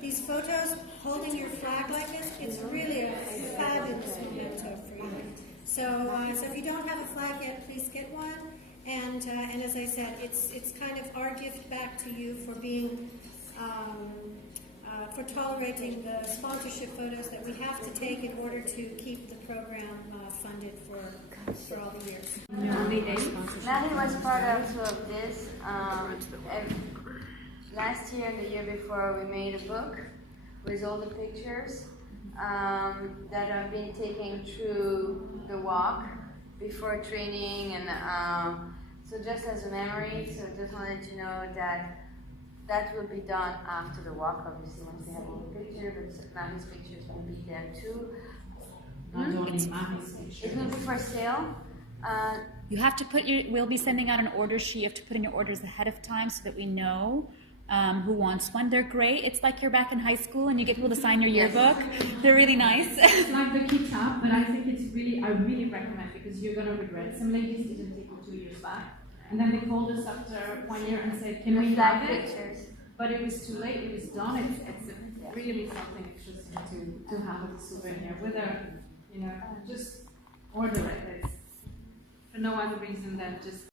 these photos holding your flag like this, it's really a fabulous memento for you. So if you don't have a flag yet, please get one. And as I said, it's kind of our gift back to you for being for tolerating the sponsorship photos that we have to take in order to keep the program funded for all the years. Maddie was part also of this. Last year and the year before, we made a book with all the pictures that I've been taking through the walk before training, and so just as a memory. So just wanted to know that will be done after the walk, obviously, once we have all the pictures, but Maddie's pictures will be there too. Not only Maddie's pictures. It will be for sale. You have to we'll be sending out an order sheet. You have to put in your orders ahead of time so that we know who wants one. They're great. It's like you're back in high school and you get people to sign your yearbook. They're really nice. It's like the kitab, but I think I really recommend, because you're going to regret. Some ladies didn't take it 2 years back, and then they called us after 1 year and said, can we have it? Pictures. But it was too late. It was done. It's really something interesting to have as a souvenir. Whether, you know, just order it. It's for no other reason than just